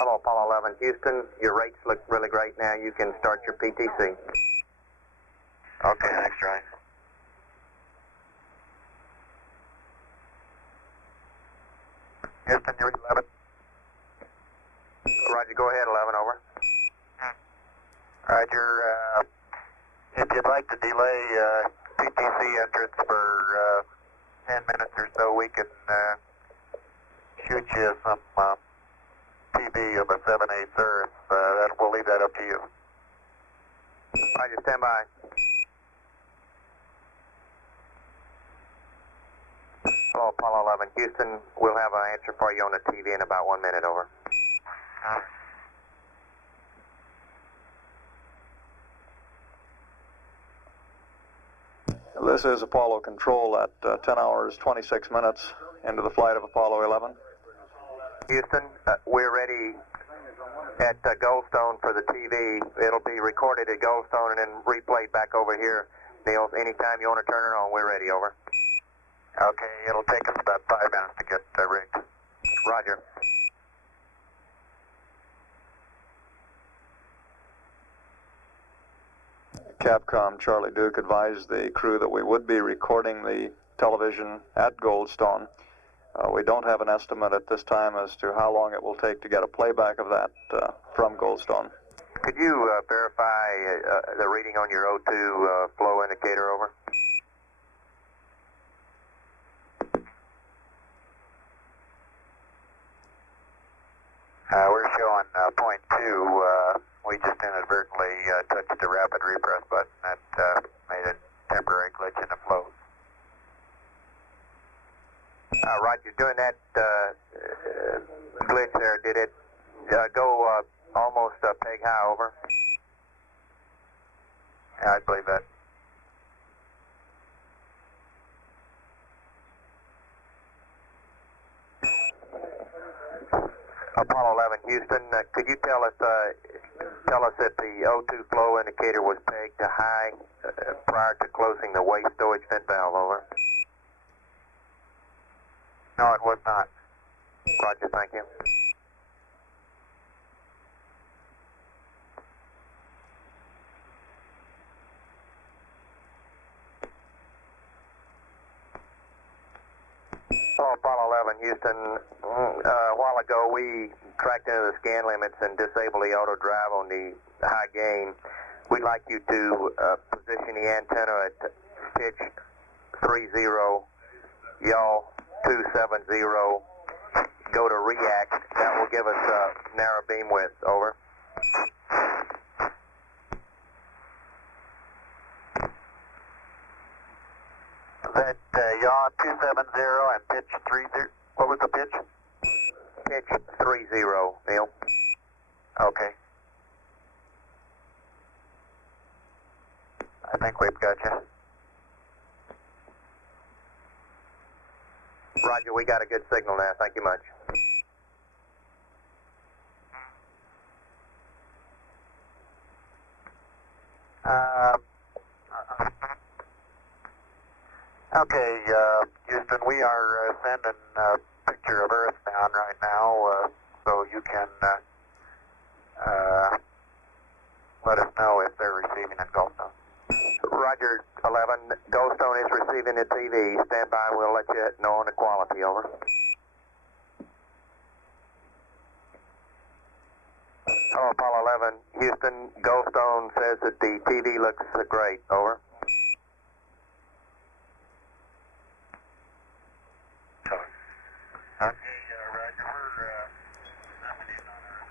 Hello, Apollo 11, Houston. Your rates look really great now. You can start your PTC. Okay, thanks, Ryan. Houston, you're 11. Roger, go ahead, 11, over. Roger, if you'd like to delay PTC entrance for 10 minutes or so, we can shoot you some TV of a 7/8 Earth. We'll leave that up to you. Roger, stand by. Hello, Apollo 11, Houston. We'll have an answer for you on the TV in about 1 minute, over. This is Apollo Control at 10 hours 26 minutes into the flight of Apollo 11. Houston, we're ready at Goldstone for the TV. It'll be recorded at Goldstone and then replayed back over here. Neil, anytime you want to turn it on, we're ready, over. Okay, it'll take us about 5 minutes to get rigged. Roger. Capcom Charlie Duke advised the crew that we would be recording the television at Goldstone. We don't have an estimate at this time as to how long it will take to get a playback of that from Goldstone. Could you verify the reading on your O2 flow indicator, over? We're showing .2. We just inadvertently touched the rapid repress button. That made a temporary glitch in the flow. Roger, during that glitch there, did it go almost peg high, over? Yeah, I believe that. Apollo 11, Houston, could you tell us if the O2 flow indicator was pegged to high prior to closing the waste storage vent valve, over? No, it was not. Roger, thank you. Hello, Apollo 11, Houston. A while ago, we tracked into the scan limits and disabled the auto drive on the high gain. We'd like you to position the antenna at pitch 30, yaw 270, go to react. That will give us a narrow beam width, over. That yaw 270 and pitch 30. What was the pitch? Pitch 30, Neil. Okay. I think we've got you. Roger, we got a good signal now. Thank you much. Okay, Houston, we are sending a picture of Earth down right now, so you can let us know if they're receiving in Goldstone. Roger, 11. Goldstone is receiving the TV. Stand by. We'll let you know on the quality, over. Hello, Apollo 11. Houston, Goldstone says that the TV looks great, over. Okay, Roger, we're coming in on Earth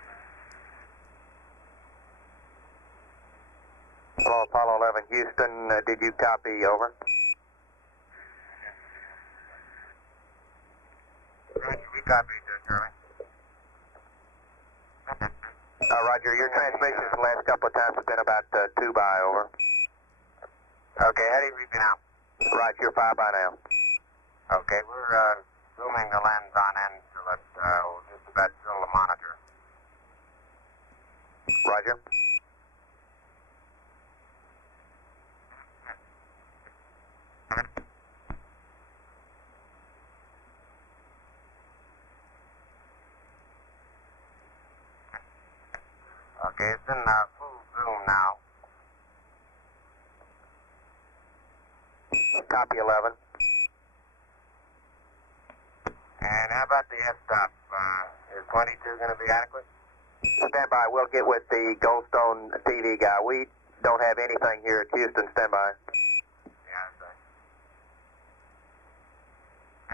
now. Hello, Apollo 11. Houston, did you copy, over? Roger, we copied that, Charlie. Roger, your transmissions the last couple of times have been about 2 by, over. Okay, how do you read me now? Roger, you're 5 by now. Okay, we're zooming the lens on in so that we'll just about fill the monitor. Roger. Okay, it's in full zoom now. Copy 11. And how about the f-stop? Is 22 going to be adequate? Stand by. We'll get with the Goldstone TV guy. We don't have anything here at Houston. Stand by. Yeah, that's right.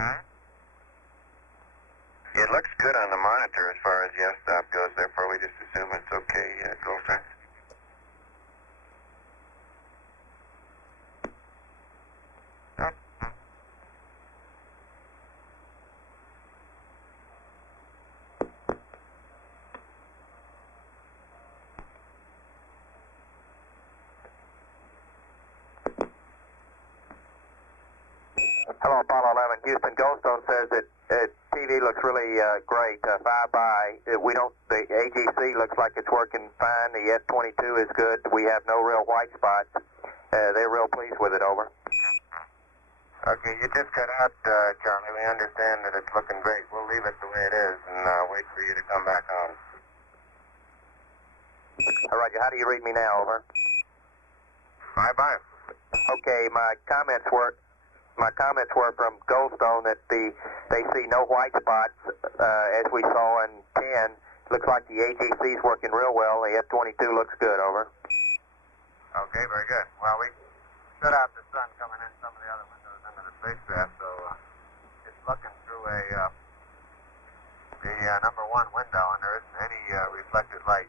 Alright. It looks good on the monitor as far as the f-stop goes, therefore we just assume it's okay, Goldstein. Hello, Apollo 11. Houston, Goldstone says that TV looks really great. 5 by. The AGC looks like it's working fine. The S22 is good. We have no real white spots. They're real pleased with it. Over. Okay, you just cut out, Charlie. We understand that it's looking great. We'll leave it the way it is and wait for you to come back on. All right, how do you read me now? Over. Bye-bye. Okay, my comments were from Goldstone that they see no white spots as we saw in 10. Looks like the AGC's working real well. The F-22 looks good. Over. Okay, very good. Well, we shut out the sun coming in some of the other windows into the spacecraft, so it's looking through the number 1 window, and there isn't any reflected light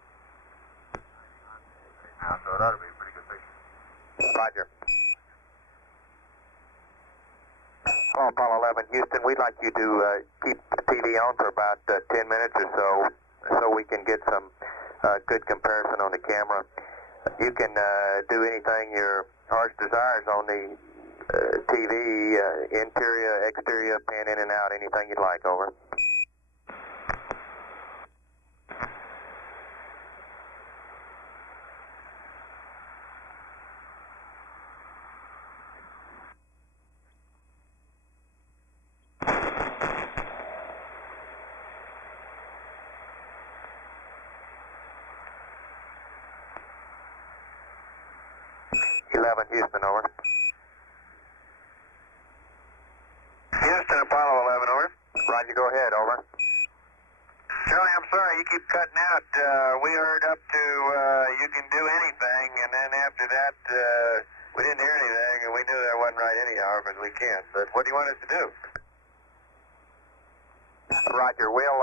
now, so it ought to be a pretty good picture. Roger. Hello, Apollo 11. Houston, we'd like you to keep the TV on for about 10 minutes or so we can get some good comparison on the camera. You can do anything your heart desires on the TV, interior, exterior, pan in and out, anything you'd like. Over. Houston, over. Houston, Apollo 11, over. Roger, go ahead, over. Charlie, I'm sorry, you keep cutting out. We heard up to you can do anything, and then after that, we didn't hear anything, and we knew that wasn't right anyhow, because we can't. But what do you want us to do? Roger, we'll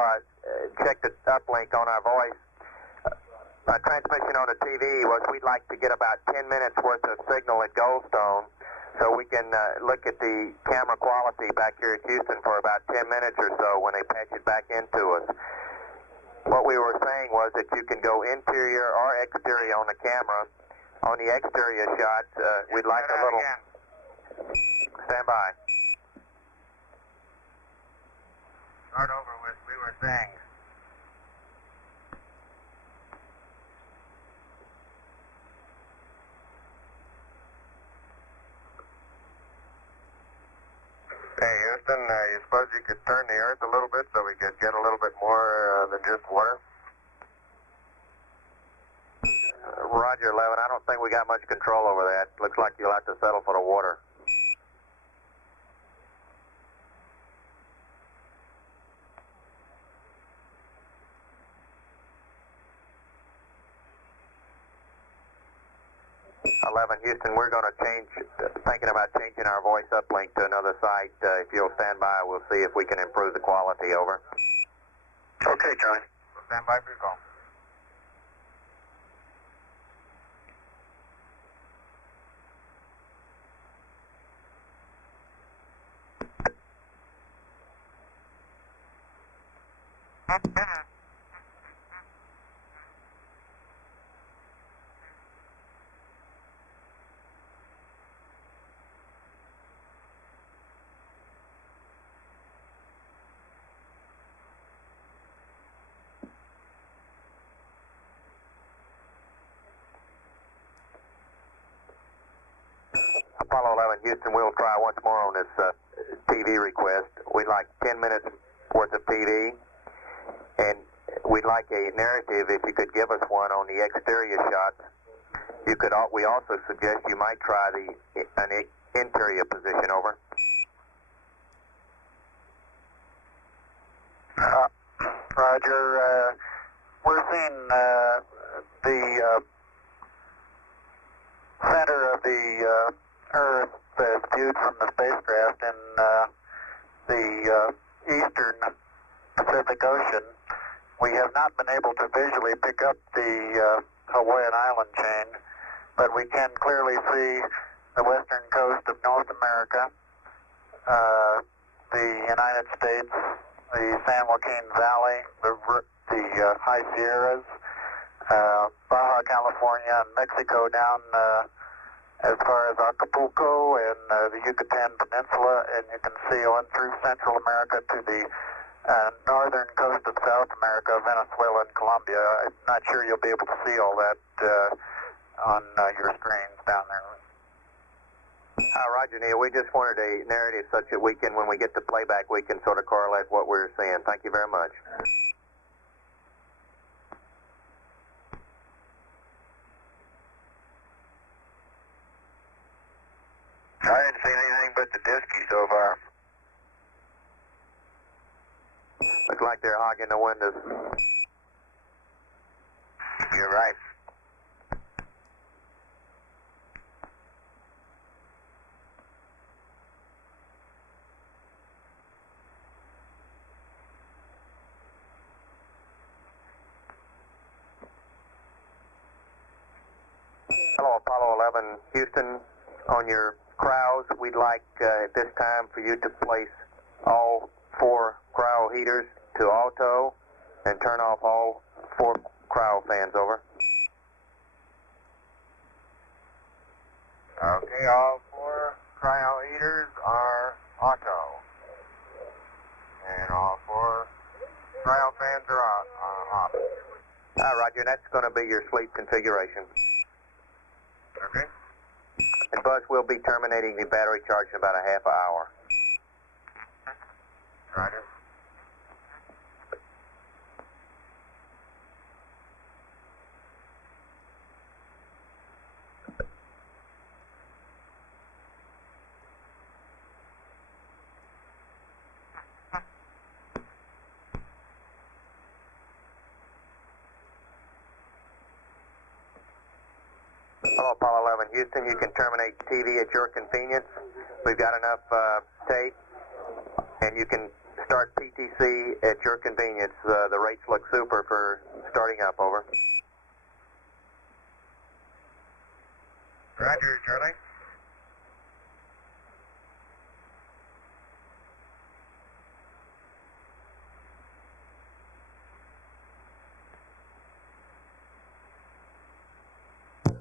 check the uplink on our voice. Our transmission on the TV was we'd like to get about 10 minutes worth of signal at Goldstone so we can look at the camera quality back here at Houston for about 10 minutes or so when they patch it back into us. What we were saying was that you can go interior or exterior on the camera. On the exterior shots, we'd like a little... Stand by. Start over with we were saying. Hey, Houston, you suppose you could turn the Earth a little bit so we could get a little bit more than just water? Roger, 11. I don't think we got much control over that. Looks like you'll have to settle for the water. Houston, we're going to thinking about changing our voice uplink to another site. If you'll stand by, we'll see if we can improve the quality. Over. Okay, Charlie. We'll stand by for your call. Apollo 11, Houston, we'll try once more on this TV request. We'd like 10 minutes worth of TV, and we'd like a narrative if you could give us one on the exterior shots. You could. We also suggest you might try an interior position. Over. Roger. We're seeing the center of the Earth as viewed from the spacecraft in the eastern Pacific Ocean. We have not been able to visually pick up the Hawaiian island chain, but we can clearly see the western coast of North America, the United States, the San Joaquin Valley, the High Sierras, Baja California, and Mexico down as far as Acapulco and the Yucatan Peninsula, and you can see on through Central America to the northern coast of South America, Venezuela, and Colombia. I'm not sure you'll be able to see all that on your screens down there. Roger, Neil. We just wanted a narrative such that we can, when we get the playback, we can sort of correlate what we're seeing. Thank you very much. I didn't see anything but the Disky so far. Looks like they're hogging the windows. You're right. Hello, Apollo 11, Houston. On your crowds, we'd like at this time for you to place all 4 cryo heaters to auto and turn off all 4 cryo fans. Over. Okay, all 4 cryo heaters are auto. And all 4 cryo fans are off. Roger, that's going to be your sleep configuration. Okay. And Buzz will be terminating the battery charge in about a half hour. Roger. Hello, Apollo 11, Houston. You can terminate TV at your convenience. We've got enough tape, and you can start PTC at your convenience. The rates look super for starting up. Over. Roger, Charlie.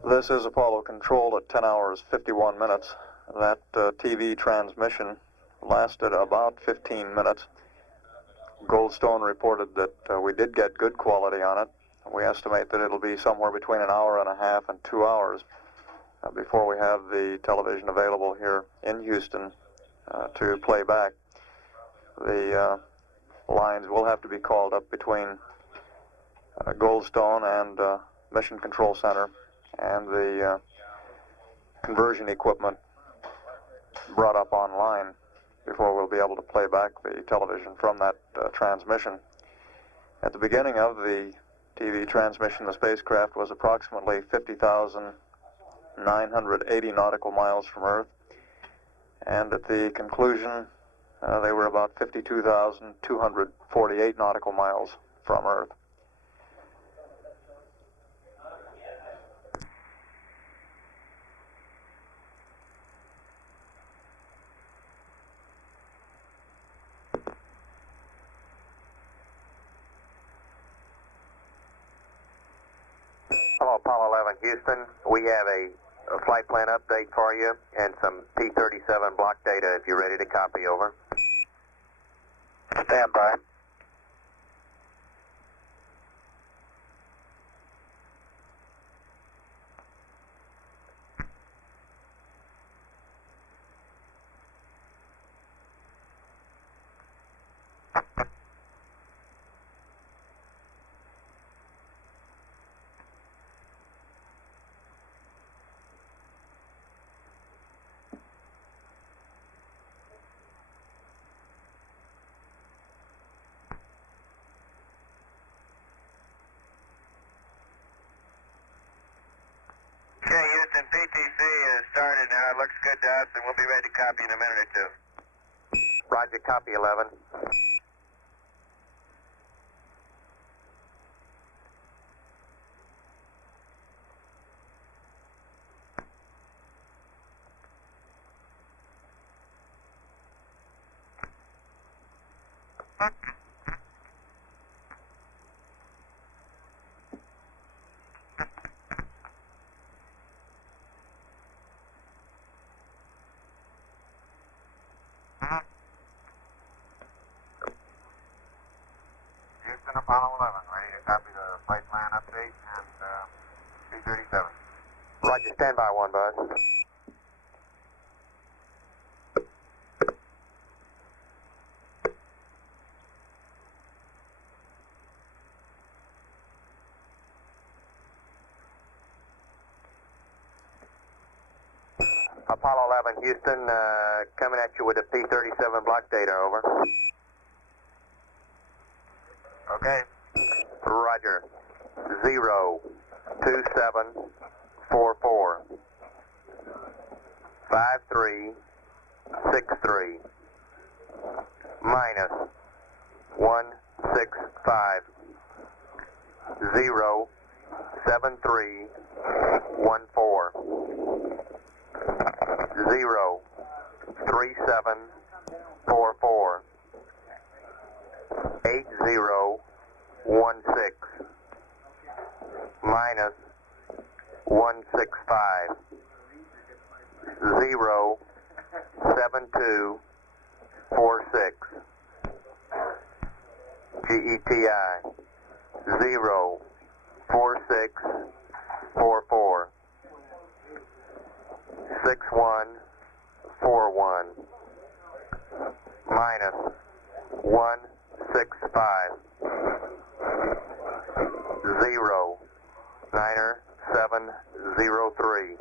This is Apollo Control at 10 hours 51 minutes. That TV transmission lasted about 15 minutes. Goldstone reported that we did get good quality on it. We estimate that it'll be somewhere between an hour and a half and 2 hours before we have the television available here in Houston to play back. The lines will have to be called up between Goldstone and Mission Control Center, and the conversion equipment brought up online before we'll be able to play back the television from that transmission. At the beginning of the TV transmission, the spacecraft was approximately 50,980 nautical miles from Earth, and at the conclusion, they were about 52,248 nautical miles from Earth. Hello, Apollo 11, Houston. We have a flight plan update for you and some P-37 block data if you're ready to copy. Over. Stand by. us, and we'll be ready to copy in a minute or two. Roger, copy 11. Houston, Apollo 11, ready to copy the flight plan update and 237. Roger, stand by 1, Buzz. Apollo 11, Houston, coming at you with a P-37 block data, over. Okay. Roger. 02744 5363 minus 165 07314 03744 8016 minus 165 07246 GETI 04644 6141 minus 165 09703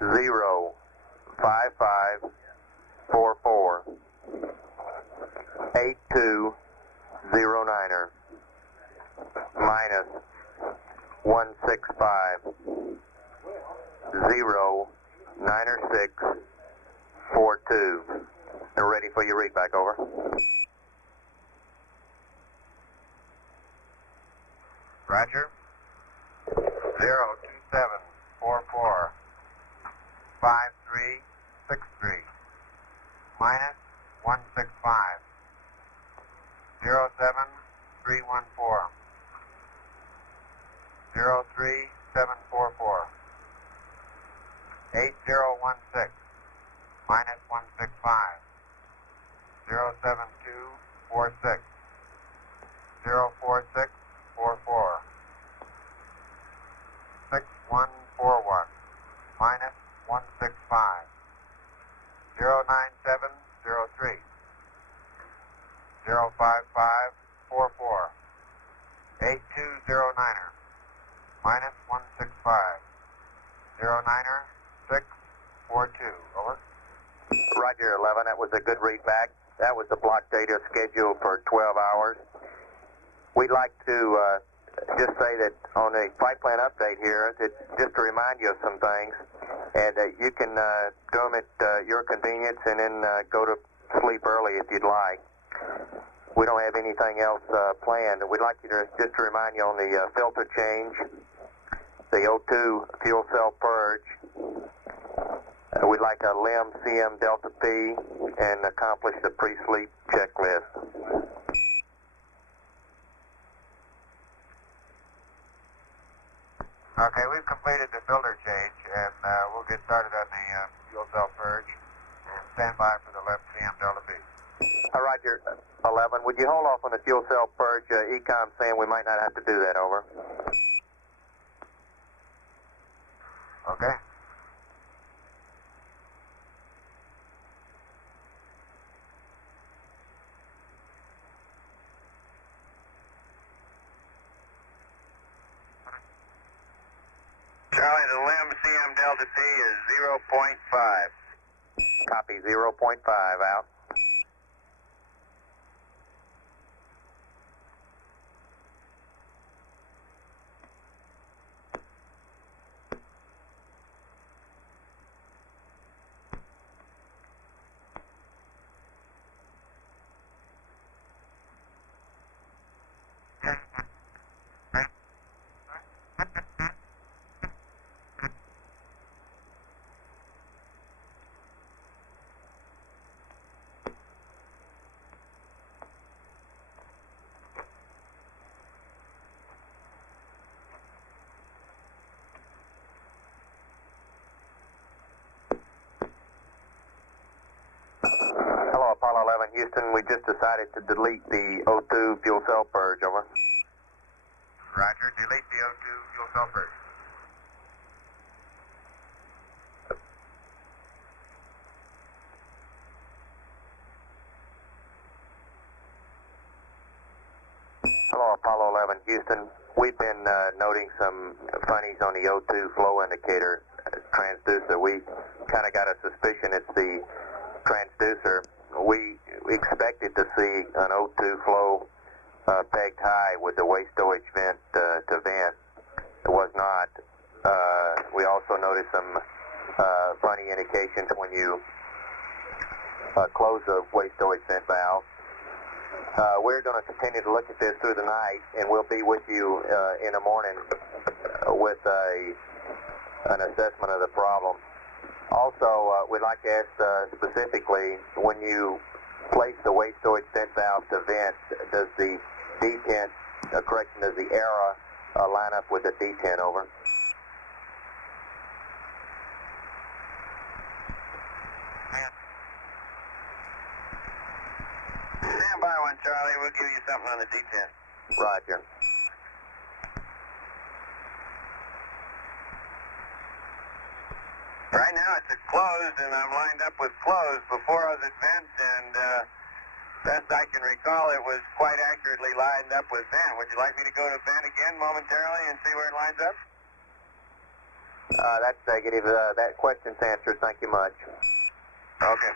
05544 8209er minus 165 09642. They're ready for your read back, over. Roger. 02744 5363 minus 165 07314 03744 8016 minus 165 07246 04644 6141 minus 165 09703 05544 8209er minus 165 09er 642. Over. Roger, 11. That was a good read back. That was the block data scheduled for 12 hours. We'd like to just say that on the flight plan update here, just to remind you of some things, and you can do them at your convenience and then go to sleep early if you'd like. We don't have anything else planned. We'd like you to just to remind you on the filter change, the O2 fuel cell purge. We'd like a LIM CM Delta P and accomplish the pre-sleep checklist. Okay, we've completed the filter change, and we'll get started on the fuel cell purge and stand by for the left CM Delta B. Roger, 11. Would you hold off on the fuel cell purge? ECOM saying we might not have to do that, over. Okay. Charlie, the LIM CM Delta P is 0.5. Copy, 0.5 out. Houston, we just decided to delete the O2 fuel cell purge, over. Roger, delete the O2 fuel cell purge. Hello, Apollo 11, Houston. We've been noting some funnies on the O2 flow indicator transducer. We kind of got a suspicion it's the transducer. We expected to see an O2 flow pegged high with the waste storage vent to vent. It was not. We also noticed some funny indications when you close the waste storage vent valve. We're going to continue to look at this through the night, and we'll be with you in the morning with an assessment of the problem. Also, we'd like to ask specifically, when you place the waste storage vent valve to vent, does the detent, does the error line up with the detent, over? Stand by one, Charlie. We'll give you something on the detent. Roger. Right now it's at closed, and I'm lined up with closed. Before I was at vent, and best I can recall, it was quite accurately lined up with vent. Would you like me to go to vent again momentarily and see where it lines up? That's negative. That question's answered. Thank you much. Okay.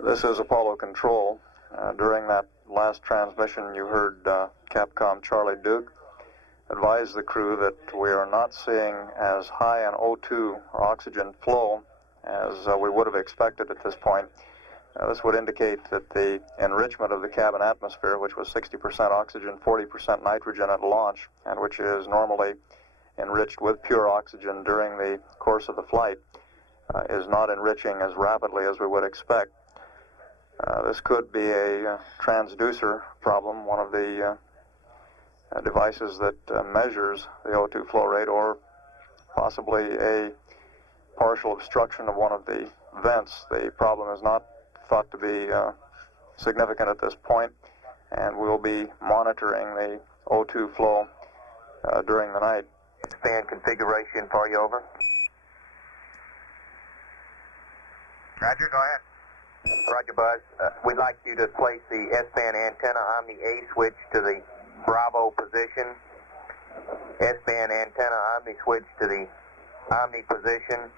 This is Apollo Control. During that last transmission, you heard Capcom Charlie Duke advise the crew that we are not seeing as high an O2 or oxygen flow as we would have expected at this point. This would indicate that the enrichment of the cabin atmosphere, which was 60% oxygen, 40% nitrogen at launch, and which is normally enriched with pure oxygen during the course of the flight, is not enriching as rapidly as we would expect. This could be a transducer problem, one of the devices that measures the O2 flow rate, or possibly a partial obstruction of one of the vents. The problem is not thought to be significant at this point, and we'll be monitoring the O2 flow during the night. Fan configuration for you, over. Roger, go ahead. Roger, Buzz. We'd like you to place the S-band antenna Omni A switch to the Bravo position. S-band antenna Omni switch to the Omni position.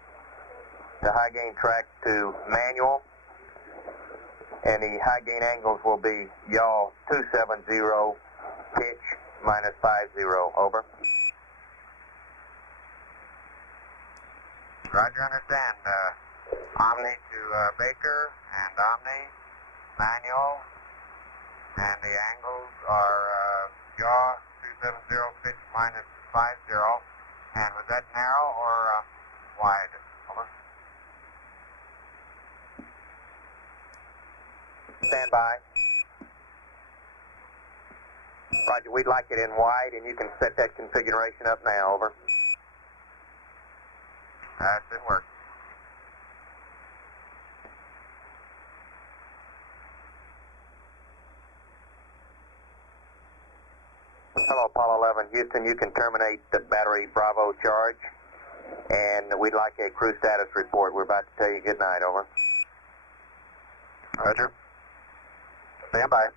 The high gain track to manual. And the high gain angles will be yaw 270, pitch -50, over. Roger, understand. Omni to Baker and Omni, manual, and the angles are yaw 270, pitch -50. And was that narrow or wide? Over. Stand by. Roger, we'd like it in wide, and you can set that configuration up now, over. That didn't work. Hello, Apollo 11. Houston, you can terminate the battery Bravo charge, and we'd like a crew status report. We're about to tell you good night, over. Roger. Stand by.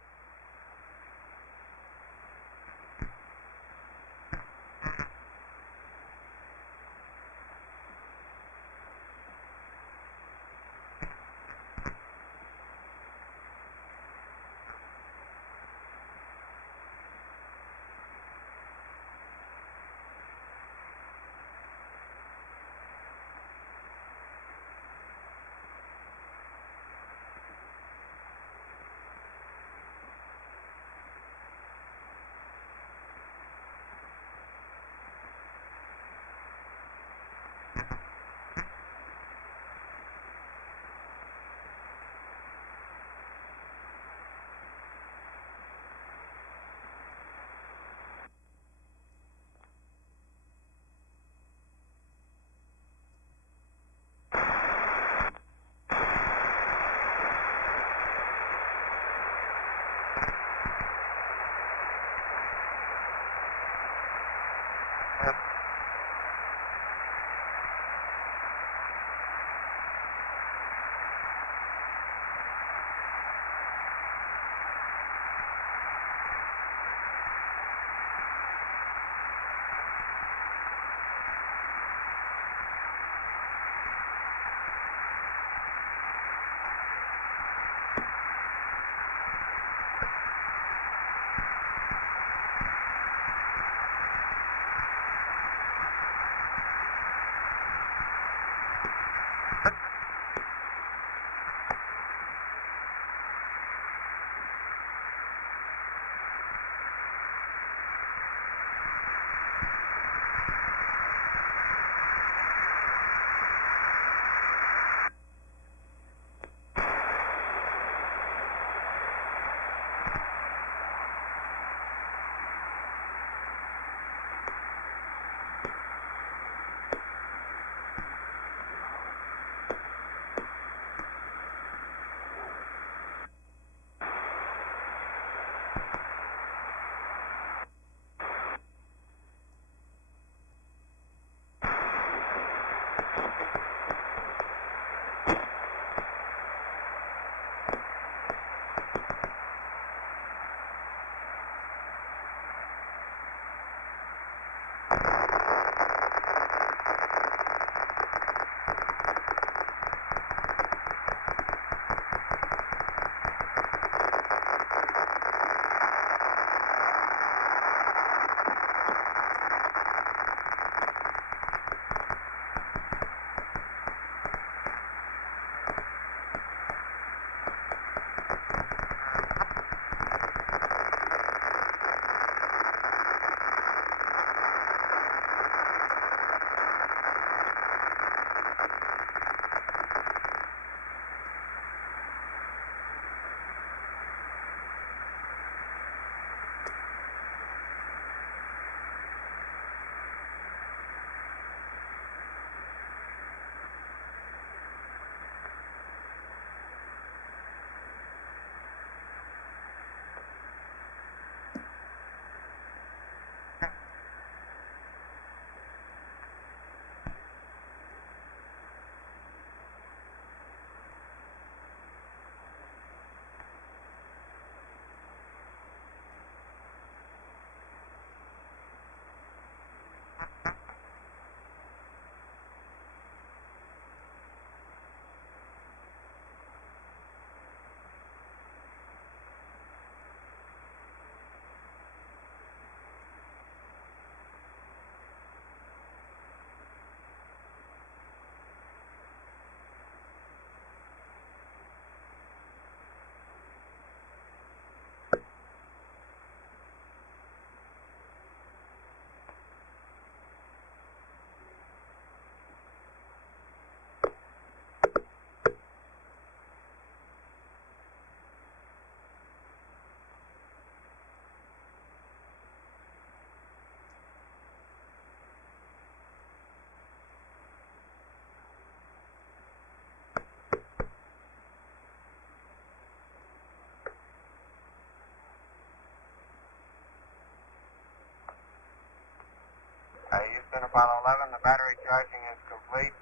Apollo 11, the battery charging is complete,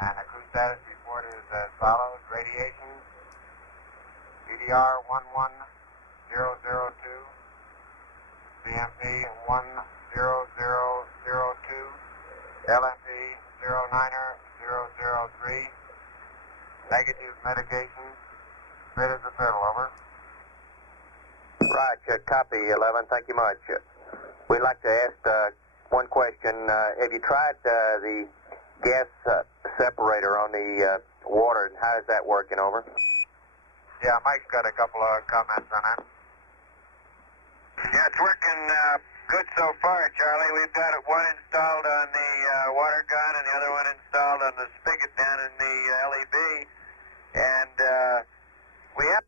and the crew status report is as follows. Radiation, PDR 11002, BMP 10002, LMP 09003, negative medication, fit as a fiddle, over. Right, copy 11, thank you much. We'd like to ask one question. Have you tried the gas separator on the water, and how is that working, over? Yeah, Mike's got a couple of comments on that. Yeah, it's working good so far, Charlie. We've got one installed on the water gun and the other one installed on the spigot down in the LEB. And we have...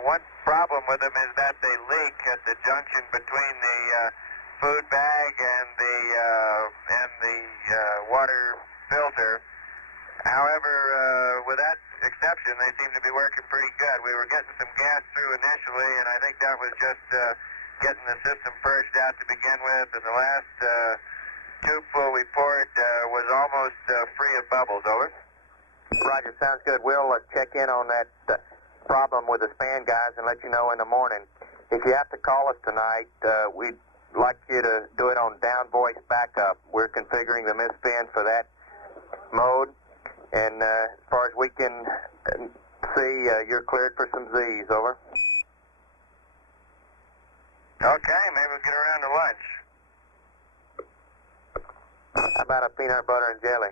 one problem with them is that they leak at the junction between the food bag and the water filter. However, with that exception, they seem to be working pretty good. We were getting some gas through initially, and I think that was just getting the system purged out to begin with. And the last tubeful we poured was almost free of bubbles, over. Roger, sounds good. We'll check in on that problem with the span guys and let you know in the morning. If you have to call us tonight, we'd like you to do it on down voice backup. We're configuring the misspin for that mode, and as far as we can see, you're cleared for some Z's, over. Okay, maybe we'll get around to lunch. How about a peanut butter and jelly?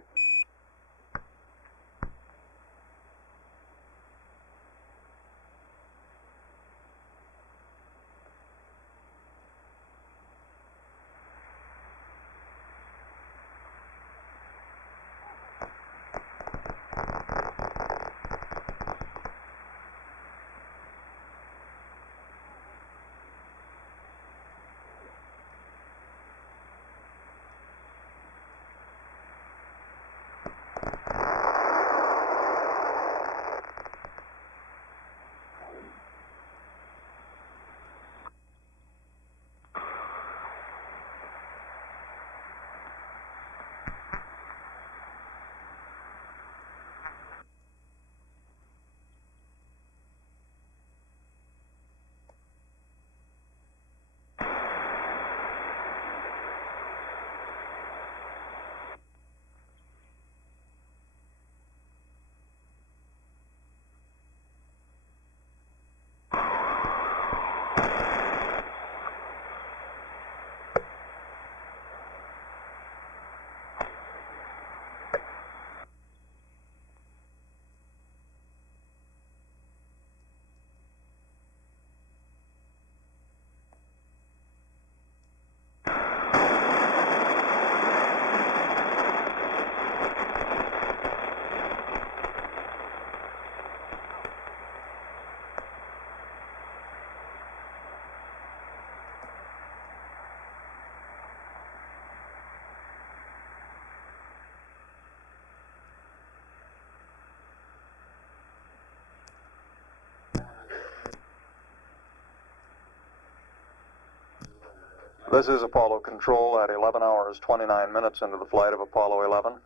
This is Apollo Control at 11 hours 29 minutes into the flight of Apollo 11.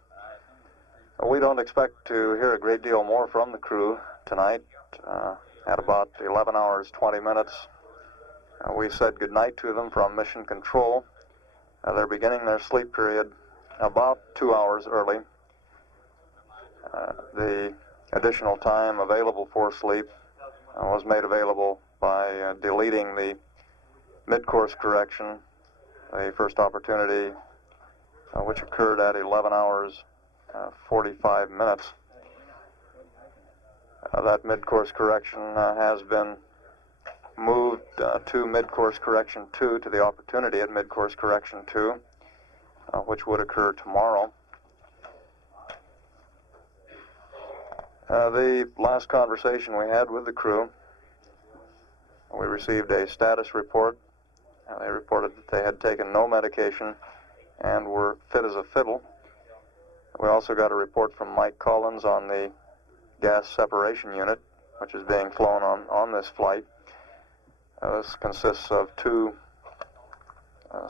We don't expect to hear a great deal more from the crew tonight. At about 11 hours 20 minutes, we said goodnight to them from Mission Control. They're beginning their sleep period about 2 hours early. The additional time available for sleep was made available by deleting the midcourse correction, the first opportunity, which occurred at 11 hours 45 minutes. That midcourse correction has been moved to midcourse correction 2, to the opportunity at midcourse correction 2, which would occur tomorrow. The last conversation we had with the crew, we received a status report. They reported that they had taken no medication and were fit as a fiddle. We also got a report from Mike Collins on the gas separation unit, which is being flown on this flight. This consists of 2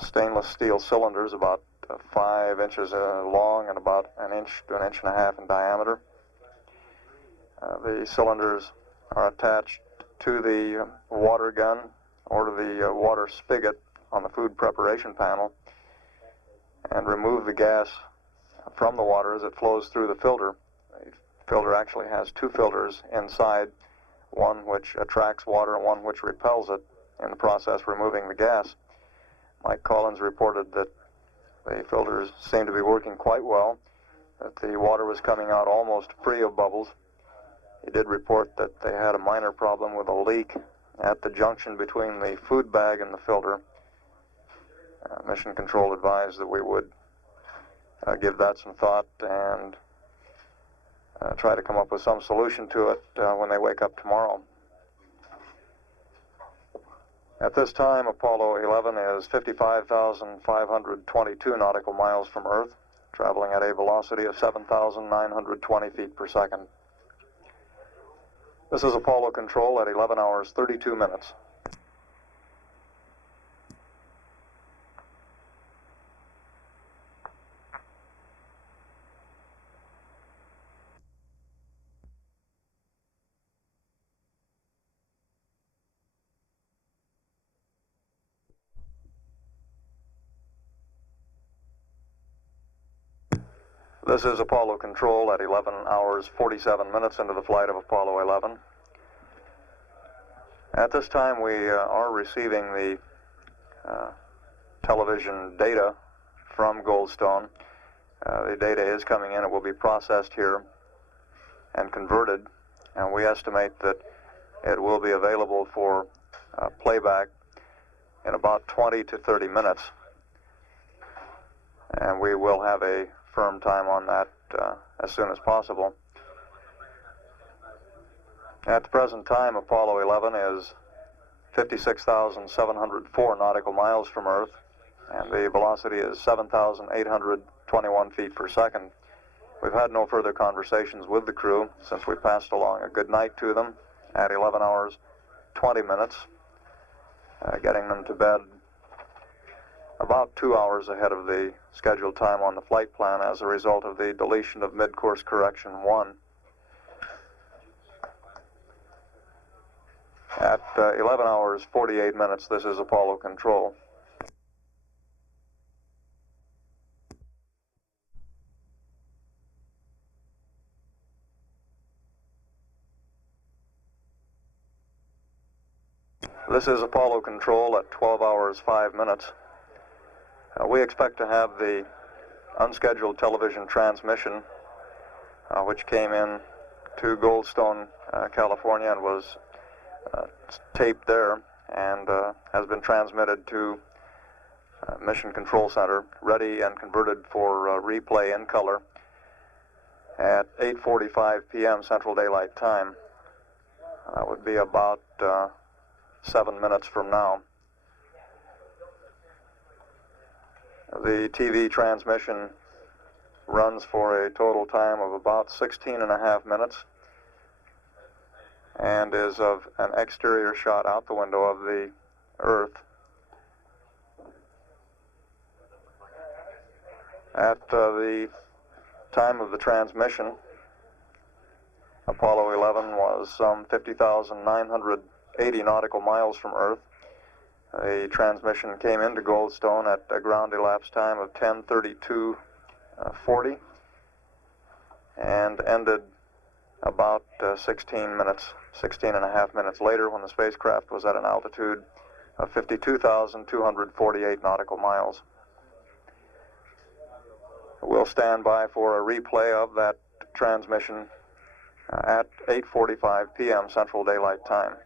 stainless steel cylinders about 5 inches long and about an inch to an inch and a half in diameter. The cylinders are attached to the water gun or to the water spigot on the food preparation panel and remove the gas from the water as it flows through the filter. The filter actually has 2 filters inside, one which attracts water and one which repels it, in the process removing the gas. Mike Collins reported that the filters seemed to be working quite well, that the water was coming out almost free of bubbles. He did report that they had a minor problem with a leak at the junction between the food bag and the filter. Mission Control advised that we would give that some thought and try to come up with some solution to it when they wake up tomorrow. At this time, Apollo 11 is 55,522 nautical miles from Earth, traveling at a velocity of 7,920 feet per second. This is Apollo Control at 11 hours 32 minutes. This is Apollo Control at 11 hours 47 minutes into the flight of Apollo 11. At this time, we are receiving the television data from Goldstone. The data is coming in. It will be processed here and converted, and we estimate that it will be available for playback in about 20 to 30 minutes. And we will have a firm time on that as soon as possible. At the present time, Apollo 11 is 56,704 nautical miles from Earth, and the velocity is 7,821 feet per second. We've had no further conversations with the crew since we passed along a good night to them at 11 hours 20 minutes, getting them to bed about 2 hours ahead of the scheduled time on the flight plan as a result of the deletion of Midcourse Correction 1. At 11 hours 48 minutes, this is Apollo Control. This is Apollo Control at 12 hours 5 minutes. We expect to have the unscheduled television transmission, which came in to Goldstone, California, and was taped there and has been transmitted to Mission Control Center, ready and converted for replay in color at 8:45 p.m. Central Daylight Time. That would be about 7 minutes from now. The TV transmission runs for a total time of about 16.5 minutes and is of an exterior shot out the window of the Earth. At the time of the transmission, Apollo 11 was some 50,980 nautical miles from Earth. The transmission came into Goldstone at a ground elapsed time of 10:32:40 and ended about 16 and a half minutes later when the spacecraft was at an altitude of 52,248 nautical miles. We'll stand by for a replay of that transmission at 8:45 p.m. Central Daylight Time.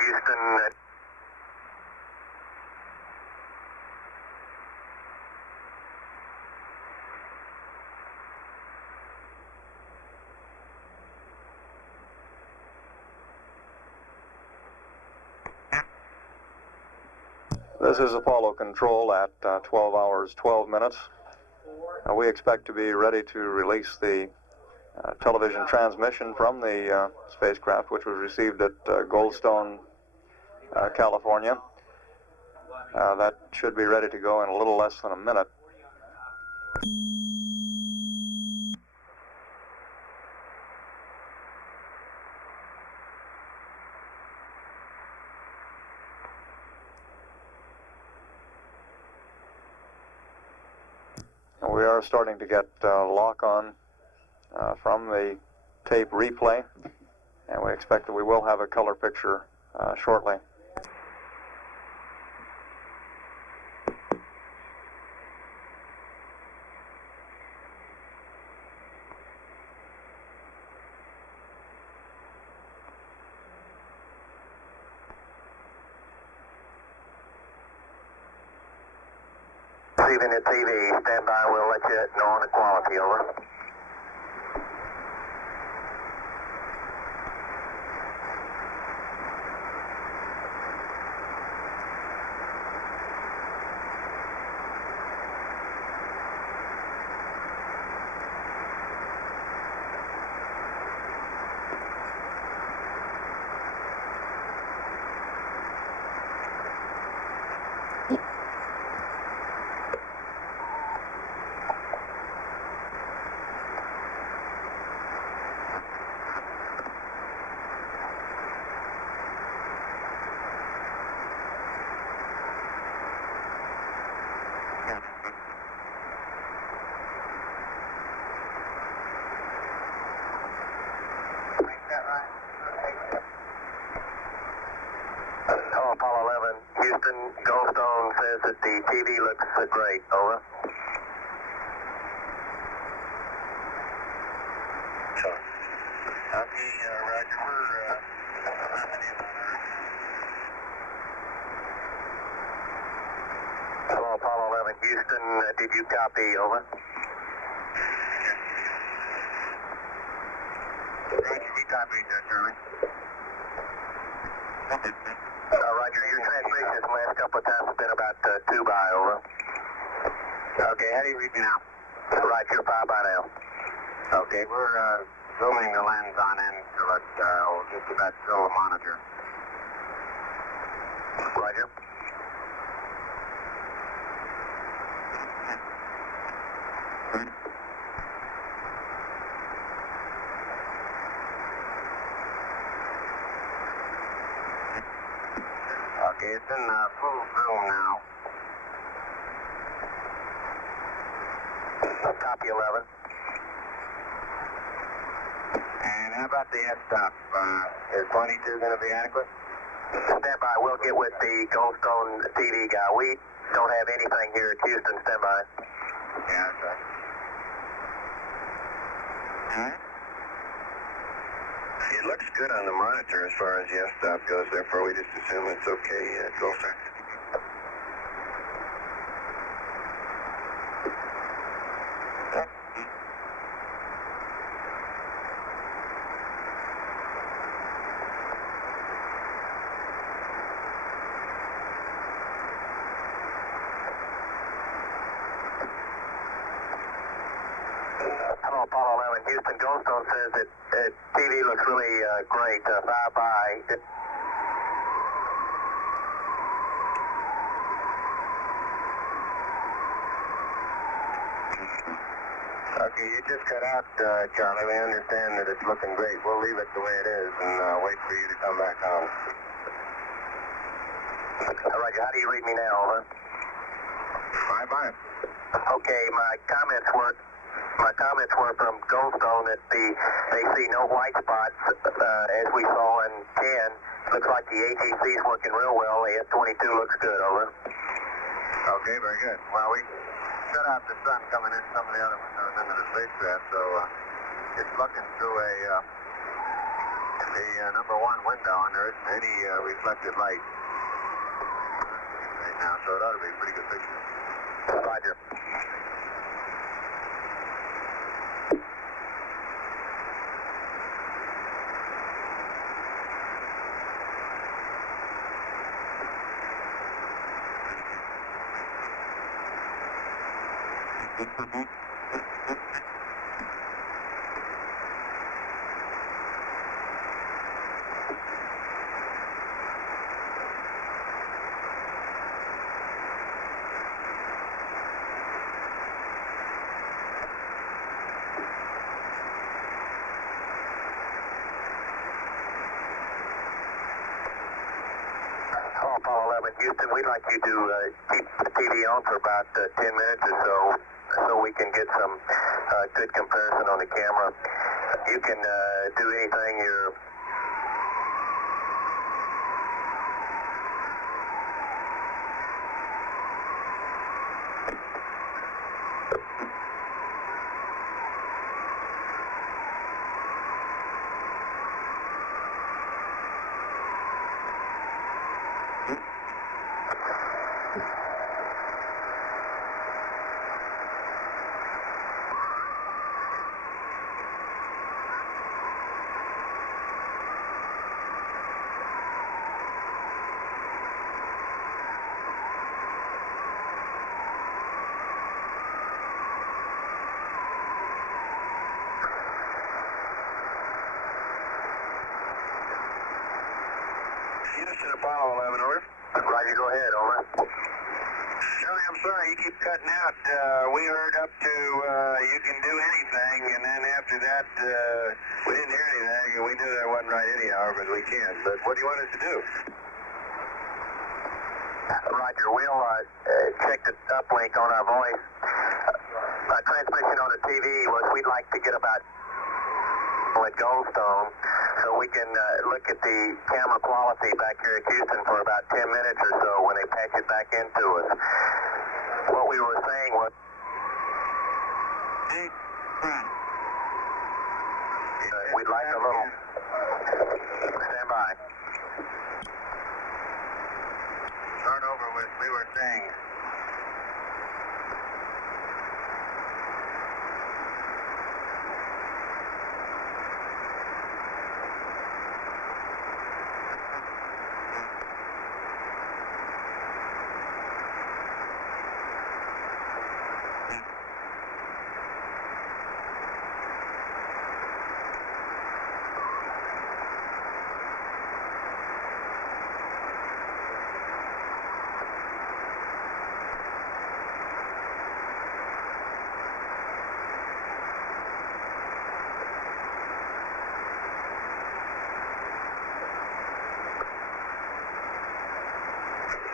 Houston. This is Apollo Control at 12 hours, 12 minutes. We expect to be ready to release the television transmission from the spacecraft, which was received at Goldstone, California. That should be ready to go in a little less than a minute. We are starting to get lock on from the tape replay, and we expect that we will have a color picture shortly. Receiving the TV. Stand by. We'll let you know on the quality. Over. Oh, Apollo 11, Houston, Goldstone says that the TV looks great. Over. Okay, Roger, we're Hello, Apollo 11, Houston, did you copy? Over. Roger, we copied that, Charlie. Roger, your transmissions the last couple of times have been about 2 by. Over. Okay, how do you read me now? Right, you're 5 by now. Okay, we're zooming the lens on in so that we'll just about fill the monitor. Roger. Okay, it's in full zoom now. Copy 11. And how about the f-stop? Is 22 going to be adequate? Stand by. We'll get with the Goldstone TV guy. We don't have anything here at Houston. Stand by. Yeah, that's right. Alright. It looks good on the monitor as far as the f-stop goes, therefore we just assume it's okay, Goldstone. Hello, Apollo 11, Houston. Goldstone says that TV looks really great. 5 by. Okay, you just cut out, Charlie. We understand that it's looking great. We'll leave it the way it is and wait for you to come back on. Roger, how do you read me now? Over. 5 by. Okay, my comments were from Goldstone that they see no white spots as we saw in 10. Looks like the ATC's working real well. The S-22 looks good. Over. Okay, very good. Well, we shut out the sun coming in some of the other windows into the spacecraft, so it's looking through a The number 1 window, and there isn't any reflected light right now, so it ought to be a pretty good picture. Roger. Apollo 11, Houston, we'd like you to keep the TV on for about 10 minutes or so we can get some good comparison on the camera. You can do anything you're... Houston, Apollo 11, over. Roger, go ahead, over. Charlie, I'm sorry, you keep cutting out. We heard up to you can do anything, and then after that, we didn't hear anything, and we knew that wasn't right anyhow, but we can't. But what do you want us to do? Roger, we'll check the uplink on our voice. Our transmission on the TV was we'd like to get about at Goldstone so we can look at the camera quality back here at Houston for about 10 minutes or so when they patch it back into us. What we were saying was... we'd like a little... Stand by. Start over with, we were saying...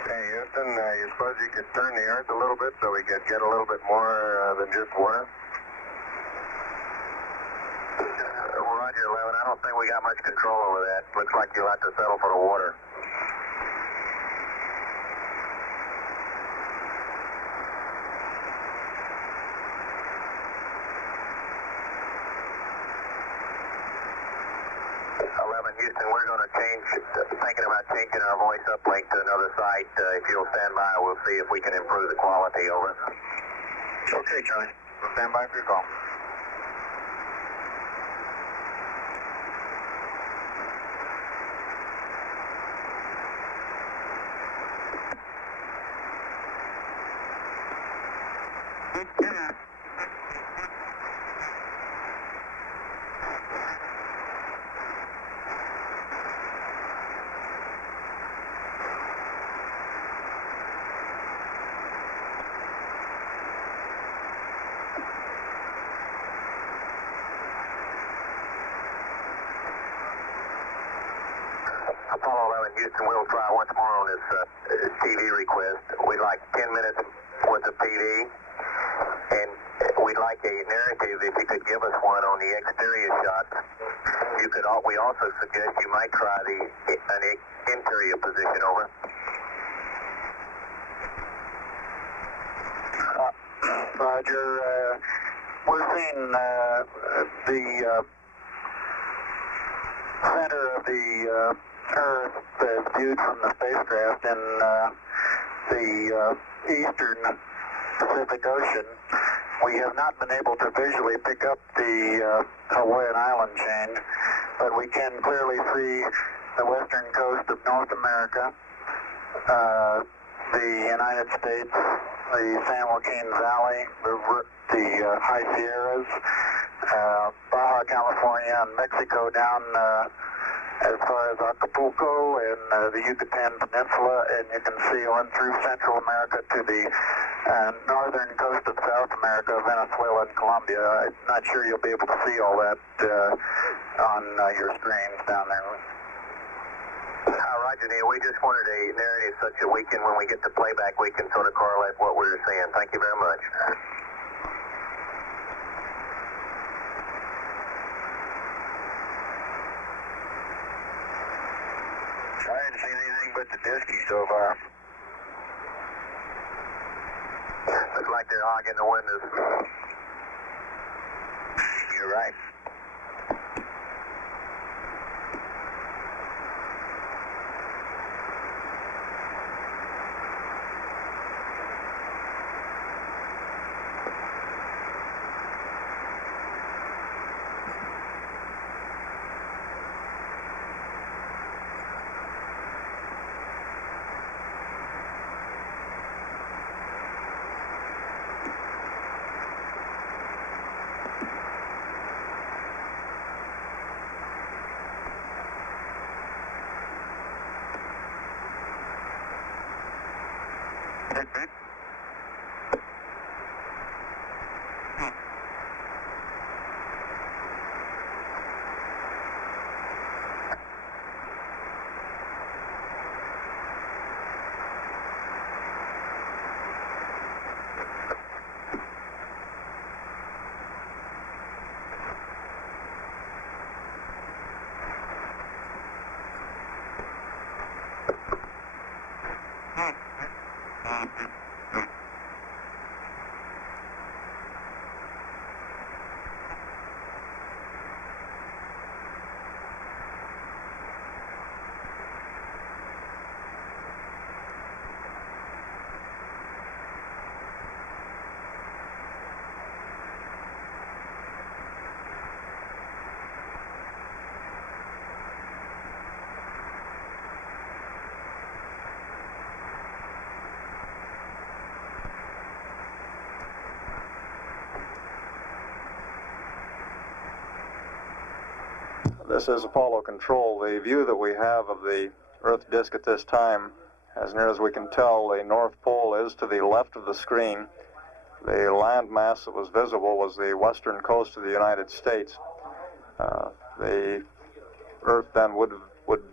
Hey, Houston, you suppose you could turn the earth a little bit so we could get a little bit more than just water? Roger, 11. I don't think we got much control over that. Looks like you'll have to settle for the water. Houston, we're going to thinking about changing our voice uplink to another site. If you'll stand by, we'll see if we can improve the quality, over. Okay, Charlie. We'll stand by for your call. Apollo 11, Houston, we'll try once more on this TV request. We'd like 10 minutes worth of TV, and we'd like a narrative if you could give us one on the exterior shots. We also suggest you might try an interior position, over. Roger, we're seeing center of the Earth as viewed from the spacecraft in the eastern Pacific Ocean. We have not been able to visually pick up the Hawaiian island chain, but we can clearly see the western coast of North America, the United States, the San Joaquin Valley, the High Sierras, Baja California, and Mexico down as far as Acapulco and the Yucatan Peninsula, and you can see on through Central America to the northern coast of South America, Venezuela and Colombia. I'm not sure you'll be able to see all that on your screens down there. Roger, Neil. We just wanted a narrative such that we can, when we get the playback, we can sort of correlate what we were seeing. Thank you very much. I didn't see anything but the disky so far. Looks like they're hogging the windows. You're right. This is Apollo Control. The view that we have of the Earth disk at this time, as near as we can tell, the North Pole is to the left of the screen. The land mass that was visible was the western coast of the United States. The Earth then would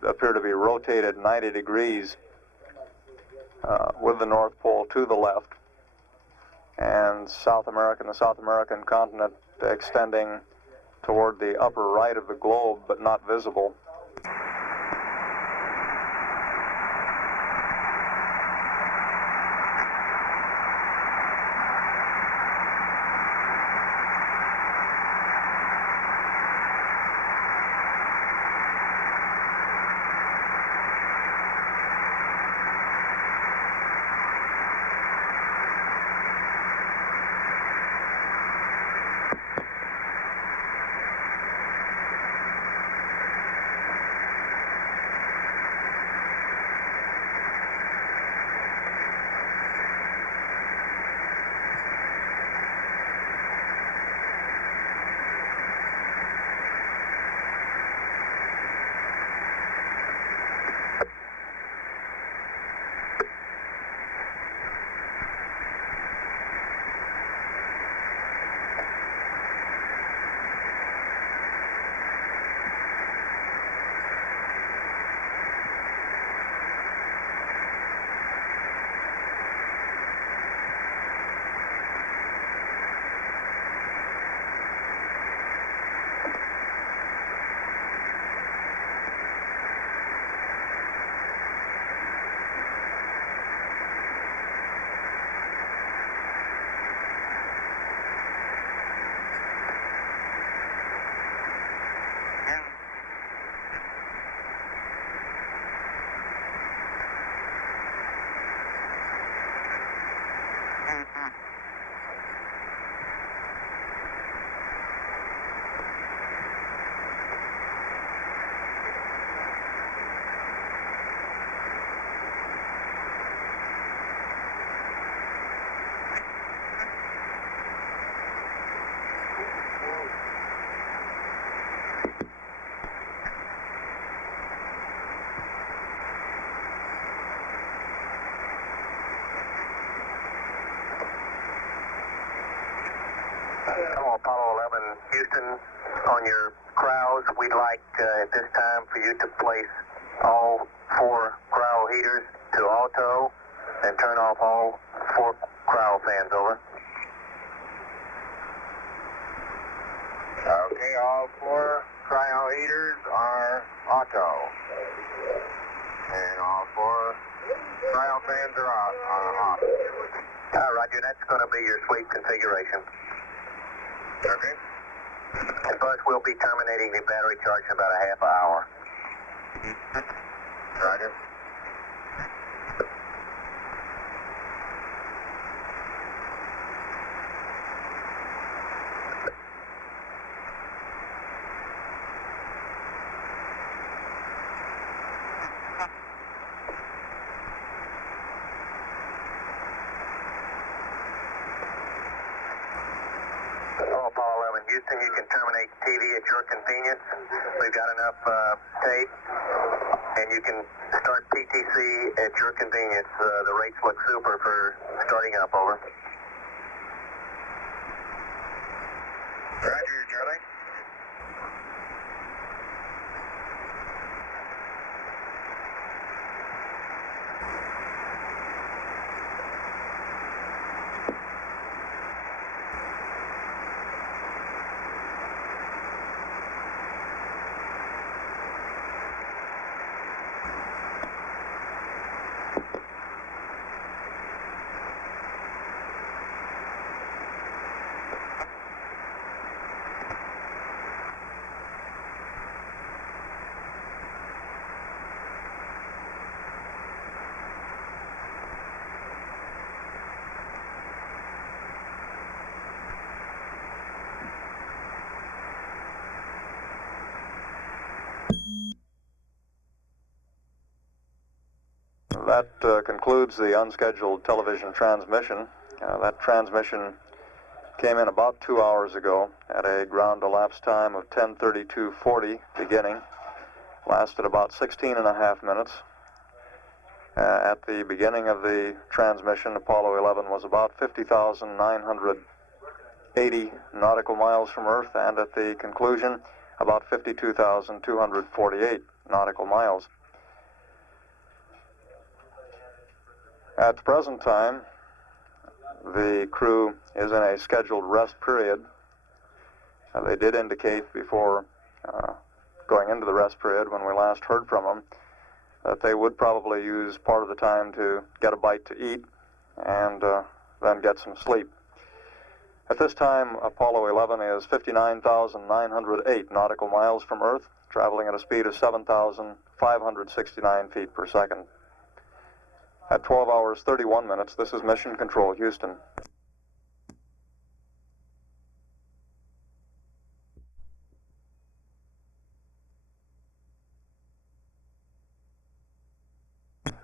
appear to be rotated 90 degrees with the North Pole to the left, and the South American continent extending toward the upper right of the globe, but not visible. Houston, on your crowds, we'd like at this time for you to place all 4 crowd heaters to auto and turn off all 4 crowd fans, over. Okay, all 4 cryo heaters are auto. And all 4 cryo fans are off. Roger, that's going to be your sweep configuration. Okay. And Buzz will be terminating the battery charge in about a half hour. Roger. Apollo 11 Houston, you can terminate TV at your convenience. We've got enough tape, and you can start PTC at your convenience. The rates look super for starting up, over. Roger, Charlie. That concludes the unscheduled television transmission. That transmission came in about 2 hours ago at a ground elapsed time of 10:32:40 beginning. Lasted about 16 and a half minutes. At the beginning of the transmission, Apollo 11 was about 50,980 nautical miles from Earth, and at the conclusion, about 52,248 nautical miles. At the present time, the crew is in a scheduled rest period. They did indicate before going into the rest period, when we last heard from them, that they would probably use part of the time to get a bite to eat and then get some sleep. At this time, Apollo 11 is 59,908 nautical miles from Earth, traveling at a speed of 7,569 feet per second. At 12 hours 31 minutes, this is Mission Control, Houston.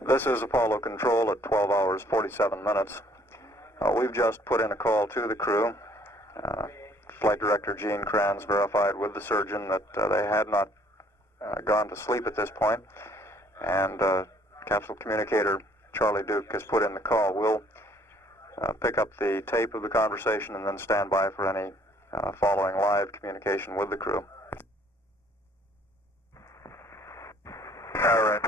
This is Apollo Control at 12 hours 47 minutes. We've just put in a call to the crew. Flight Director Gene Kranz verified with the surgeon that they had not gone to sleep at this point, and Capsule Communicator Charlie Duke has put in the call. We'll pick up the tape of the conversation and then stand by for any following live communication with the crew. All right.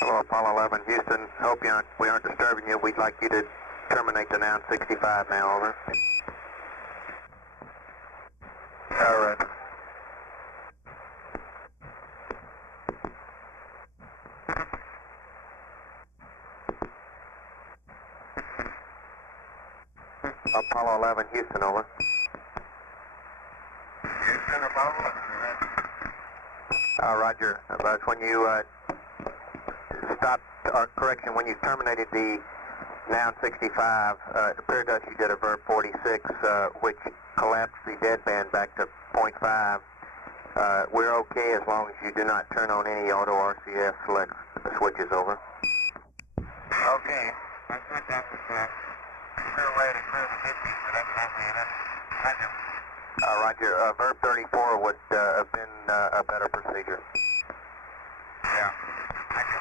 Hello, Apollo 11 Houston. Hope we aren't disturbing you. We'd like you to terminate the Noun 65 now, over. All right. Apollo 11 Houston, over. Houston, Apollo 11. Roger. But when you stopped, or correction, when you terminated the Noun 65, it appeared to us you did a Verb 46, which collapsed the deadband back to 0.5. We're okay as long as you do not turn on any auto RCS select switches, over. Okay. I think that was clear way to clear the 50, but evidently it isn't. Roger. Roger. Verb 34 would have been a better procedure. Yeah. Roger.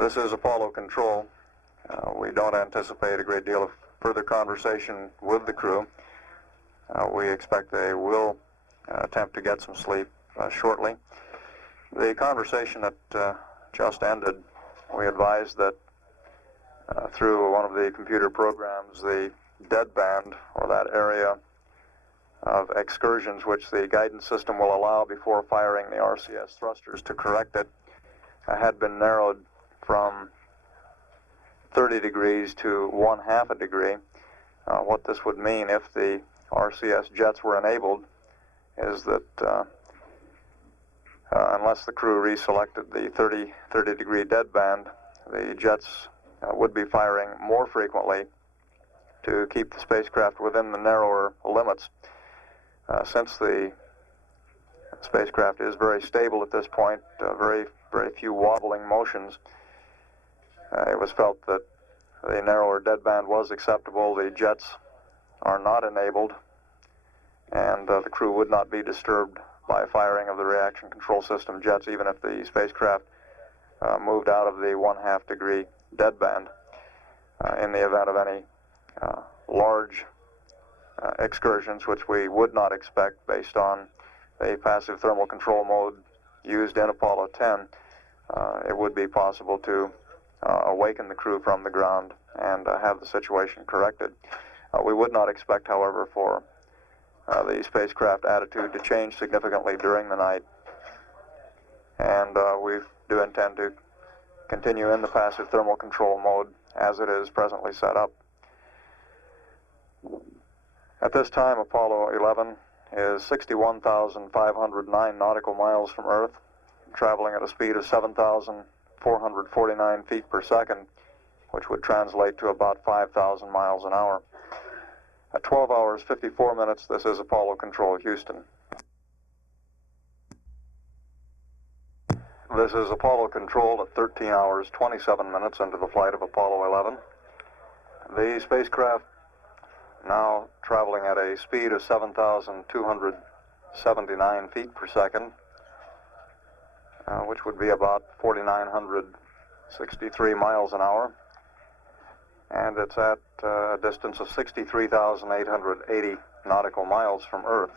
This is Apollo Control. We don't anticipate a great deal of further conversation with the crew. We expect they will attempt to get some sleep shortly. The conversation that just ended, we advised that through one of the computer programs, the deadband, or that area of excursions which the guidance system will allow before firing the RCS thrusters to correct it, had been narrowed from 30 degrees to 1/2 a degree. What this would mean if the RCS jets were enabled is that unless the crew reselected the 30 degree deadband, the jets would be firing more frequently to keep the spacecraft within the narrower limits. Since the spacecraft is very stable at this point, very few wobbling motions, it was felt that the narrower deadband was acceptable. The jets are not enabled, and the crew would not be disturbed by firing of the reaction control system jets, even if the spacecraft moved out of the 1/2 degree deadband. In the event of any large excursions, which we would not expect based on the passive thermal control mode used in Apollo 10, it would be possible to awaken the crew from the ground and have the situation corrected. We would not expect, however, for the spacecraft attitude to change significantly during the night, and we do intend to continue in the passive thermal control mode as it is presently set up. At this time, Apollo 11 is 61,509 nautical miles from Earth, traveling at a speed of 7,449 feet per second, which would translate to about 5,000 miles an hour. At 12 hours 54 minutes, this is Apollo Control, Houston. This is Apollo Control at 13 hours 27 minutes into the flight of Apollo 11. The spacecraft now traveling at a speed of 7,279 feet per second, which would be about 4,963 miles an hour. And it's at a distance of 63,880 nautical miles from Earth.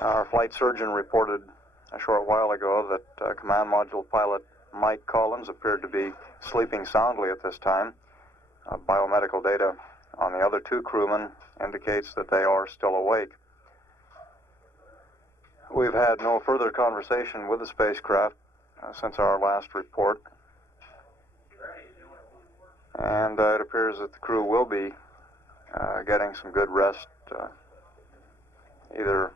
Our flight surgeon reported a short while ago that command module pilot Mike Collins appeared to be sleeping soundly at this time. Biomedical data on the other two crewmen indicates that they are still awake. We've had no further conversation with the spacecraft since our last report, and it appears that the crew will be getting some good rest, either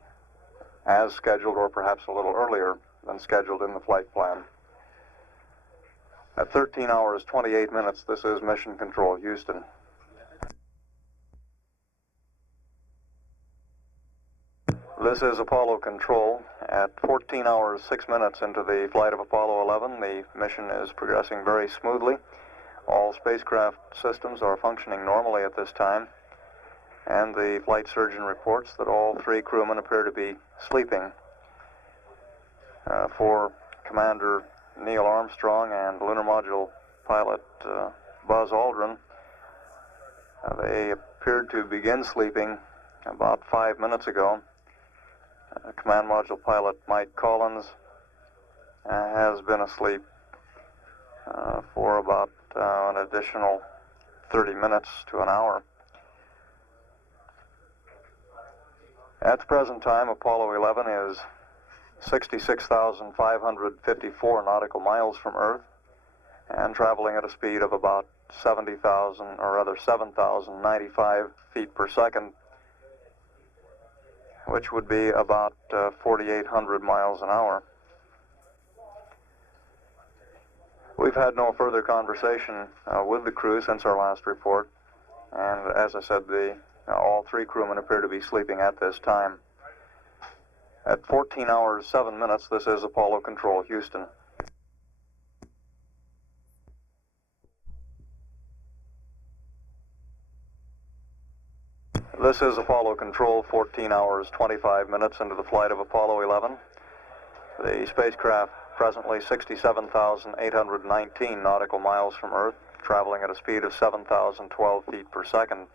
as scheduled or perhaps a little earlier than scheduled in the flight plan. At 13 hours 28 minutes, this is Mission Control, Houston. This is Apollo Control. At 14 hours 6 minutes into the flight of Apollo 11, the mission is progressing very smoothly. All spacecraft systems are functioning normally at this time, and the flight surgeon reports that all three crewmen appear to be sleeping. For Commander Neil Armstrong and Lunar Module pilot Buzz Aldrin, they appeared to begin sleeping about 5 minutes ago. Command Module pilot Mike Collins has been asleep for about an additional 30 minutes to an hour. At the present time, Apollo 11 is 66,554 nautical miles from Earth and traveling at a speed of about 7,095 feet per second, which would be about 4,800 miles an hour. We've had no further conversation with the crew since our last report, and as I said, all three crewmen appear to be sleeping at this time. At 14 hours 7 minutes, this is Apollo Control, Houston. This is Apollo Control, 14 hours 25 minutes into the flight of Apollo 11. The spacecraft presently 67,819 nautical miles from Earth, traveling at a speed of 7,012 feet per second.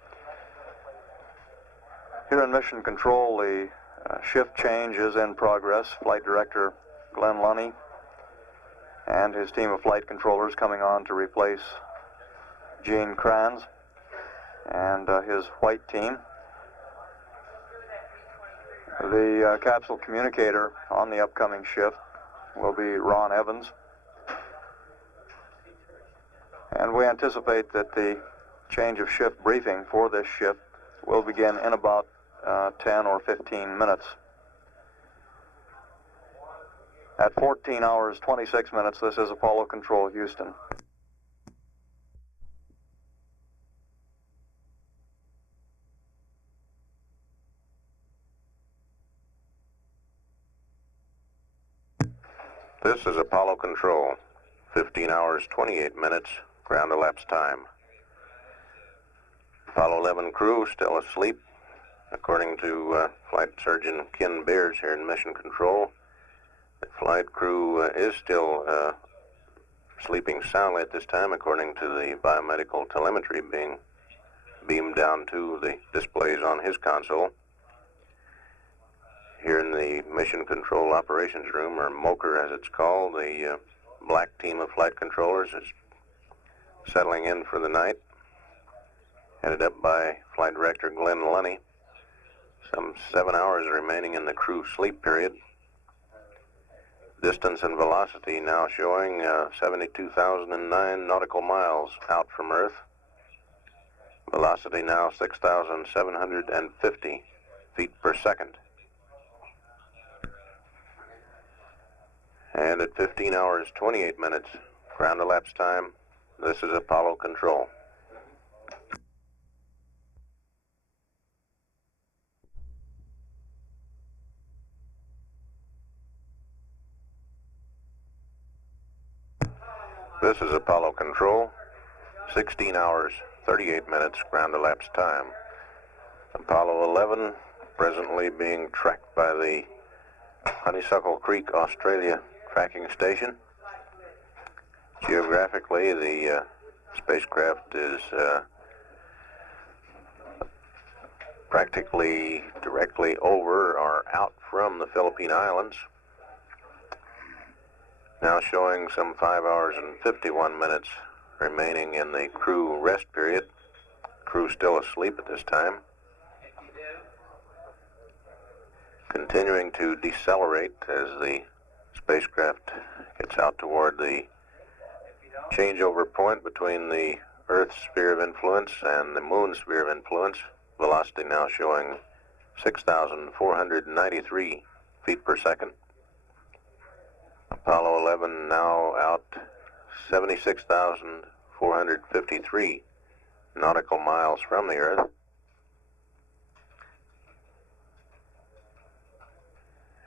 Here in Mission Control, the shift change is in progress. Flight Director Glenn Lunny and his team of flight controllers coming on to replace Gene Kranz and his white team. The capsule communicator on the upcoming shift will be Ron Evans. And we anticipate that the change of shift briefing for this shift will begin in about 10 or 15 minutes. At 14 hours 26 minutes, this is Apollo Control, Houston. This is Apollo Control, 15 hours 28 minutes, ground elapsed time. Apollo 11 crew still asleep. According to Flight Surgeon Ken Beers here in Mission Control, the flight crew is still sleeping soundly at this time, according to the biomedical telemetry being beamed down to the displays on his console. Here in the Mission Control Operations Room, or MOCR as it's called, the black team of flight controllers is settling in for the night, headed up by Flight Director Glenn Lunny. Some 7 hours remaining in the crew sleep period. Distance and velocity now showing 72,009 nautical miles out from Earth. Velocity now 6,750 feet per second. And at 15 hours 28 minutes, ground elapsed time, this is Apollo Control. This is Apollo Control, 16 hours 38 minutes, ground elapsed time. Apollo 11 presently being tracked by the Honeysuckle Creek, Australia tracking station. Geographically, the spacecraft is practically directly over or out from the Philippine Islands. Now showing some 5 hours and 51 minutes remaining in the crew rest period. Crew still asleep at this time. Continuing to decelerate as the spacecraft gets out toward the changeover point between the Earth's sphere of influence and the Moon's sphere of influence. Velocity now showing 6,493 feet per second. Apollo 11 now out 76,453 nautical miles from the Earth.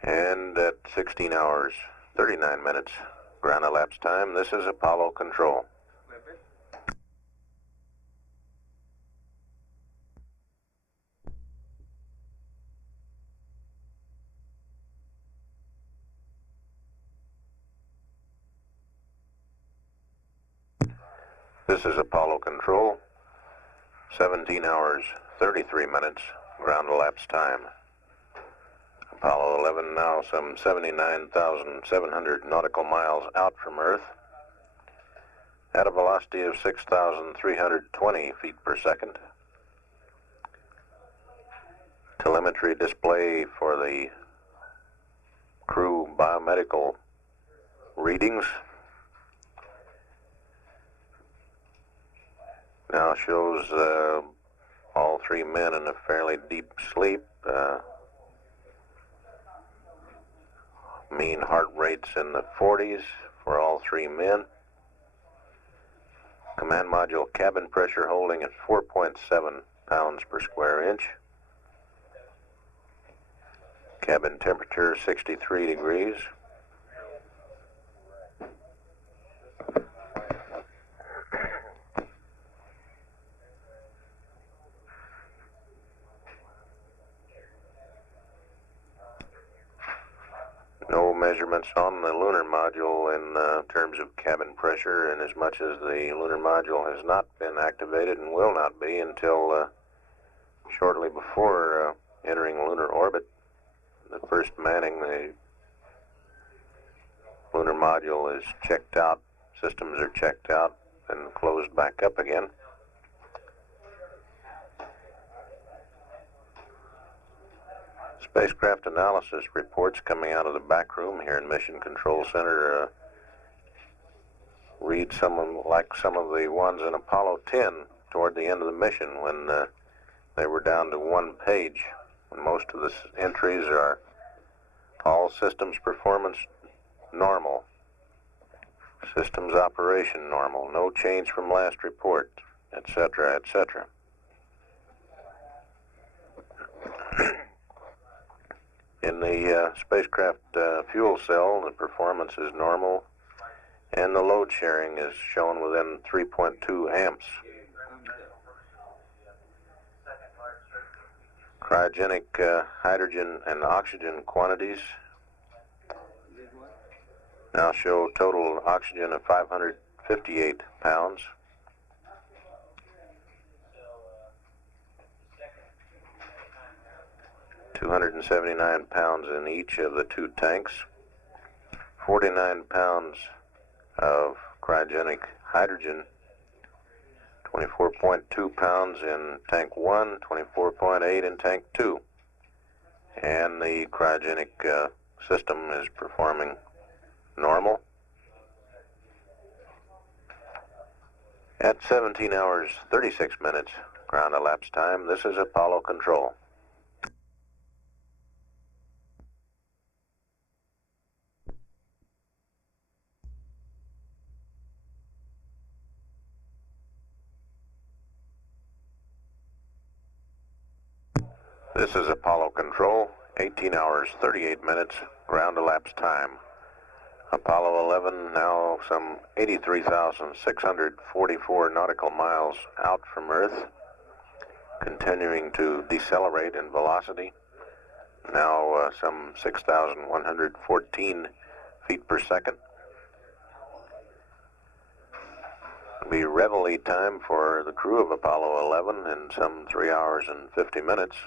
And at 16 hours 39 minutes ground elapsed time, this is Apollo Control. This is Apollo Control, 17 hours 33 minutes ground elapsed time. Apollo 11 now some 79,700 nautical miles out from Earth at a velocity of 6,320 feet per second. Telemetry display for the crew biomedical readings now shows all three men in a fairly deep sleep. Mean heart rates in the 40s for all three men. Command module cabin pressure holding at 4.7 pounds per square inch. Cabin temperature 63 degrees. No measurements on the lunar module in terms of cabin pressure, and as much as the lunar module has not been activated and will not be until shortly before entering lunar orbit. The first manning, the lunar module is checked out, systems are checked out and closed back up again. Spacecraft analysis reports coming out of the back room here in Mission Control Center read like some of the ones in Apollo 10 toward the end of the mission when they were down to one page. Most of the entries are all systems performance normal, systems operation normal, no change from last report, etc., etc. In the spacecraft fuel cell, the performance is normal, and the load sharing is shown within 3.2 amps. Cryogenic hydrogen and oxygen quantities now show total oxygen of 558 pounds. $279 pounds in each of the two tanks, 49 pounds of cryogenic hydrogen, 24.2 pounds in tank 1, 24.8 in tank 2. And the cryogenic system is performing normal. At 17 hours 36 minutes ground elapsed time, this is Apollo Control. This is Apollo Control, 18 hours 38 minutes, ground elapsed time. Apollo 11 now some 83,644 nautical miles out from Earth, continuing to decelerate in velocity, now some 6,114 feet per second. It'll be reveille time for the crew of Apollo 11 in some 3 hours and 50 minutes.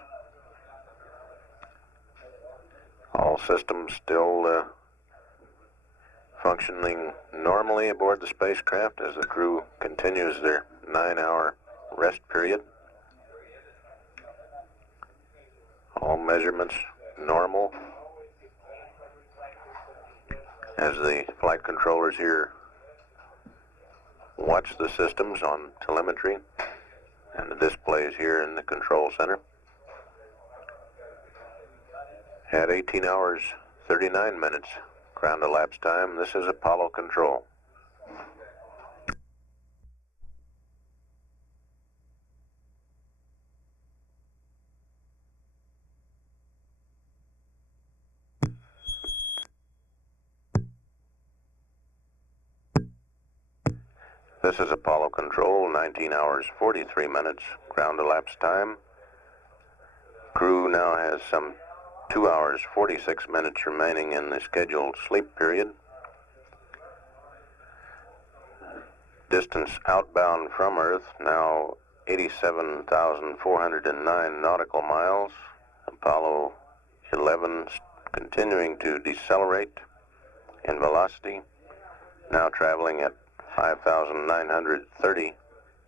All systems still functioning normally aboard the spacecraft as the crew continues their 9-hour rest period. All measurements normal as the flight controllers here watch the systems on telemetry and the displays here in the control center. At 18 hours 39 minutes ground elapsed time, this is Apollo Control. This is Apollo Control, 19 hours 43 minutes ground elapsed time. Crew now has some 2 hours 46 minutes remaining in the scheduled sleep period. Distance outbound from Earth now 87,409 nautical miles. Apollo 11 continuing to decelerate in velocity, now traveling at 5,930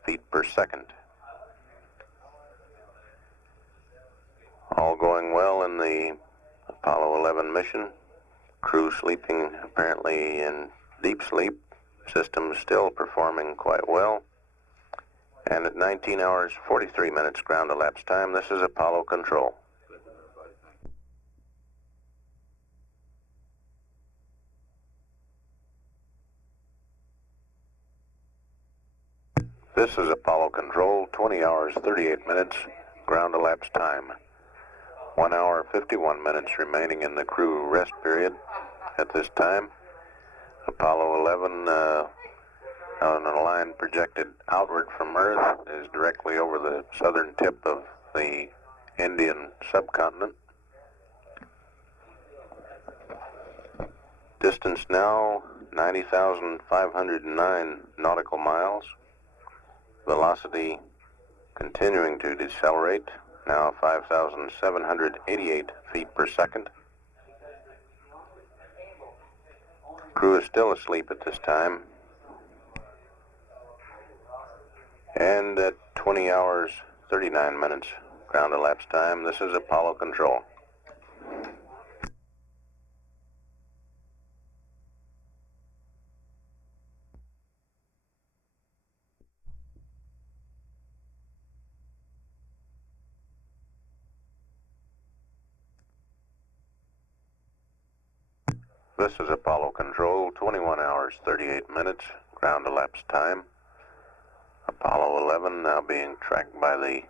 feet per second. All going well in the Apollo 11 mission. Crew sleeping apparently in deep sleep. System still performing quite well. And at 19 hours 43 minutes ground elapsed time, this is Apollo Control. This is Apollo Control, 20 hours 38 minutes ground elapsed time. 1 hour 51 minutes remaining in the crew rest period at this time. Apollo 11 on a line projected outward from Earth is directly over the southern tip of the Indian subcontinent. Distance now 90,509 nautical miles. Velocity continuing to decelerate, now 5,788 feet per second. Crew is still asleep at this time. And at 20 hours 39 minutes ground elapsed time, this is Apollo Control. This is Apollo Control, 21 hours 38 minutes ground elapsed time. Apollo 11 now being tracked by the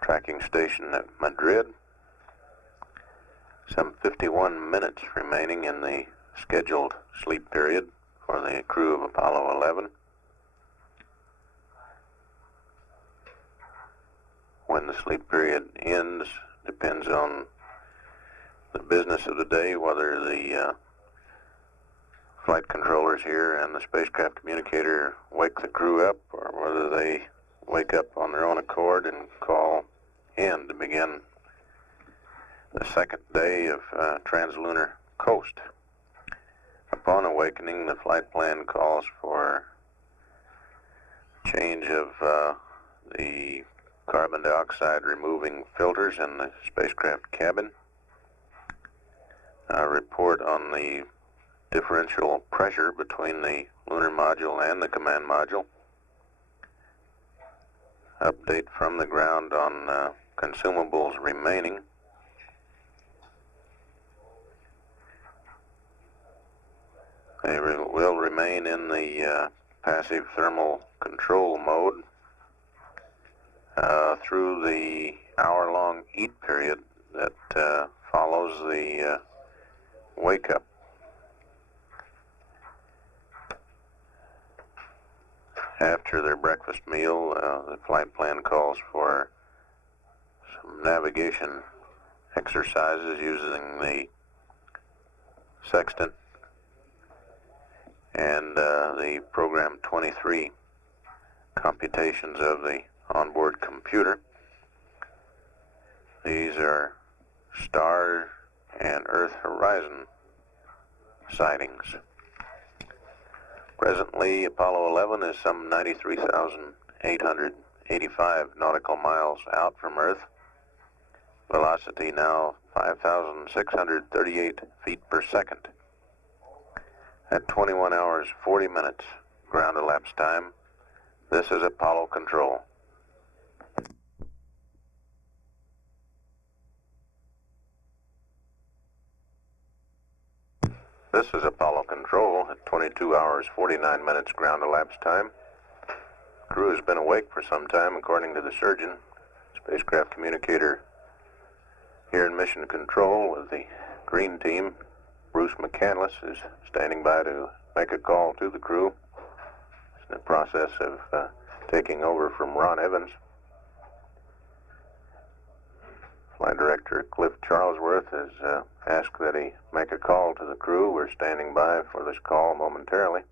tracking station at Madrid. Some 51 minutes remaining in the scheduled sleep period for the crew of Apollo 11. When the sleep period ends depends on the business of the day, whether the flight controllers here and the spacecraft communicator wake the crew up, or whether they wake up on their own accord and call in to begin the second day of translunar coast. Upon awakening, the flight plan calls for change of the carbon dioxide removing filters in the spacecraft cabin. A report on the differential pressure between the lunar module and the command module. Update from the ground on consumables remaining. They will remain in the passive thermal control mode through the hour-long eat period that follows the wake-up. After their breakfast meal, the flight plan calls for some navigation exercises using the sextant and the Program 23 computations of the onboard computer. These are star and Earth horizon sightings. Presently, Apollo 11 is some 93,885 nautical miles out from Earth. Velocity now 5,638 feet per second. At 21 hours 40 minutes ground elapsed time, this is Apollo Control. This is Apollo Control at 22 hours 49 minutes ground elapsed time. Crew has been awake for some time, according to the surgeon. Spacecraft communicator here in Mission Control with the green team, Bruce McCandless, is standing by to make a call to the crew. He's in the process of taking over from Ron Evans. Flight Director Cliff Charlesworth has asked that he make a call to the crew. We're standing by for this call momentarily.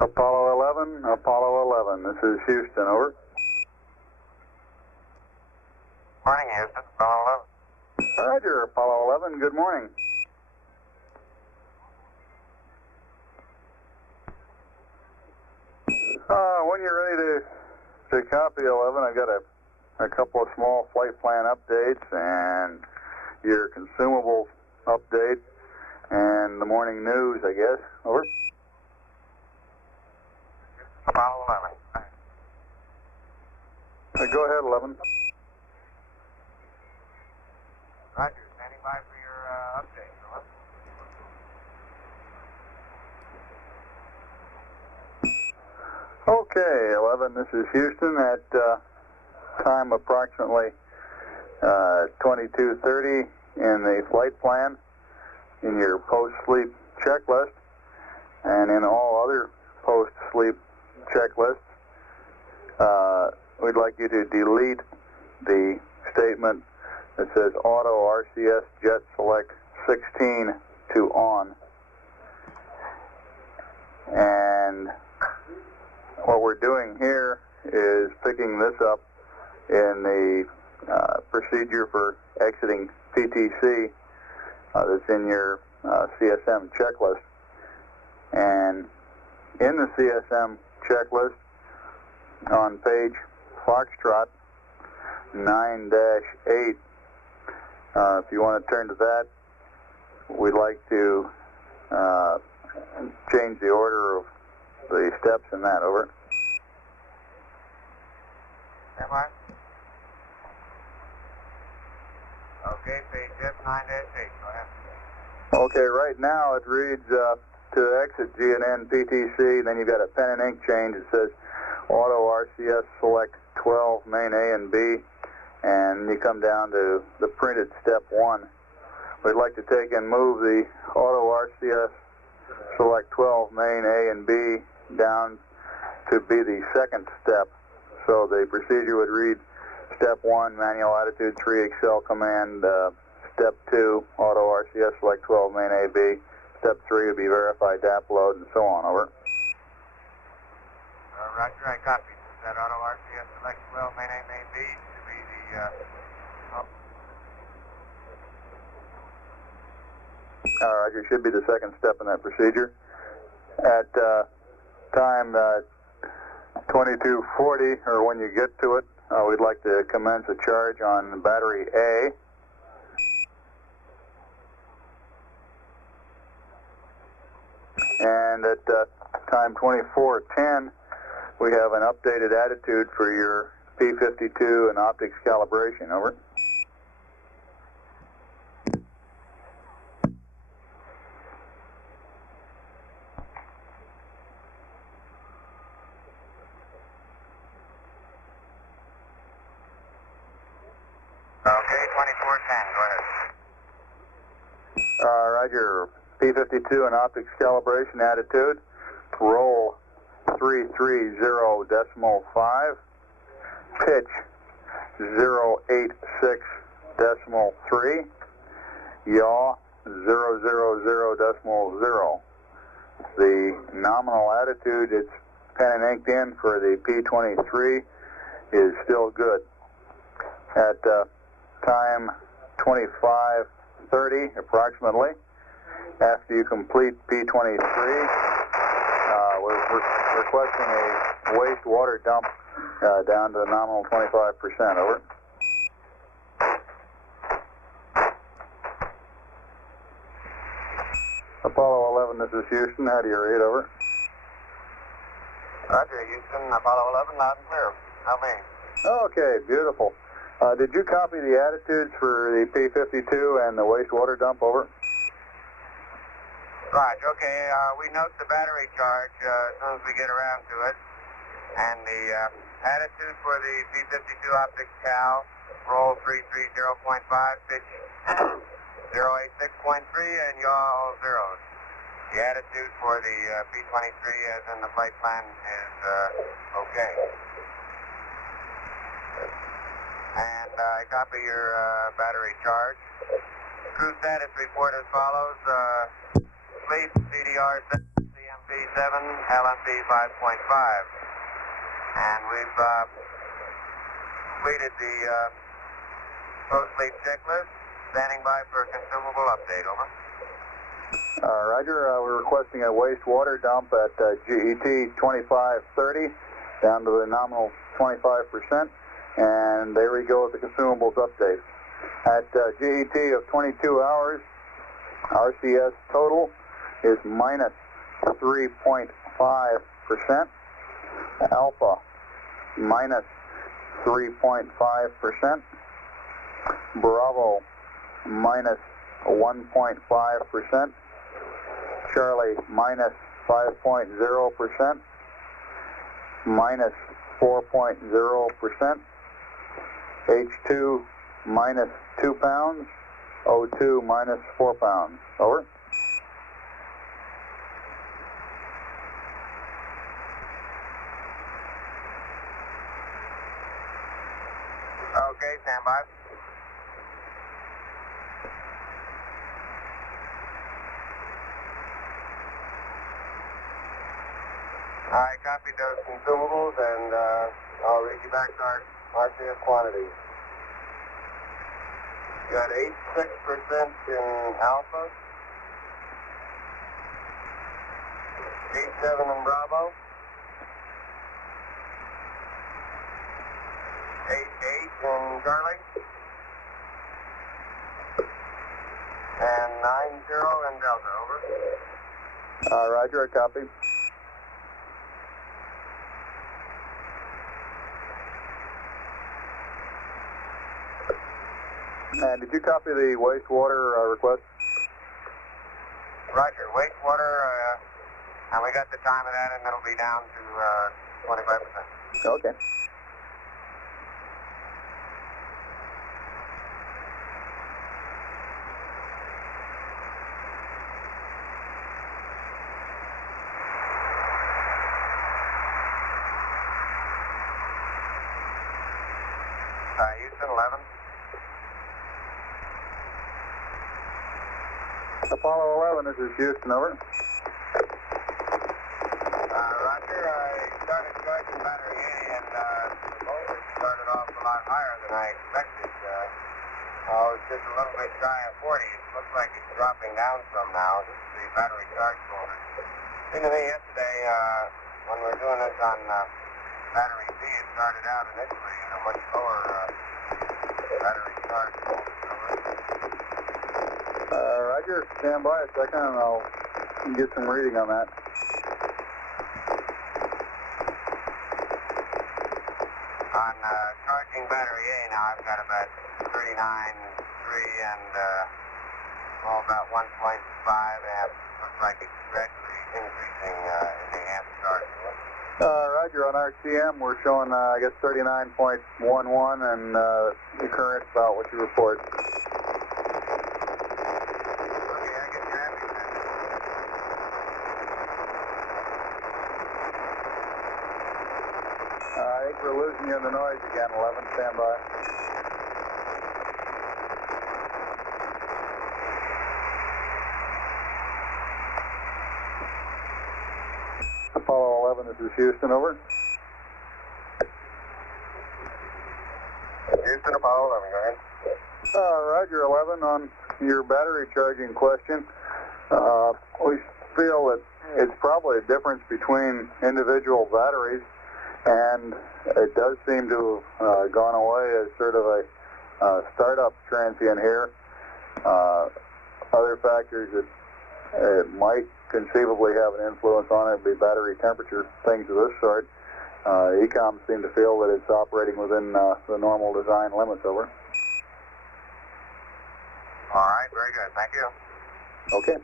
Apollo 11, this is Houston, over. Morning, Houston. Apollo 11. Roger, Apollo 11, good morning. When you're ready to copy 11, I've got a couple of small flight plan updates and your consumables update and the morning news, I guess. Over. Apollo 11. Go ahead, 11. Roger, standing by for your update. Okay, 11, this is Houston at time approximately 22:30 in the flight plan, in your post-sleep checklist, and in all other post-sleep checklists. We'd like you to delete the statement that says Auto RCS Jet Select 16 to on. And what we're doing here is picking this up in the procedure for exiting PTC that's in your CSM checklist. And in the CSM checklist, on page Foxtrot 9-8, if you want to turn to that, we'd like to change the order of the steps in that. Over. Stand by. Okay, page F9-8. Go ahead. Okay, right now it reads to exit GNN PTC, then you've got a pen and ink change. It says Auto RCS Select 12 main A and B, and you come down to the printed step 1. We'd like to take and move the Auto RCS Select 12 main A and B down to be the second step. So the procedure would read step 1, manual attitude 3 Excel command, step 2, Auto RCS Select 12 main A B, step 3 would be verified DAP load, and so on. Over. Roger, I copy. That Auto RCS Select 12 main A main B to be the Roger, should be the second step in that procedure. At time 22:40, or when you get to it, we'd like to commence a charge on battery A. And at time 24:10, we have an updated attitude for your P52 and optics calibration. Over. Okay, 24:10. Go ahead. Roger. P52 and optics calibration attitude. Roll 330.5. Pitch 086.3. Yaw 000.0. The nominal attitude it's pen and inked in for the P23 is still good. At time 25:30 approximately, after you complete P23, we're requesting a wastewater dump down to the nominal 25%. Over. Apollo 11, this is Houston. How do you read? Over. Roger, Houston. Apollo 11, loud and clear. How me? Okay, beautiful. Did you copy the attitudes for the P52 and the wastewater dump? Over. Right, okay, we note the battery charge as soon as we get around to it. And the attitude for the P52 optics cal, roll 330.5, pitch 086.3, and yaw all zeros. The attitude for the P23 as in the flight plan is okay. And I copy your battery charge. Crew status report as follows. Sleep, CDR 7, CMP 7, LMP 5.5. And we've completed the Post fleet checklist. Standing by for a consumable update. Over. Roger. We're requesting a wastewater dump at GET 2530 down to the nominal 25%. And there we go with the consumables update. At GET of 22 hours, RCS total is minus 3.5%. Alpha minus 3.5%. Bravo minus 1.5%. Charlie minus 5.0%. Minus 4.0%. H2 minus 2 pounds. O2 minus 4 pounds. Over. Okay, stand by. All right, copied those consumables, and I'll read you back our RCS quantities. You got 86% in Alpha, 87 in Bravo, 88 in Charlie, and 90 in Delta. Over. Roger, I copy. And did you copy the wastewater request? Roger, wastewater, and we got the time of that, and it'll be down to 25%. Okay. Houston 11. Apollo 11, this is Houston, over. Roger, I started charging battery A, and the voltage started off a lot higher than I expected. Oh, it's just a little bit shy of 40. It looks like it's dropping down some now. This is the battery charge voltage. Seemed to me yesterday, when we were doing this on battery B, it started out initially in a much lower battery charge voltage. Roger, stand by a second and I'll get some reading on that. On charging battery A now, I've got about 39.3 and about 1.5 amps. Looks like it's gradually increasing in the amp charge. Roger, on RCM we're showing I guess 39.11 and the current about what you report. I think we're losing you in the noise again. 11, stand by. Apollo 11, this is Houston, over. Houston, Apollo 11, go ahead. Roger, 11, on your battery charging question. We feel that it's probably a difference between individual batteries, and it does seem to have gone away as sort of a startup transient here. Other factors that it might conceivably have an influence on it would be battery temperature, things of this sort. ECOM seem to feel that it's operating within the normal design limits, over. All right, very good. Thank you. Okay.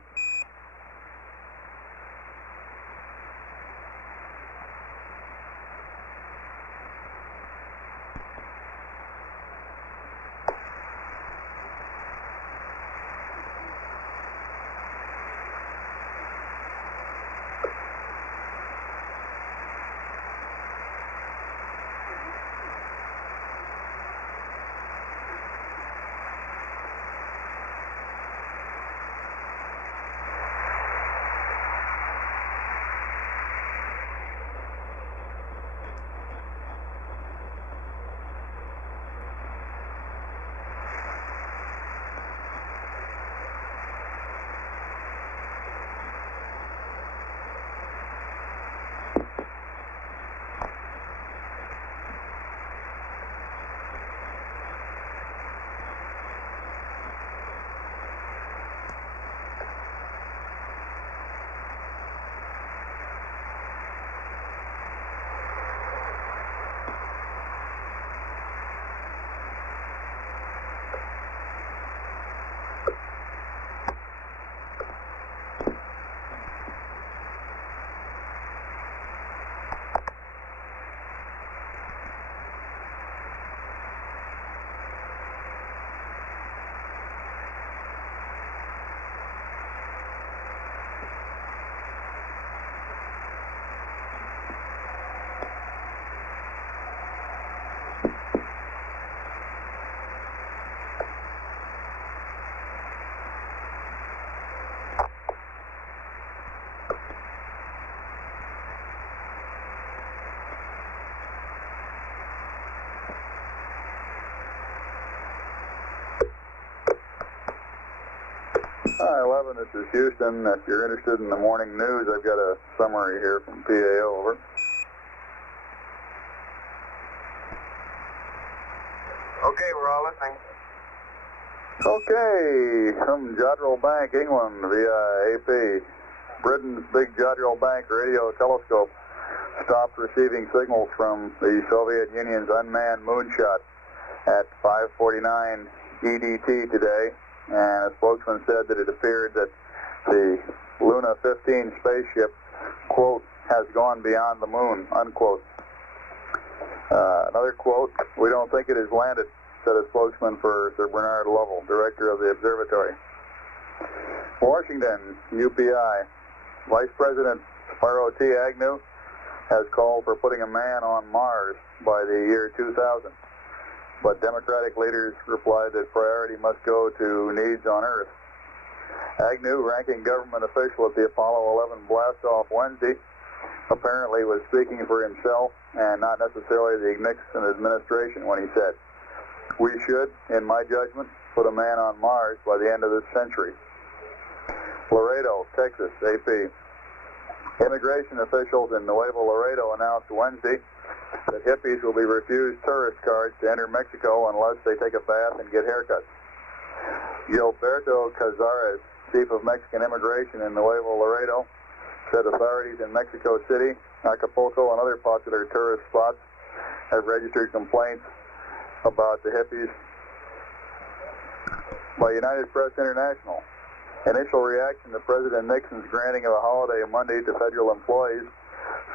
11, this is Houston. If you're interested in the morning news, I've got a summary here from PAO, over. Okay, we're all listening. Okay, from Jodrell Bank, England, via AP. Britain's big Jodrell Bank radio telescope stopped receiving signals from the Soviet Union's unmanned moonshot at 5:49 EDT today, and a spokesman said that it appeared that the Luna 15 spaceship, quote, has gone beyond the moon, unquote. Another quote, we don't think it has landed, said a spokesman for Sir Bernard Lovell, director of the observatory. Washington, UPI. Vice President Spiro T. Agnew has called for putting a man on Mars by the year 2000. But Democratic leaders replied that priority must go to needs on Earth. Agnew, ranking government official at the Apollo 11 blastoff Wednesday, apparently was speaking for himself and not necessarily the Nixon administration when he said, "We should, in my judgment, put a man on Mars by the end of this century." Laredo, Texas, AP. Immigration officials in Nuevo Laredo announced Wednesday that hippies will be refused tourist cards to enter Mexico unless they take a bath and get haircuts. Gilberto Cazares, chief of Mexican immigration in Nuevo Laredo, said authorities in Mexico City, Acapulco, and other popular tourist spots have registered complaints about the hippies by United Press International. Initial reaction to President Nixon's granting of a holiday Monday to federal employees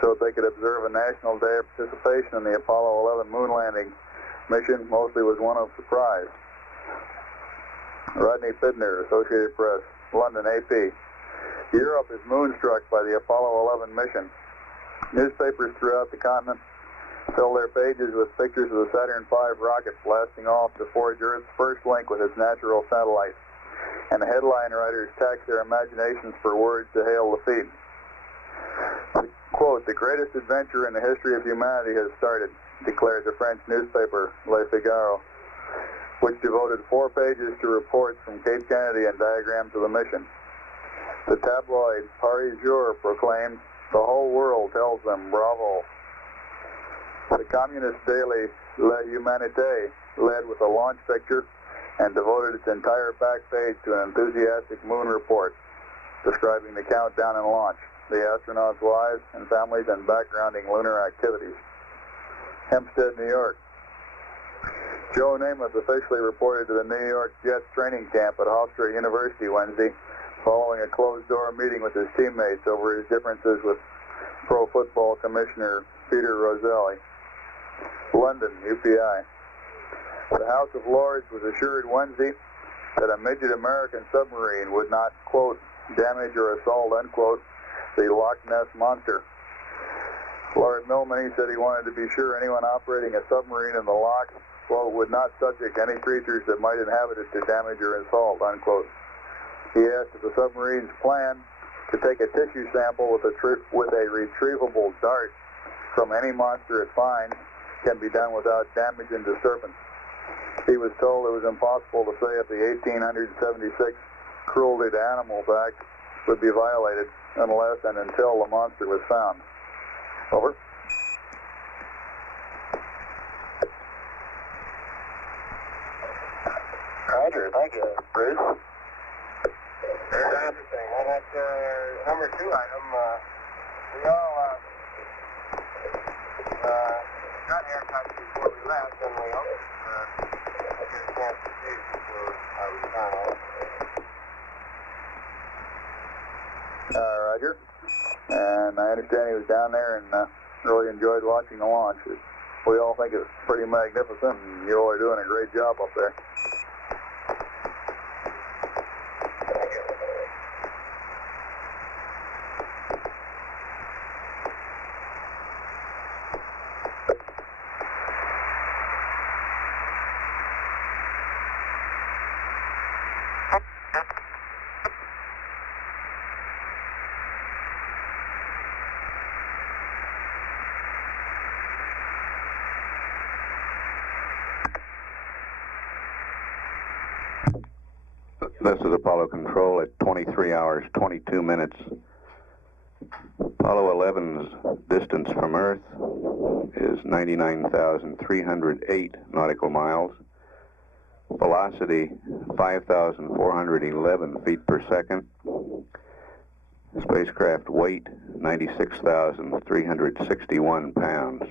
so that they could observe a national day of participation in the Apollo 11 moon landing mission mostly was one of surprise. Rodney Pidner, Associated Press, London, AP. Europe is moonstruck by the Apollo 11 mission. Newspapers throughout the continent fill their pages with pictures of the Saturn V rocket blasting off to forge Earth's first link with its natural satellite. And the headline writers tax their imaginations for words to hail the feat. Quote, "The greatest adventure in the history of humanity has started," declared the French newspaper Le Figaro, which devoted 4 pages to reports from Cape Kennedy and diagrams of the mission. The tabloid Paris Jour proclaimed, "The whole world tells them bravo." The communist daily La Humanité led with a launch picture and devoted its entire back page to an enthusiastic moon report describing the countdown and launch, the astronauts' wives and families, and backgrounding lunar activities. Hempstead, New York. Joe Namath officially reported to the New York Jets training camp at Hofstra University Wednesday following a closed-door meeting with his teammates over his differences with Pro Football Commissioner Peter Roselli. London, UPI. The House of Lords was assured Wednesday that a midget American submarine would not, quote, damage or assault, unquote, the Loch Ness Monster. Lord Milman said he wanted to be sure anyone operating a submarine in the loch, quote, would not subject any creatures that might inhabit it to damage or assault, unquote. He asked if the submarine's plan to take a tissue sample with a retrievable dart from any monster it finds can be done without damage and disturbance. He was told it was impossible to say if the 1876 Cruelty to Animals Act would be violated unless and until the monster was found. Over. Roger, thank you, Bruce. Very interesting. And that's number 2 item. We all got haircuts before we left, and we hope I get a chance to see before I return. Roger. And I understand he was down there and really enjoyed watching the launch. We all think it's pretty magnificent, and you all are doing a great job up there. This is Apollo Control at 23 hours, 22 minutes. Apollo 11's distance from Earth is 99,308 nautical miles. Velocity 5,411 feet per second. Spacecraft weight 96,361 pounds.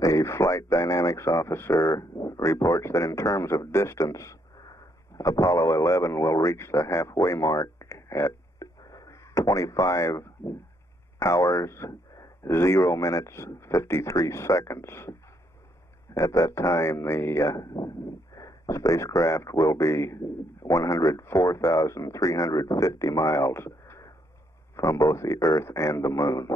The flight dynamics officer reports that in terms of distance, Apollo 11 will reach the halfway mark at 25 hours, 0 minutes, 53 seconds. At that time, the spacecraft will be 104,350 miles from both the Earth and the Moon.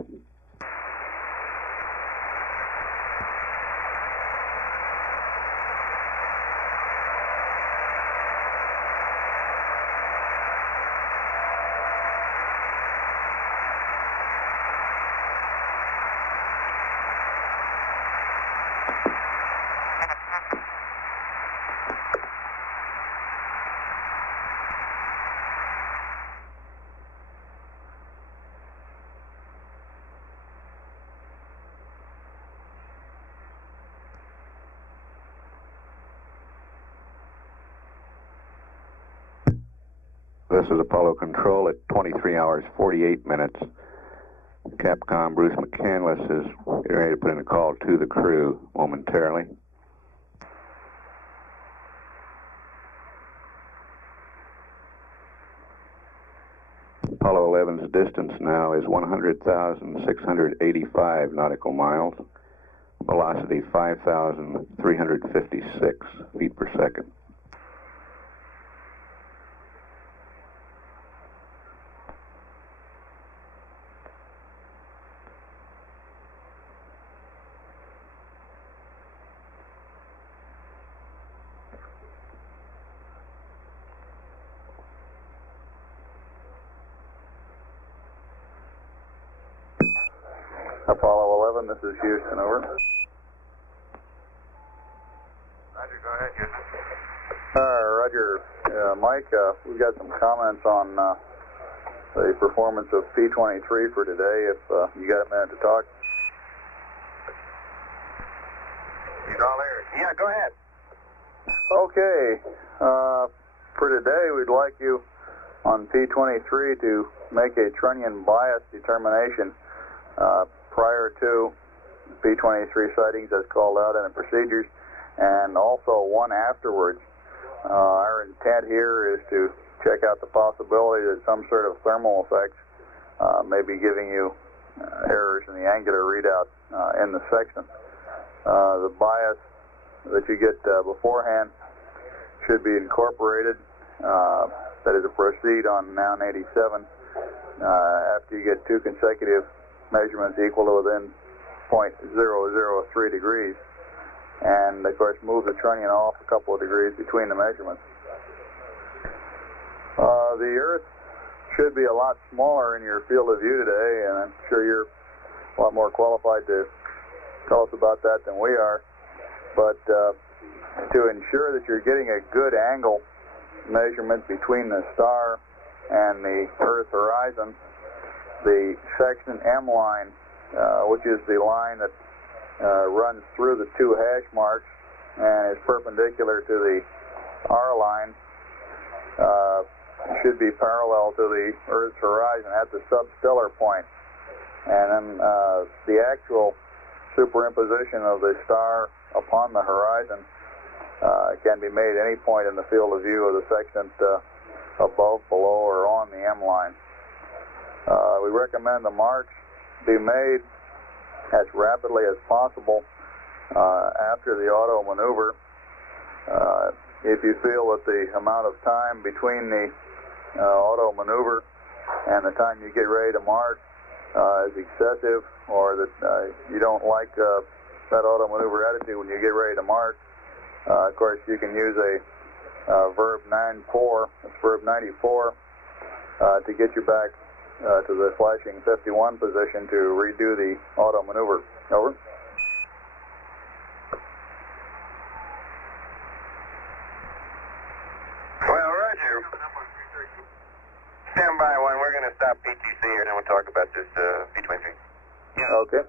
This is Apollo Control at 23 hours, 48 minutes. Capcom Bruce McCandless is getting ready to put in a call to the crew momentarily. Apollo 11's distance now is 100,685 nautical miles. Velocity 5,356 feet per second. Apollo 11, this is Houston, over. Roger, go ahead, Houston. Roger. Mike, we've got some comments on the performance of P-23 for today, if you got a minute to talk. He's all ears. Yeah, go ahead. Okay. For today, we'd like you on P-23 to make a trunnion bias determination prior to P-23 sightings as called out in the procedures, and also one afterwards. Our intent here is to check out the possibility that some sort of thermal effects may be giving you errors in the angular readout in the section. The bias that you get beforehand should be incorporated, that is to proceed on noun 87 after you get two consecutive measurements equal to within 0.003 degrees, and of course move the trunnion off a couple of degrees between the measurements. The Earth should be a lot smaller in your field of view today, and I'm sure you're a lot more qualified to tell us about that than we are, but to ensure that you're getting a good angle measurement between the star and the Earth horizon, the section M line, which is the line that runs through the two hash marks and is perpendicular to the R line, should be parallel to the Earth's horizon at the substellar point. And then the actual superimposition of the star upon the horizon can be made any point in the field of view of the section above, below, or on the M line. We recommend the marks be made as rapidly as possible after the auto maneuver. If you feel that the amount of time between the auto maneuver and the time you get ready to mark is excessive, or that you don't like that auto maneuver attitude when you get ready to mark, Of course, you can use a verb 94, that's verb 94, to get you back to the flashing 51 position to redo the auto maneuver. Over. Well, Roger. Stand by one. We're going to stop PTC here, and then we'll talk about this P23. Yeah. Okay.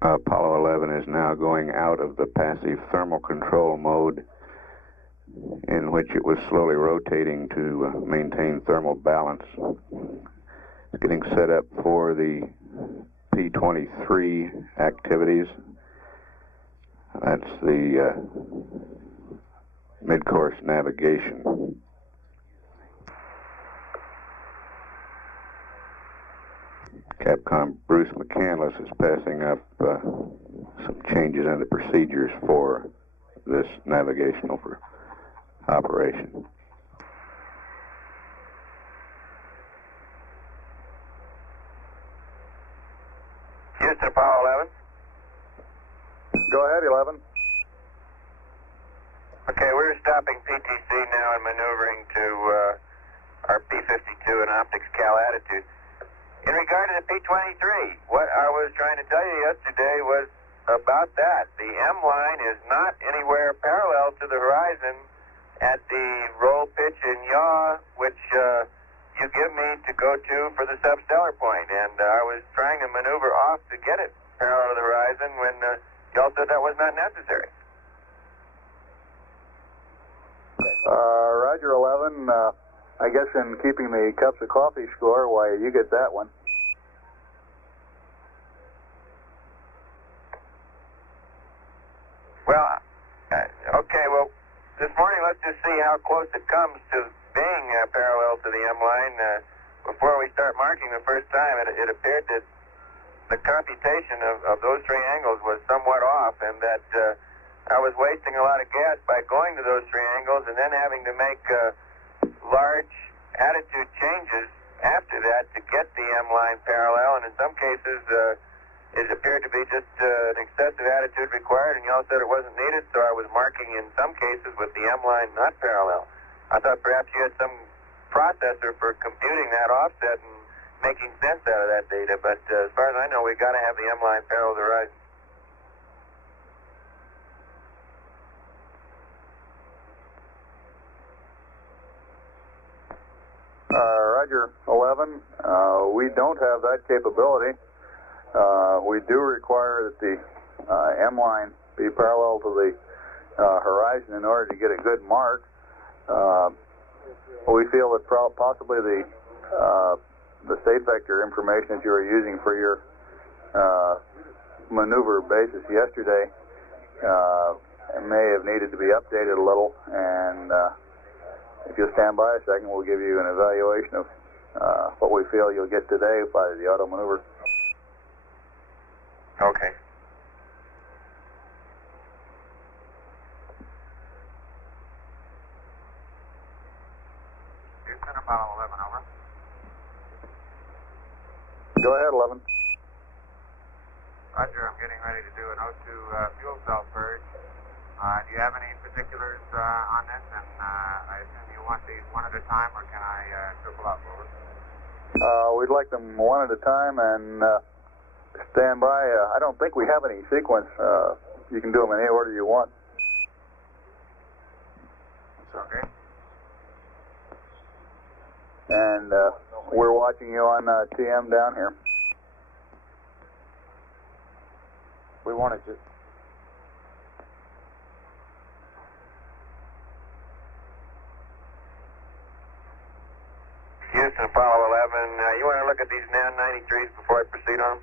Apollo 11 is now going out of the passive thermal control mode, in which it was slowly rotating to maintain thermal balance. It's getting set up for the P23 activities. That's the mid-course navigation. Capcom Bruce McCandless is passing up some changes in the procedures for this navigational operation. Houston, Apollo 11. Go ahead, 11. Okay, we're stopping PTC now and maneuvering to our P52 and optics cal attitude. In regard to the P23, what I was trying to tell you yesterday was about that. The M line is not anywhere parallel to the horizon at the roll, pitch, and yaw, which you give me to go to for the substellar point. And I was trying to maneuver off to get it parallel to the horizon when y'all said that was not necessary. Roger, 11. I guess in keeping the cups of coffee score, why, you get that one. Well, okay, well, this morning let's just see how close it comes to being parallel to the M line before we start marking the first time. It appeared that the computation of those three angles was somewhat off, and that I was wasting a lot of gas by going to those three angles and then having to make large attitude changes after that to get the M line parallel, and in some cases it appeared to be just an excessive attitude required, and y'all said it wasn't needed, so I was marking in some cases with the M line not parallel. I thought perhaps you had some processor for computing that offset and making sense out of that data, but as far as I know, we've got to have the M line parallel to the horizon. Roger, 11. We don't have that capability. We do require that the M line be parallel to the horizon in order to get a good mark. We feel that possibly the state vector information that you were using for your maneuver basis yesterday may have needed to be updated a little, and if you'll stand by a second, we'll give you an evaluation of what we feel you'll get today by the auto maneuver. Okay. Houston, Apollo 11, over. Go ahead, 11. Roger, I'm getting ready to do an O2 fuel cell purge. Do you have any particulars on this? And I assume you want these one at a time, or can I triple up, over? We'd like them one at a time, and stand by. I don't think we have any sequence. You can do them in any order you want. It's okay. And we're watching you on TM down here. We wanted to. Houston, Apollo 11, you want to look at these NAN 93s before I proceed on them?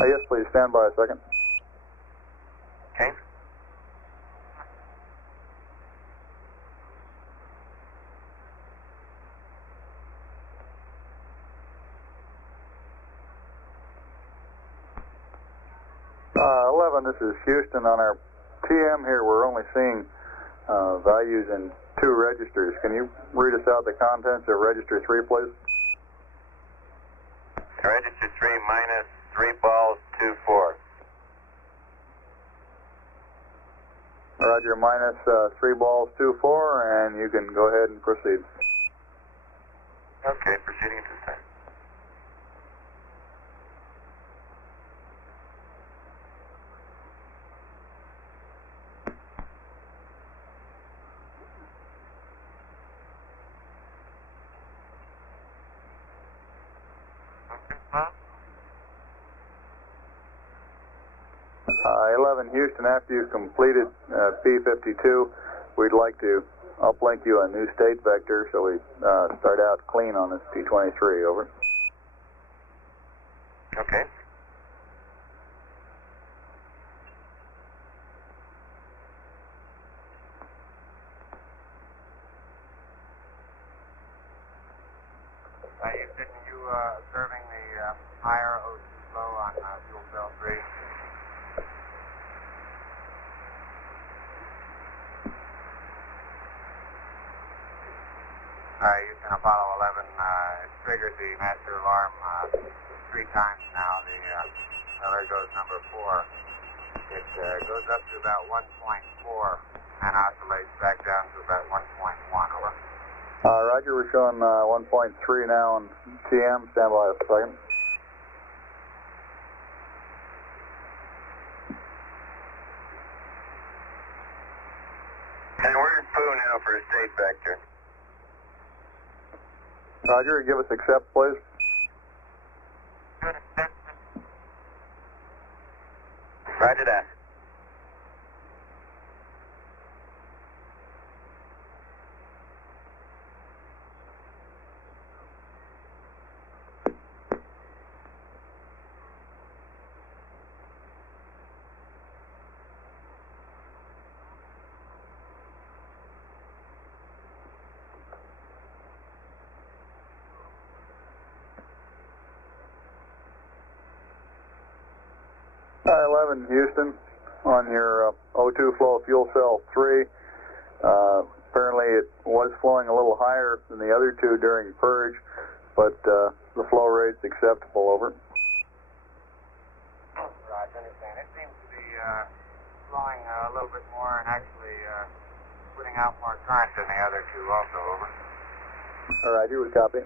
Yes, please stand by a second. Okay. This is Houston on our TM here, we're only seeing values in 2 registers. Can you read us out the contents of register 3, please? Register 3 minus 3 balls, 2-4. Roger, minus 3 balls, 2-4, and you can go ahead and proceed. Okay, proceeding to start. Huh? 11 Houston, after you've completed P52, we'd like to uplink you a new state vector, so we start out clean on this P23, over. Okay. You observing the higher O2 flow on fuel cell 3? Houston, Apollo 11, it's triggered the master alarm 3 times now. There goes number 4. It goes up to about 1.4 and oscillates back down to about 1.1, over. Roger, we're showing 1.3 now on TM. Stand by a second. And we're in Poo now for a state vector. Roger, give us accept, please. Roger that. Hi, 11 Houston, on your O2 flow fuel cell 3. Apparently it was flowing a little higher than the other 2 during purge, but the flow rate's acceptable, over. Roger, understand. It seems to be flowing a little bit more and actually putting out more current than the other 2 also, over. Roger, we copy.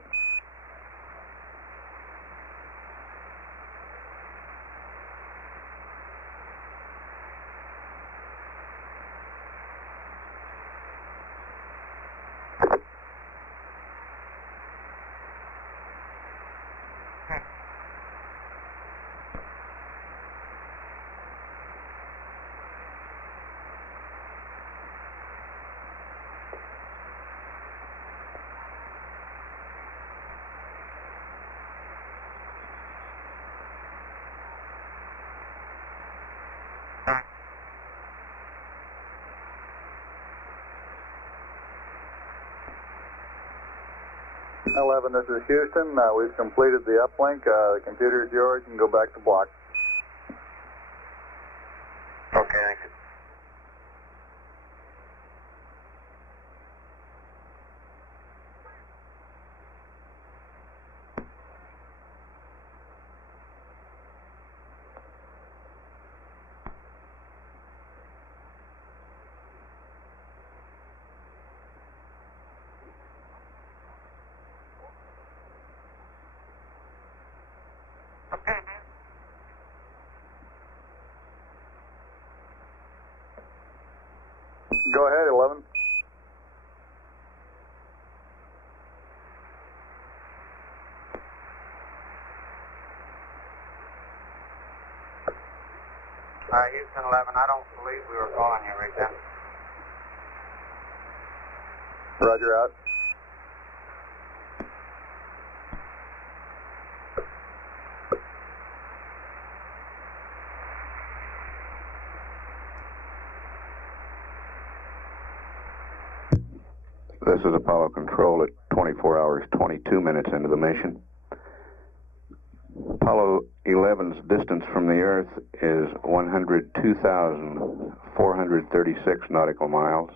Hmm. 11, this is Houston. We've completed the uplink. The computer's yours. You can go back to block. Okay, thank you. Go ahead, 11. Houston 11, I don't believe we were calling you right then. Roger, out. This is Apollo Control at 24 hours, 22 minutes into the mission. Apollo 11's distance from the Earth is 102,436 nautical miles.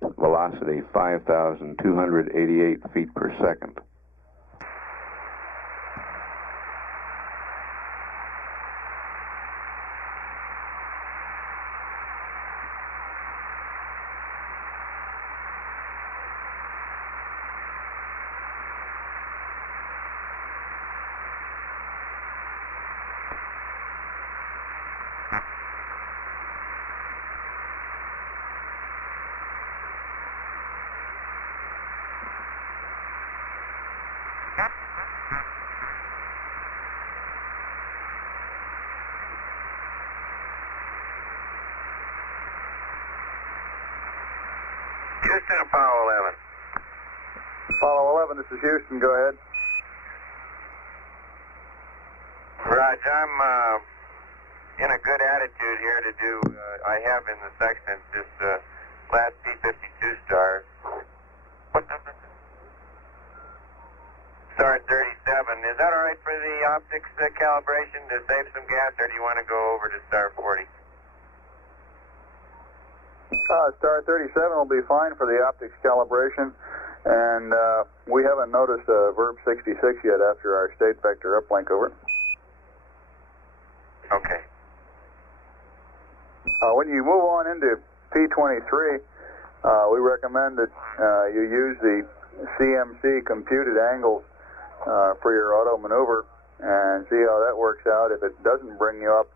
Velocity 5,288 feet per second. Houston, Apollo 11. Apollo 11, this is Houston. Go ahead. Raj, I'm in a good attitude here to do, I have in the section this last P-52 star. What number? Star 37. Is that all right for the optics calibration to save some gas, or do you want to go over to star 40? Star 37 will be fine for the optics calibration, and we haven't noticed VERB 66 yet after our state vector uplink. Over. Okay. When you move on into P23, we recommend that you use the CMC computed angles for your auto maneuver and see how that works out. If it doesn't bring you up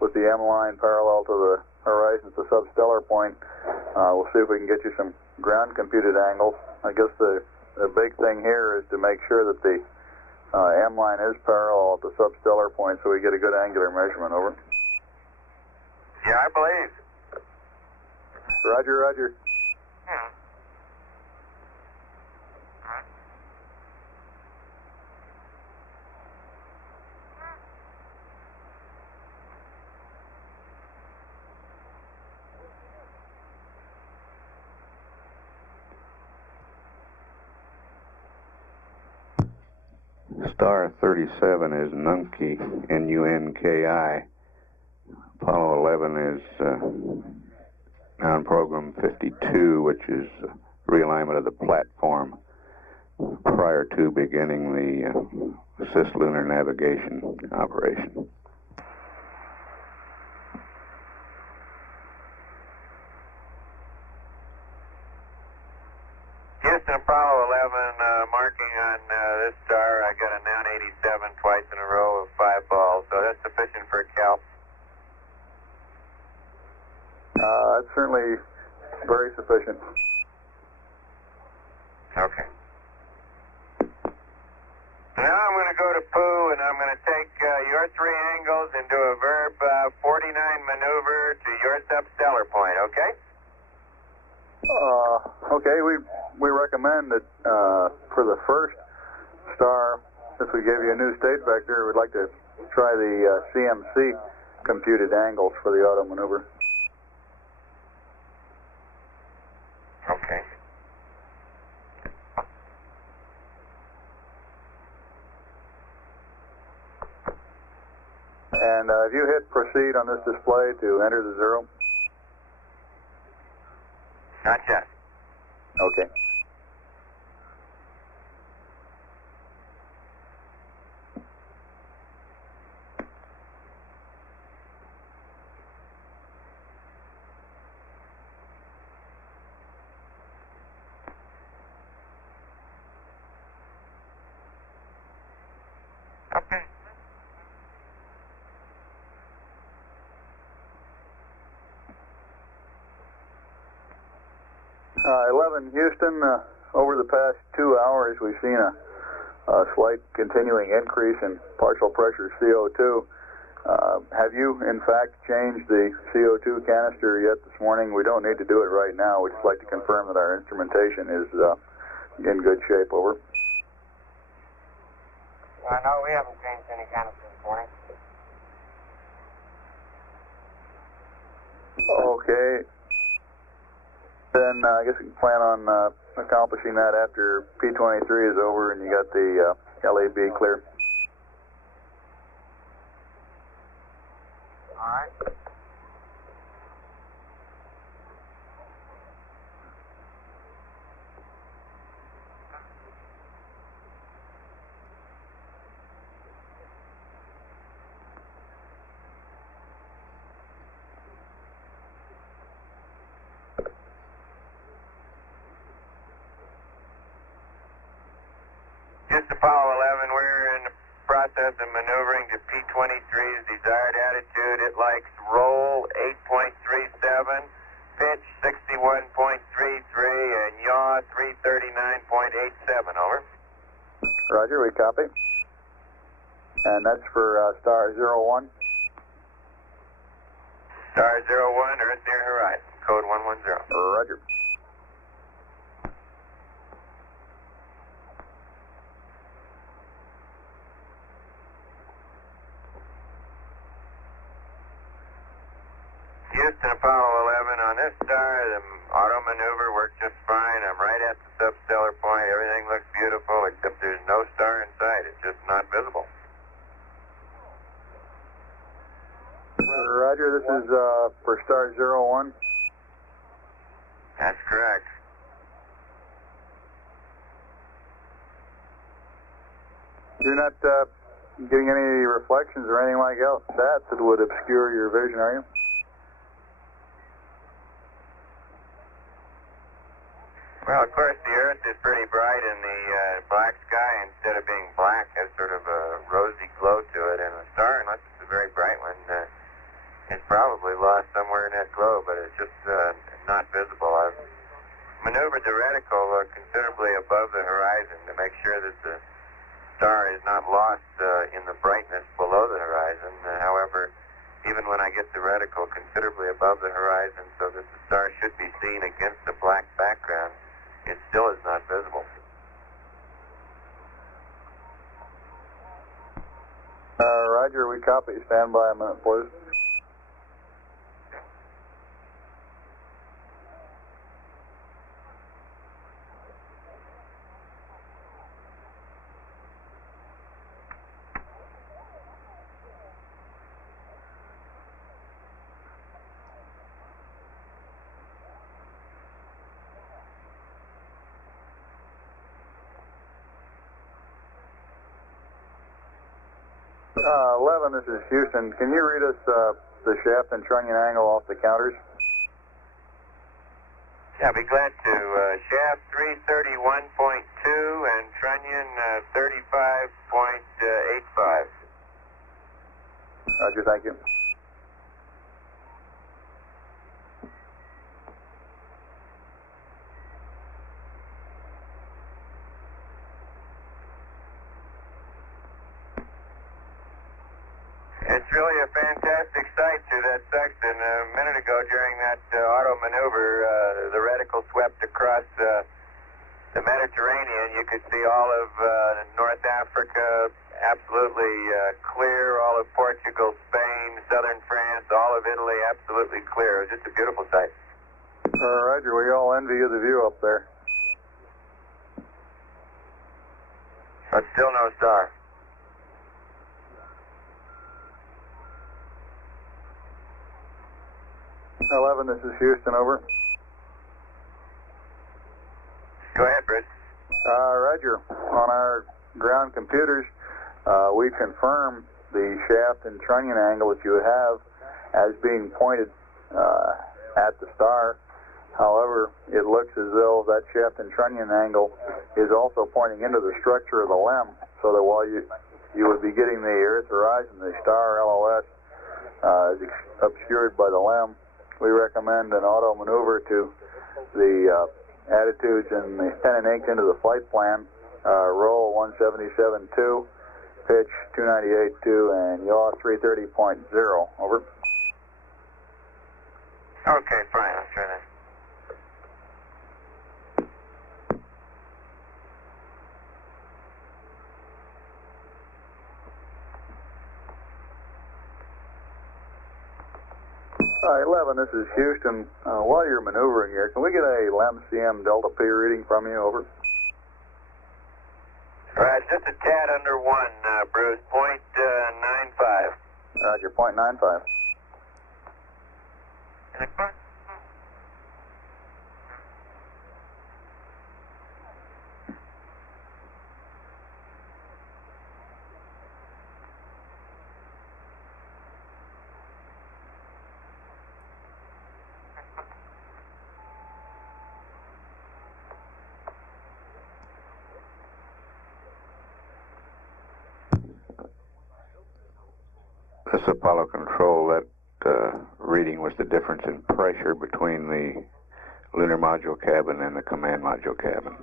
with the M line parallel to the horizon at the substellar point, we'll see if we can get you some ground computed angles. I guess the big thing here is to make sure that the M line is parallel at the substellar point so we get a good angular measurement. Over. Yeah, I believe. Roger, roger. Yeah. Star 37 is Nunki, N-U-N-K-I. Apollo 11 is on program 52, which is realignment of the platform prior to beginning the cislunar navigation operation. Houston, Apollo 11, marking on this star, I got a noun 87 twice in a row of 5 balls, so that's sufficient for a cal. That's certainly very sufficient. Okay. Now I'm going to go to Pooh, and I'm going to take your 3 angles and do a VERB 49 maneuver to your substellar point, okay? Okay, we recommend that for the first star, since we gave you a new state vector, we'd like to try the CMC computed angles for the auto maneuver. Okay. And if you hit proceed on this display to enter the 0. Not yet. Okay. Okay. Houston, over the past 2 hours, we've seen a slight continuing increase in partial pressure CO2. Have you, in fact, changed the CO2 canister yet this morning? We don't need to do it right now. We'd just like to confirm that our instrumentation is in good shape. Over. No, we haven't changed any canister this morning. Okay. Then I guess we can plan on accomplishing that after P23 is over and you got the LAB clear. right. Just Apollo 11, we're in the process of maneuvering to P-23's desired attitude. It likes roll 8.37, pitch 61.33, and yaw 339.87, over. Roger, we copy. And that's for star 01. Star 01, Earth near horizon, code 110. Roger. Houston, Apollo 11, on this star, the auto maneuver worked just fine. I'm right at the substellar point. Everything looks beautiful, except there's no star in sight. It's just not visible. Roger, this is for star 01. That's correct. You're not getting any reflections or anything like that would obscure your vision, are you? Well, of course, the Earth is pretty bright, and the black sky, instead of being black, has sort of a rosy glow to it. And the star, unless it's a very bright one, is probably lost somewhere in that glow, but it's just not visible. I've maneuvered the reticle considerably above the horizon to make sure that the star is not lost in the brightness below the horizon. However, even when I get the reticle considerably above the horizon so that the star should be seen against the black background, it still is not visible. Roger, we copy. Stand by a minute, please. Uh, 11, this is Houston. Can you read us the shaft and trunnion angle off the counters? Yeah, I'd be glad to. Shaft 331.2 and trunnion 35.85. Roger, thank you. It's really a fantastic sight through that section. A minute ago during that auto maneuver, the reticle swept across the Mediterranean. You could see all of North Africa absolutely clear, all of Portugal, Spain, southern France, all of Italy absolutely clear. It was just a beautiful sight. Roger, we all envy you the view up there. But still no star. .11, this is Houston, over. Go ahead, Bruce. Roger. On our ground computers, we confirm the shaft and trunnion angle that you have as being pointed at the star. However, it looks as though that shaft and trunnion angle is also pointing into the structure of the LEM, so that while you would be getting the Earth horizon, the star LOS is obscured by the LEM. We recommend an auto maneuver to the attitudes and the pen and ink into the flight plan. Roll 177.2, pitch 298.2, and yaw 330.0. Over. Okay, fine. I'll try that. Hi, 11, this is Houston. While you're maneuvering here, can we get a LEM CM Delta P reading from you? Over. Right, just a tad under 1, Bruce. .95. Roger, .95. This Apollo control, that reading was the difference in pressure between the lunar module cabin and the command module cabin.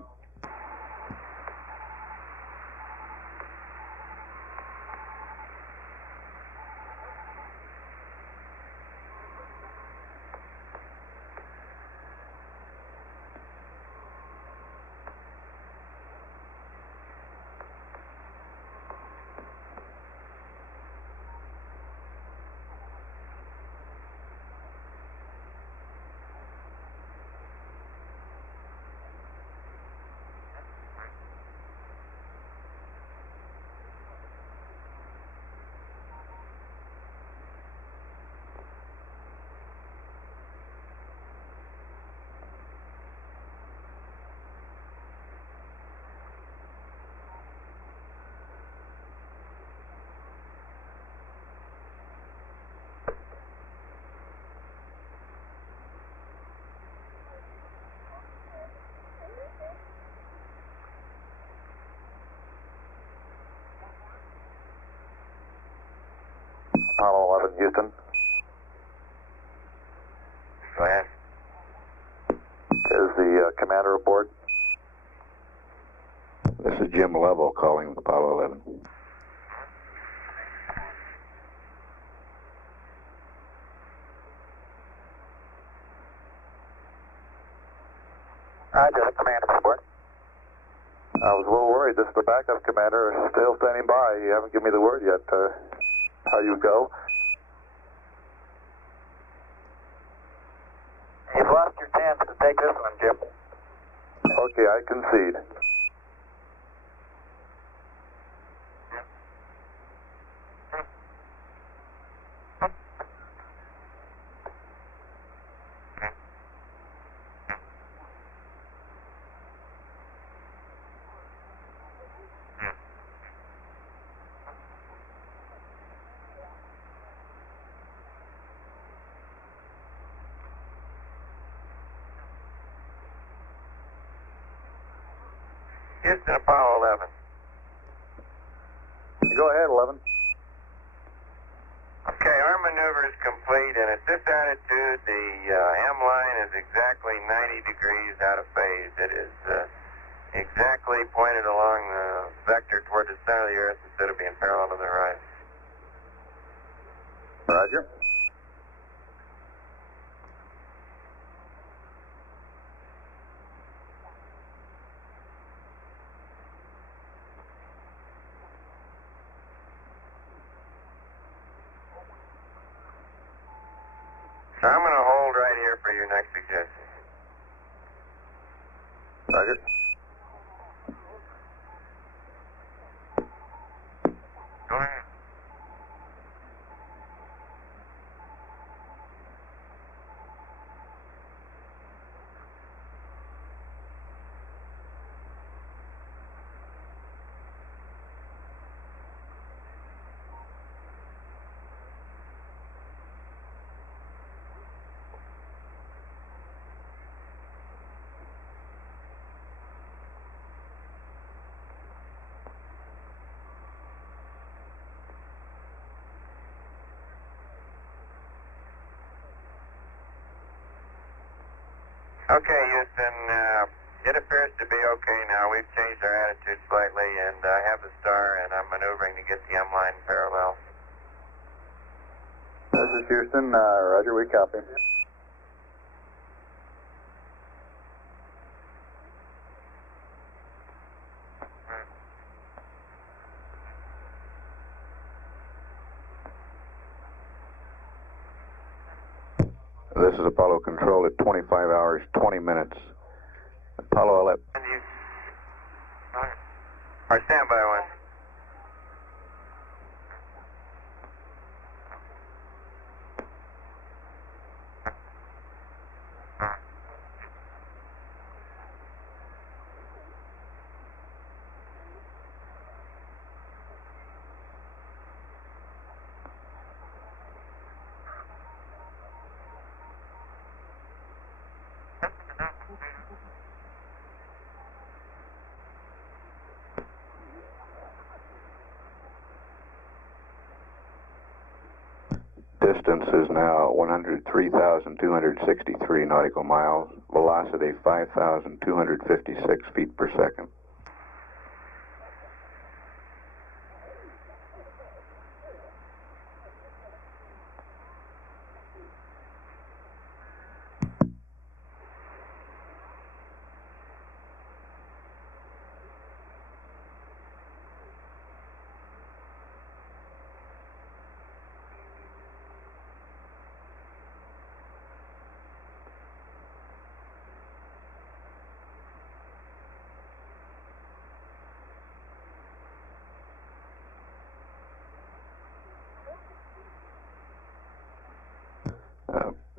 Apollo 11, Houston. Go ahead. Is the commander aboard? This is Jim Lovell calling Apollo 11. Roger, the commander aboard. I was a little worried. This is the backup commander, still standing by. You haven't given me the word yet. How you go? You've lost your chance to take this one, Jim. Okay, I concede. Houston, Apollo 11. Go ahead, 11. Okay, our maneuver is complete, and at this altitude, the M line is exactly 90 degrees out of phase. It is exactly pointed along the vector toward the center of the Earth instead of being parallel to the horizon. Roger. So I'm going to hold right here for your next suggestion. Roger. Go ahead. Okay, Houston, it appears to be okay now. We've changed our attitude slightly, and I have the star, and I'm maneuvering to get the M line parallel. This is Houston. Roger, we copy. This is Apollo control at 25 hours, 20 minutes. Apollo 11. And you... All right, stand by one. Distance is now 103,263 nautical miles. Velocity 5,256 feet per second.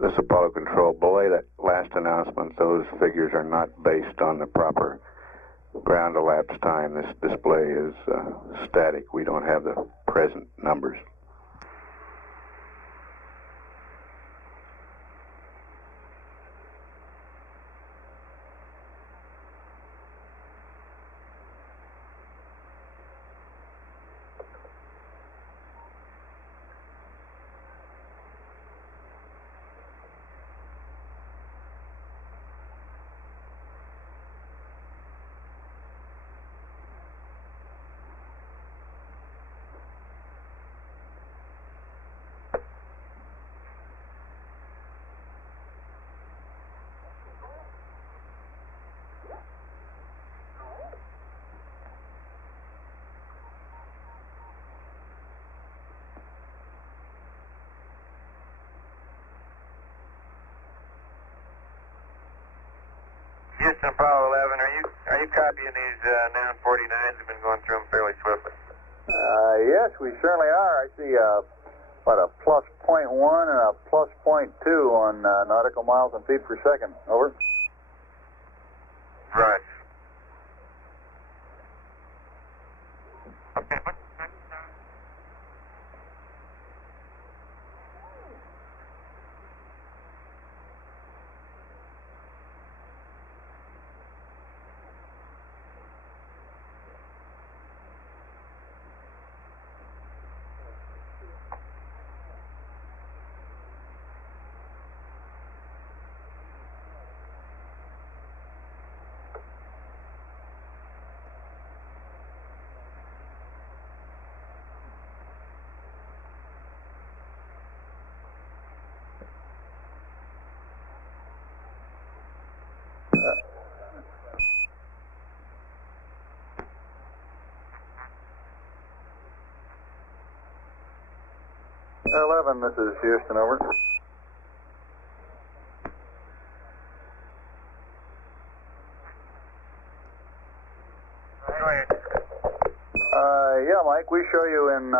This Apollo control, belay that last announcement. Those figures are not based on the proper ground elapsed time. This display is static. We don't have the present numbers. Houston, Apollo 11, are you copying these noun 49s? We've been going through them fairly swiftly. Yes, we certainly are. I see a plus 0.1 and a plus 0.2 on nautical miles and feet per second. Over. Right. Eleven, this is Houston, over. Yeah, Mike, we show you in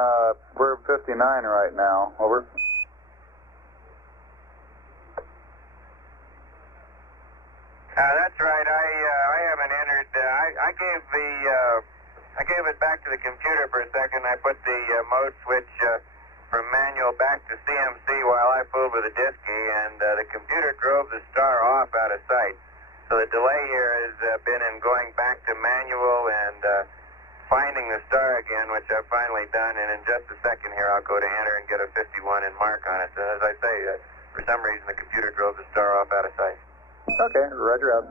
verb 59 right now, over. That's right. I haven't entered. I gave it back to the computer for a second. I put the mode switch from manual back to CMC while I fooled with a diskey, and the computer drove the star off out of sight. So the delay here has been in going back to manual and finding the star again, which I've finally done. And in just a second here, I'll go to enter and get a 51 and mark on it. So as I say, for some reason, the computer drove the star off out of sight. Okay, roger out.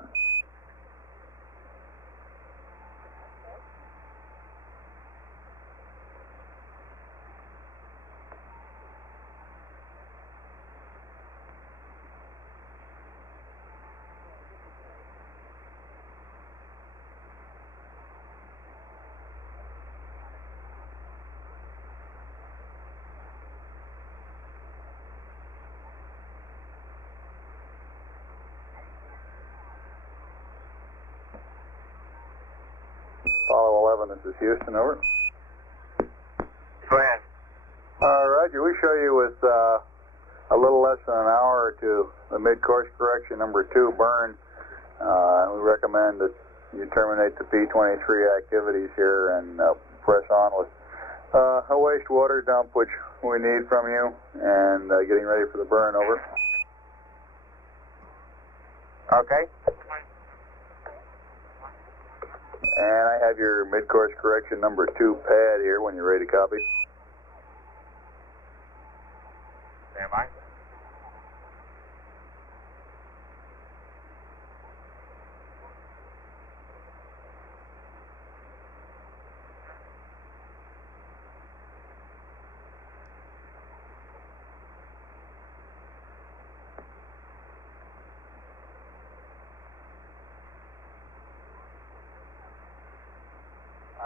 Apollo 11, this is Houston, over. Go ahead. Roger, we show you with a little less than an hour to the mid-course correction number 2 burn. We recommend that you terminate the P-23 activities here and press on with a wastewater dump, which we need from you, and getting ready for the burn, over. Okay. And I have your mid-course correction number 2 pad here when you're ready to copy. Stand by.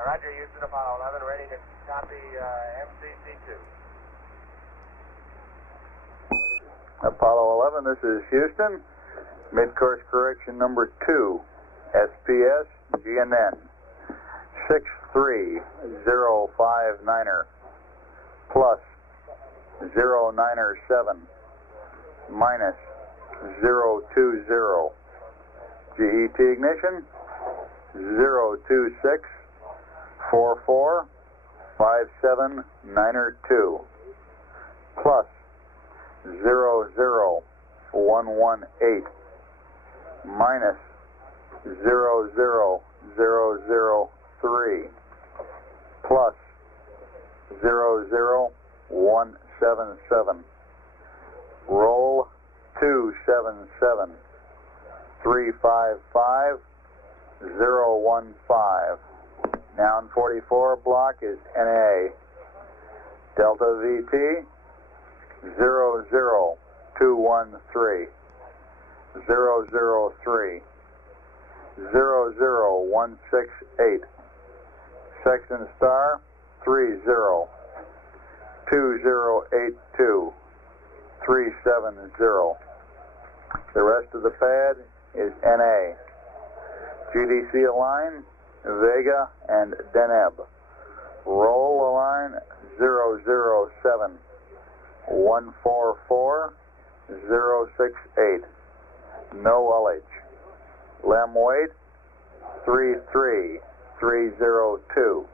Roger, Houston, Apollo 11, ready to copy MCC2. Apollo 11, this is Houston. Midcourse correction number 2, SPS GNN 63059er plus 097 minus 020. GET ignition 026 44579er2 plus 00118 minus 00003 plus 00177. Roll 277 355 015. Noun 44 block is NA. Delta VT 00213 003 00168. Sexton star 30 2082 370. The rest of the pad is NA. GDC align Vega and Deneb. Roll align 007 144 068. No ullage. Lem weight 33302.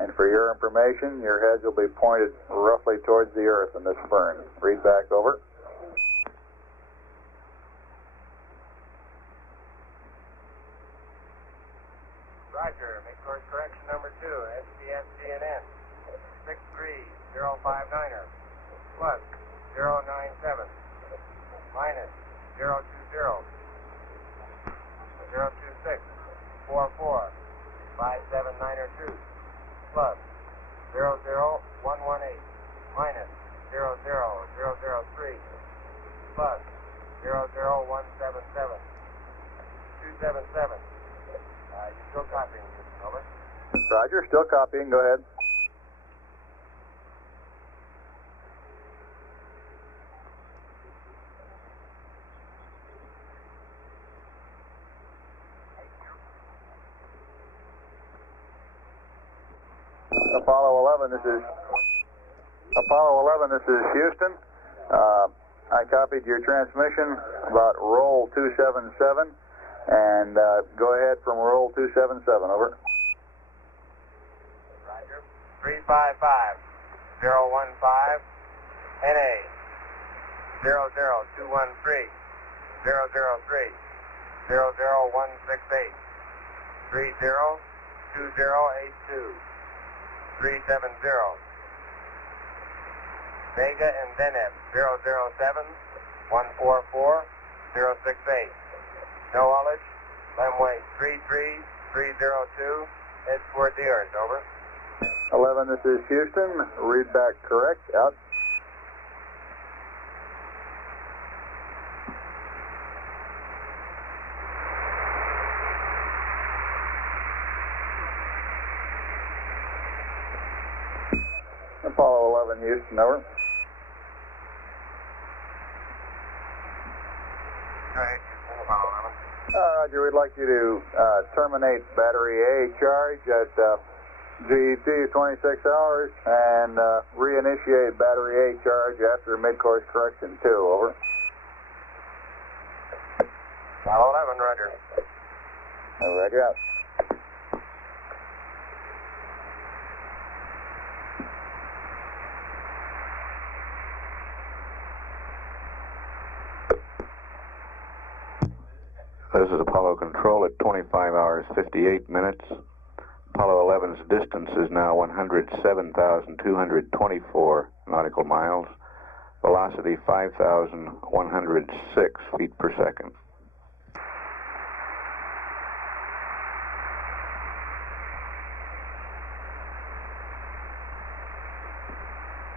And for your information, your heads will be pointed roughly towards the earth in this burn. Read back over. Roger, Midcourse correction number 2, SPS GNN 63059er plus 097 minus 020 026 44579er2 plus 00118 minus 00003 plus 00177 277. You're still copying, Houston, over. Roger, still copying. Go ahead. Apollo 11, this is Houston. I copied your transmission about roll 277, and go ahead from roll 277, over. Roger. 355 015 NA 00213 003 00168 302082 370. Vega and Deneb 007 144 068. No ullage. Lem weight 33302. Head toward the earth. Over. 11, this is Houston. Read back correct. Out. Apollo 11, Houston, over. Go ahead, Houston, Apollo 11. Roger, we'd like you to terminate battery A charge at GET 26 hours and reinitiate battery A charge after midcourse correction 2, over. Apollo 11, roger. Roger out. This is Apollo Control at 25 hours 58 minutes. Apollo 11's distance is now 107,224 nautical miles. velocity 5,106 feet per second.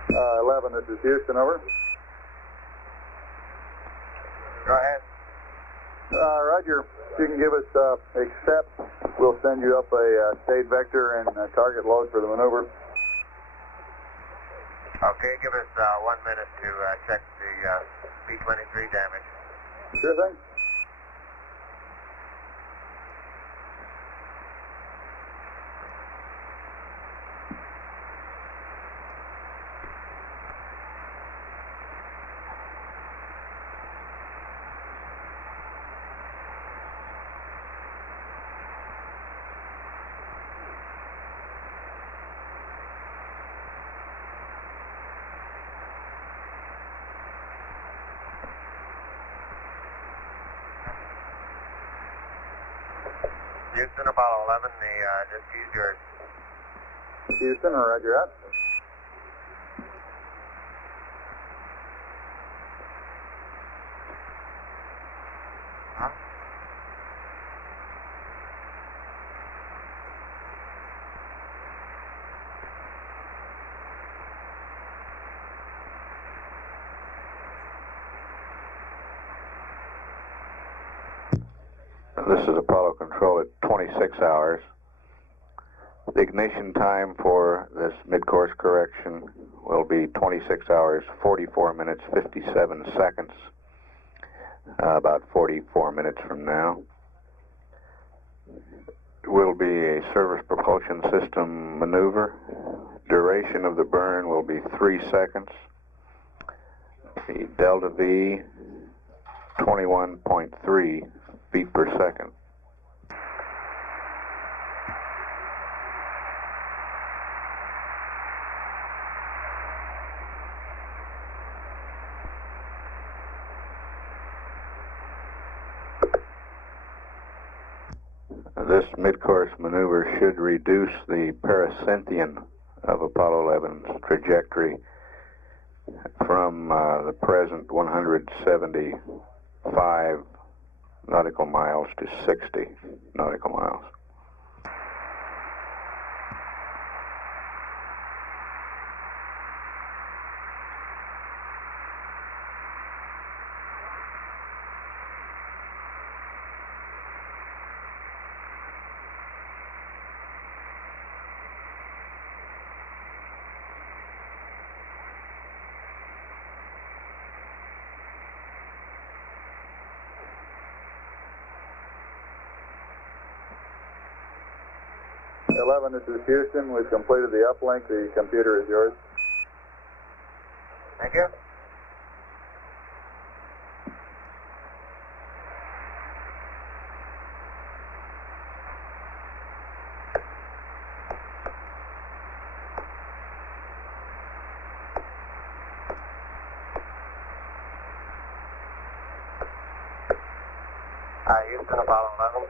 11, this is Houston, over. Go ahead. Roger. If you can give us accept, we'll send you up a state vector and target load for the maneuver. Okay, give us 1 minute to check the B-23 damage. Sure thing. Houston, Apollo 11, just use yours. Houston, roger that. This is Apollo Control at 26 hours. The ignition time for this mid-course correction will be 26 hours, 44 minutes, 57 seconds, about 44 minutes from now. It will be a service propulsion system maneuver. Duration of the burn will be 3 seconds. The delta V, 21.3 feet per second. This mid-course maneuver should reduce the pericynthion of Apollo 11's trajectory from the present 175 nautical miles to 60 nautical miles. This is Houston. We've completed the uplink. The computer is yours. Thank you. Houston, Apollo 11.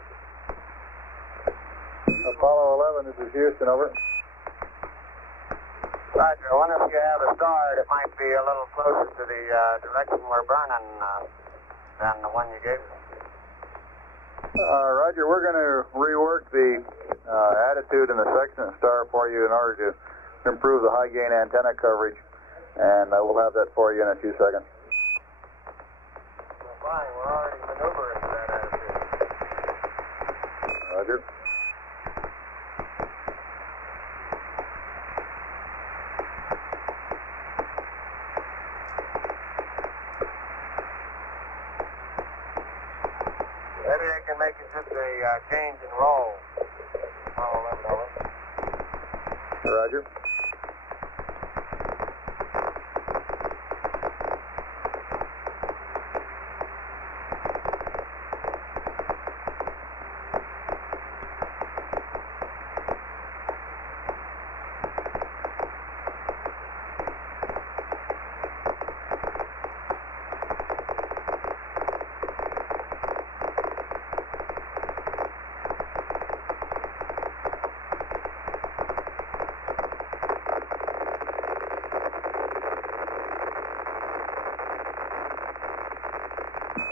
Apollo 11, this is Houston, over. Roger, I wonder if you have a start. It might be a little closer to the direction we're burning than the one you gave us. Roger, we're going to rework the attitude and the section star for you in order to improve the high gain antenna coverage, and we'll have that for you in a few seconds. Well, fine, we're already maneuvering to that attitude. Roger. Maybe they can make it just a change and roll. Apollo 11, over. Roger.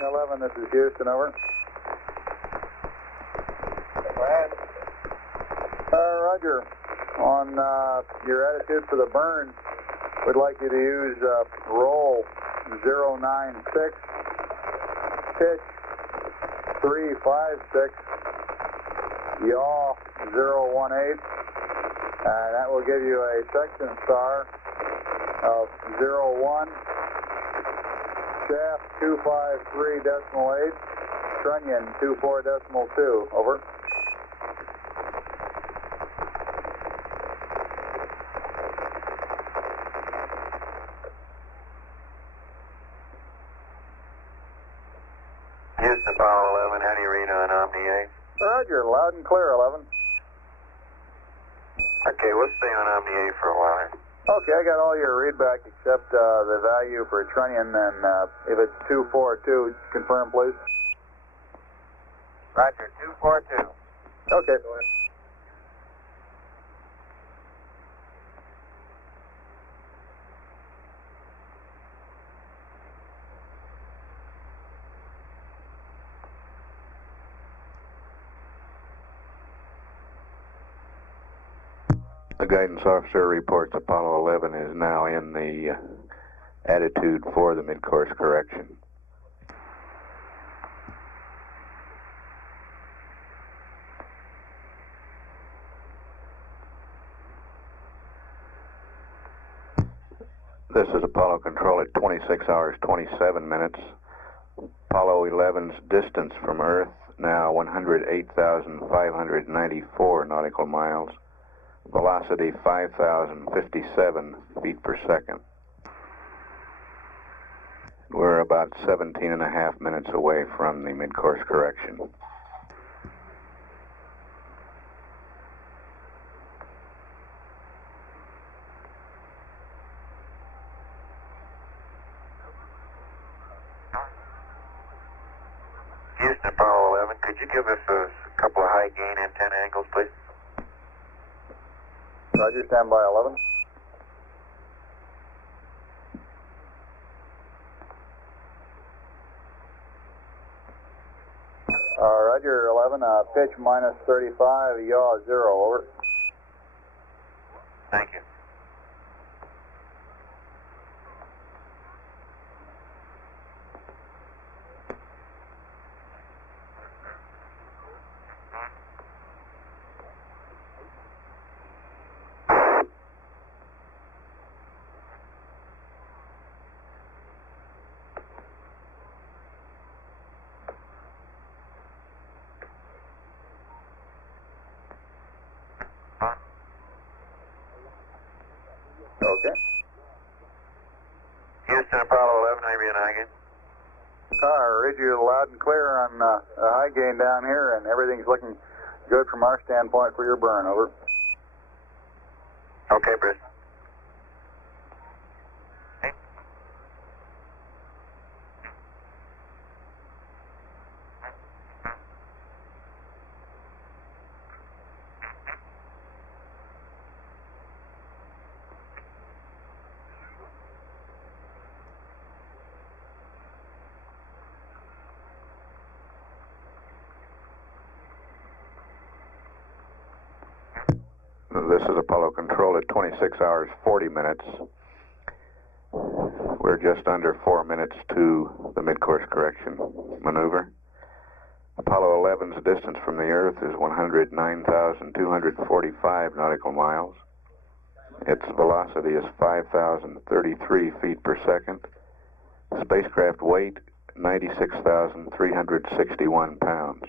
11, this is Houston, over. Go ahead. Roger. On your attitude for the burn, we'd like you to use roll 096, pitch 356, yaw 018, and that will give you a section star of 01, shaft 253.8, trunnion 24.2, over. Houston, Apollo 11, how do you read on Omni 8? Roger, loud and clear, 11. Okay, we'll stay on Omni 8 for a while here. Okay, I got all your readback except the value for trunnion, and if it's 242, confirm, please. Roger, 242. Okay. The guidance officer reports Apollo 11 is now in the attitude for the mid-course correction. This is Apollo Control at 26 hours 27 minutes. Apollo 11's distance from Earth now 108,594 nautical miles. Velocity 5,057 feet per second. We're about 17 and a half minutes away from the mid-course correction. Houston, Apollo 11, could you give us a couple of high gain antenna angles, please? Roger, stand by 11. Roger, 11, pitch minus 35, yaw 0, over. Thank you. Okay. Houston, Apollo 11, how you being high gain? Read you loud and clear on a high gain down here, and everything's looking good from our standpoint for your burn, over. Okay, Bruce. This is Apollo Control at 26 hours 40 minutes. We're just under 4 minutes to the mid-course correction maneuver. Apollo 11's distance from the Earth is 109,245 nautical miles. Its velocity is 5,033 feet per second. Spacecraft weight, 96,361 pounds.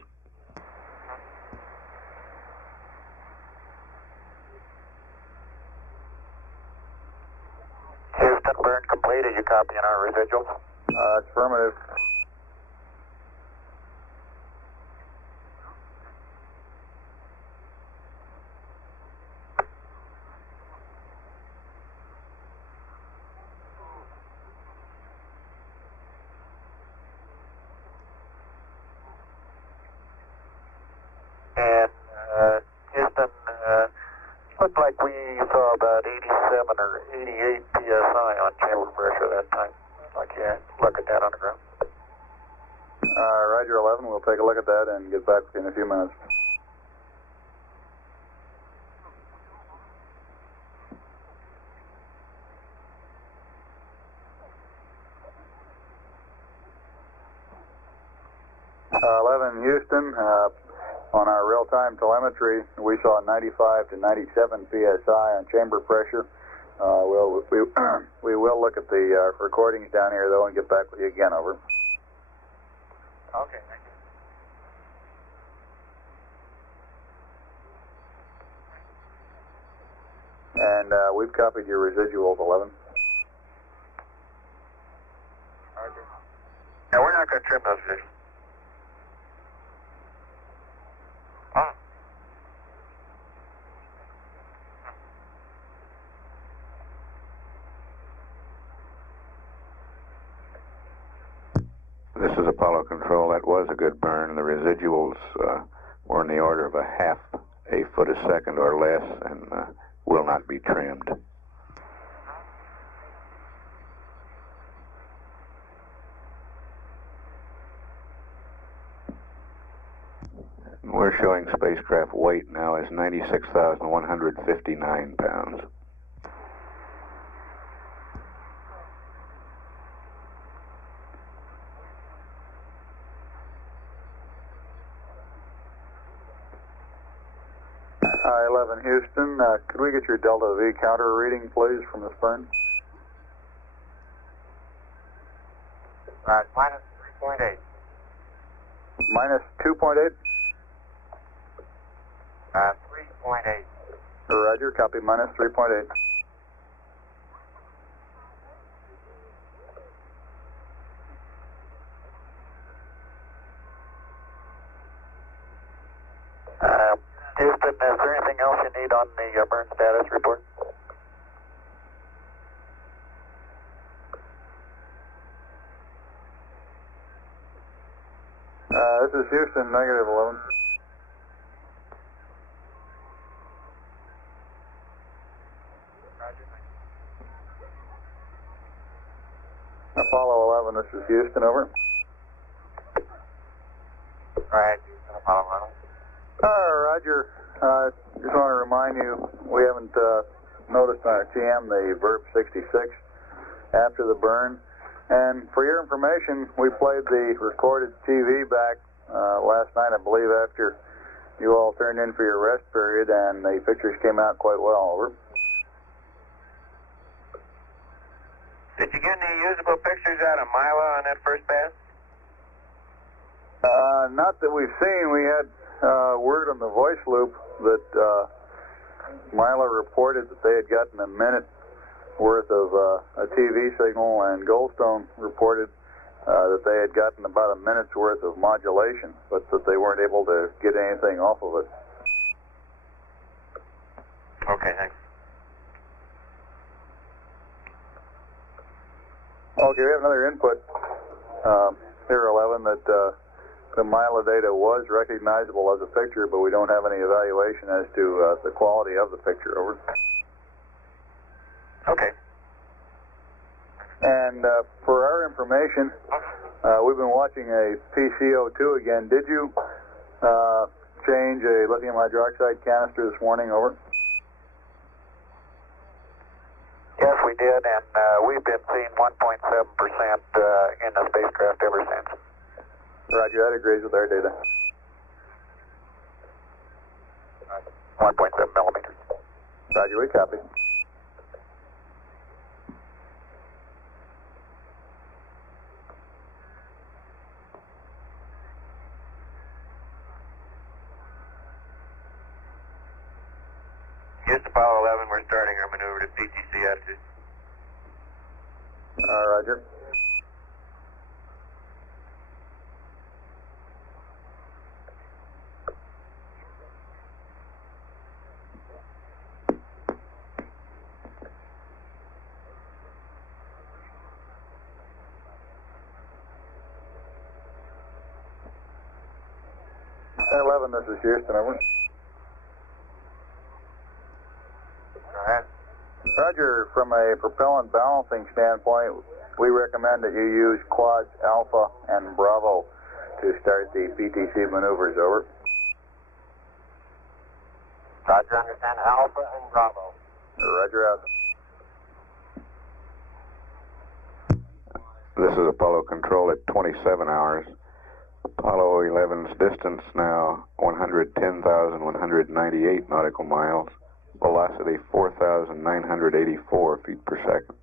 Houston, burn complete. Are you copying our residuals? Affirmative. And Houston, looked like we saw about 87 or 88 psi on chamber pressure that time. Like you look at that on the ground. Roger 11, we'll take a look at that and get back with you in a few minutes. Houston, on our real-time telemetry, we saw 95 to 97 psi on chamber pressure. We will look at the recordings down here, though, and get back with you again, over. Okay, thank you. And we've copied your residuals, 11. Roger. Yeah, we're not going to trim those fish. This is Apollo Control. That was a good burn. The residuals were in the order of a foot a second or less, and will not be trimmed. We're showing spacecraft weight now as 96,159 pounds. Hi, 11 Houston. Could we get your Delta V counter reading, please, from this burn? Minus 3.8. Minus 2.8? 3.8. Roger, copy, minus 3.8. Houston, is there anything else you need on the burn status report? This is Houston, negative 11. Apollo 11, this is Houston, over. Alright, Houston, Apollo 11. Roger. Just want to remind you, we haven't noticed on our TM the VERB 66 after the burn. And for your information, we played the recorded TV back last night, I believe, after you all turned in for your rest period, and the pictures came out quite well, over. Did you get any usable pictures out of Mila on that first pass? Not that we've seen. We had word on the voice loop that Mila reported that they had gotten a minute worth of a TV signal, and Goldstone reported that they had gotten about a minute's worth of modulation, but that they weren't able to get anything off of it. Okay, thanks. Okay, we have another input here, 11, that the Mila data was recognizable as a picture, but we don't have any evaluation as to the quality of the picture, over. Okay. And for our information, we've been watching a PCO2 again. Did you change a lithium hydroxide canister this morning, over? Yes, we did, and we've been seeing 1.7% in the spacecraft ever since. Roger, that agrees with our data. 1.7 millimeters. Roger, we copy. Houston, Apollo 11, we're starting our maneuver to PTC attitude. Roger. Hey, 11, this is Houston, over. Roger, from a propellant balancing standpoint, we recommend that you use quads Alpha and Bravo to start the PTC maneuvers, over. Roger, understand Alpha and Bravo. Roger out. This is Apollo Control at 27 hours. Apollo 11's distance now 110,198 nautical miles. Velocity 4,984 feet per second.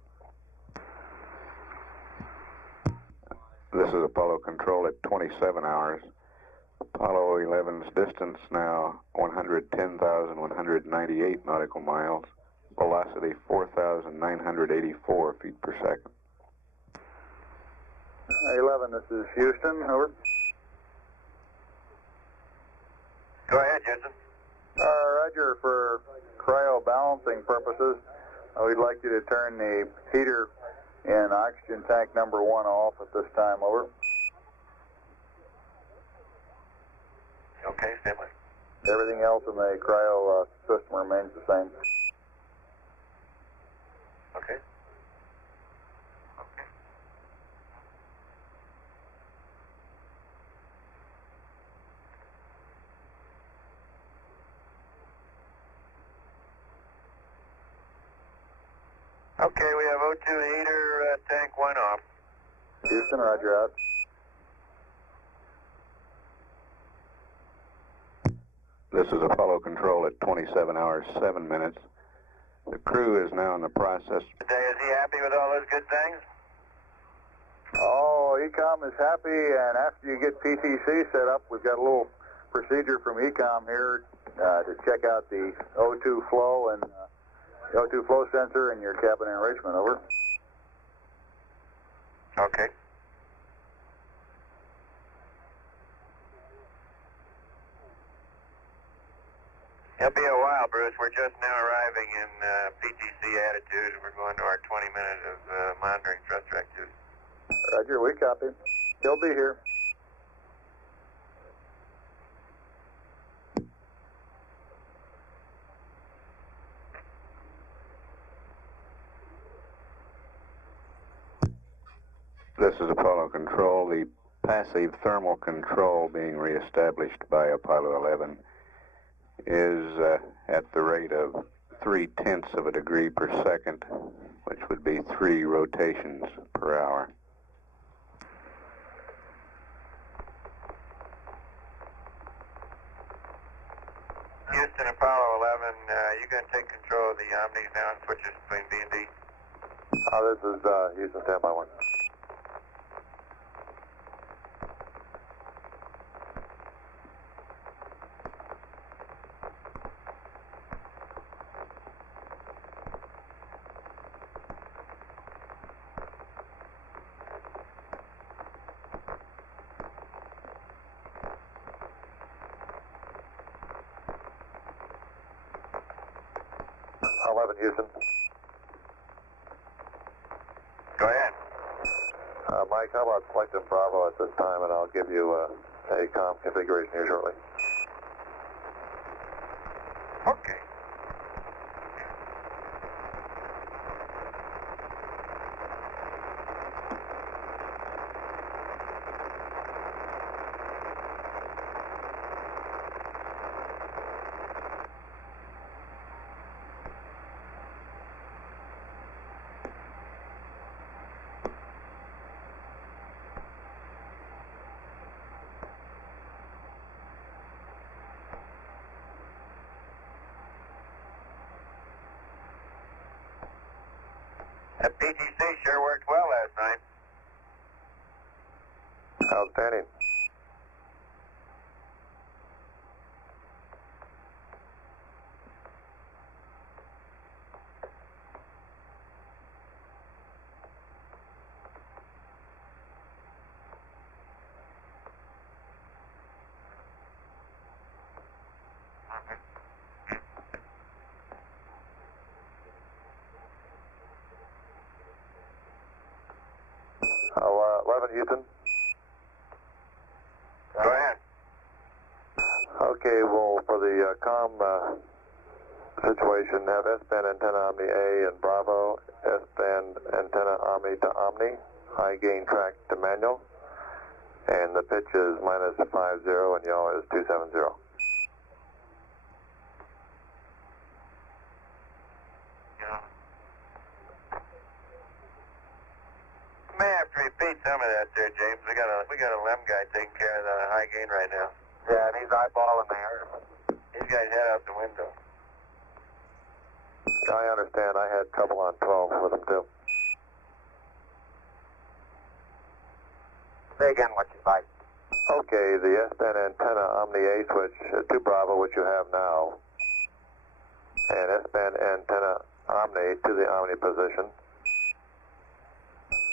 This is Apollo Control at 27 hours. Apollo 11's distance now 110,198 nautical miles. Velocity 4,984 feet per second. 11, this is Houston, over. Go ahead, Houston. Roger, for cryo balancing purposes, we'd like you to turn the heater in oxygen tank number 1 off at this time, over. Okay, stand by. Everything else in the cryo system remains the same. Okay. Okay, we have O2 heater tank 1 off. Houston, roger out. This is Apollo Control at 27 hours, 7 minutes. The crew is now in the process. Today, is he happy with all those good things? Oh, ECOM is happy, and after you get PTC set up, we've got a little procedure from ECOM here to check out the O2 flow and the O2 flow sensor and your cabin enrichment, over. Okay. It'll be a while, Bruce. We're just now arriving in PTC attitude. We're going to our 20 minutes of monitoring thruster activity. Roger, we copy. He'll be here. This is Apollo Control. The passive thermal control being reestablished by Apollo 11 is at the rate of 0.3 of a degree per second, which would be 3 rotations per hour. Houston, Apollo 11, you going to take control of the Omnis now and switch us between B and D? This is Houston, standby 1. Houston. Go ahead. Mike, how about selecting Bravo at this time, and I'll give you a comm configuration here shortly. Okay. That PTC sure worked well last night. Outstanding. Oh, 11 Houston. Go ahead. Okay, well, for the comm situation, have S-band antenna Omni A and Bravo, S-band antenna Omni to Omni, high gain track to manual. And the pitch is minus 50 and yaw is 270. You may have to repeat some of that there, James. We got a LEM guy taking care of the high gain right now. Yeah, and he's eyeballing the earth. He's got his head out the window. I understand. I had trouble on 12 with them too. Say again what you'd like. Okay, the S-band antenna Omni A switch to Bravo, which you have now, and S-band antenna Omni to the Omni position,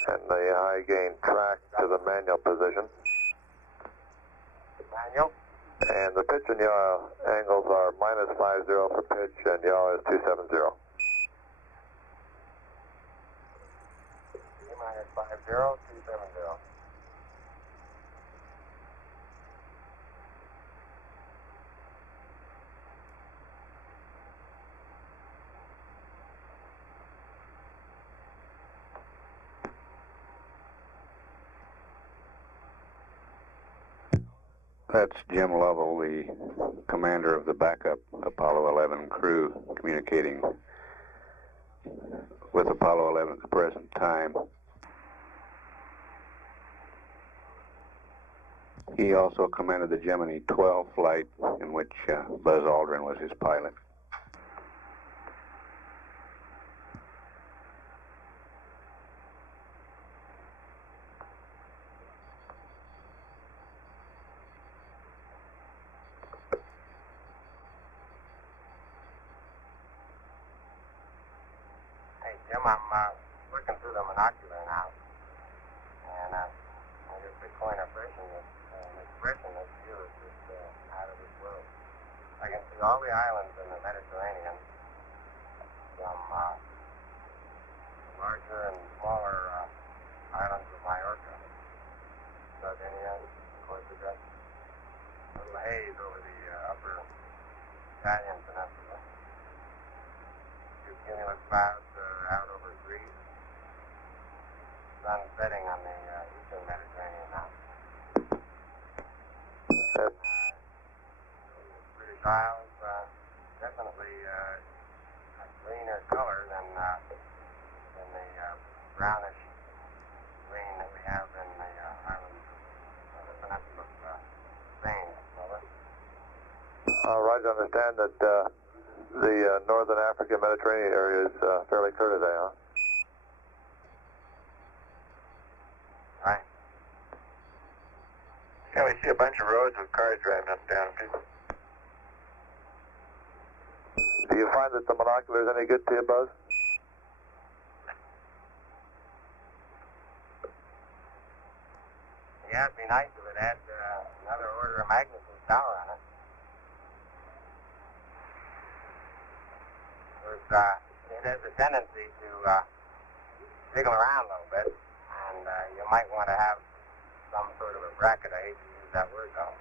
and the high gain track to the manual position. Manual? And the pitch and yaw angles are minus 50 for pitch and yaw is 270. Minus 50, 270. That's Jim Lovell, the commander of the backup Apollo 11 crew, communicating with Apollo 11 at the present time. He also commanded the Gemini 12 flight, in which Buzz Aldrin was his pilot. Jim, I'm looking through the monocular now, and I just the coin expression this view is just out of this world. I can see all the islands in the Mediterranean, from larger and smaller islands of Majorca, Sardinia, Corsica, a little haze over the upper Italian peninsula. Cumulus clouds out over Greece. Sun setting on the eastern Mediterranean now. British Isles, definitely a greener color than the brownish green that we have in the islands of the peninsula of Spain. Roger, understand that the northern African Mediterranean area is fairly clear today, huh? Right. Yeah, we see a bunch of roads with cars driving up and down, too. Do you find that the monocular is any good to you, Buzz? Yeah, it'd be nice if it had another order of magnitude tower on it. It has a tendency to jiggle around a little bit, and you might want to have some sort of a bracket. I hate to use that word, though.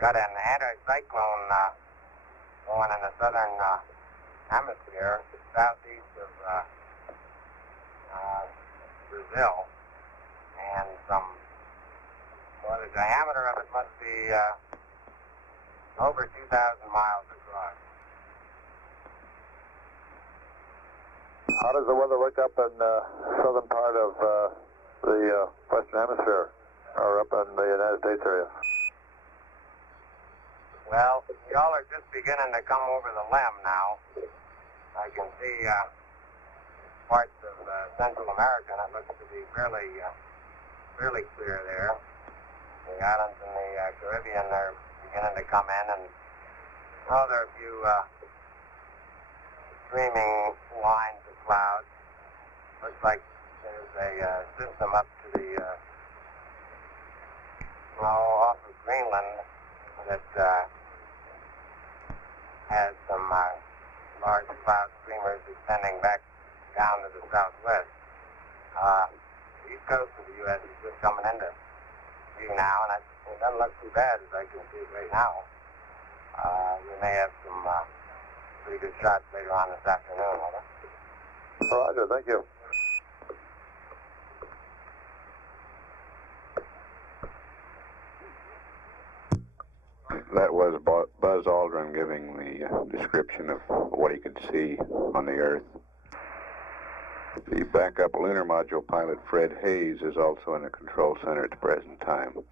Got an anticyclone going in the southern hemisphere, southeast of Brazil, and well, the diameter of it must be over 2,000 miles across. How does the weather look up in the southern part of the Western Hemisphere, or up in the United States area? Well, y'all are just beginning to come over the LEM now. I can see parts of Central America, and it looks to be fairly clear there. The islands in the Caribbean are beginning to come in, and there are a few streaming lines of clouds. Looks like there's a system up to the off of Greenland that has some large cloud streamers extending back down to the southwest. The east coast of the U.S. is just coming into view now, and it doesn't look too bad as I can see right now. You may have some pretty good shots later on this afternoon, over. Roger, thank you. That was Buzz Aldrin giving the description of what he could see on the Earth. The backup lunar module pilot, Fred Hayes, is also in the control center at the present time.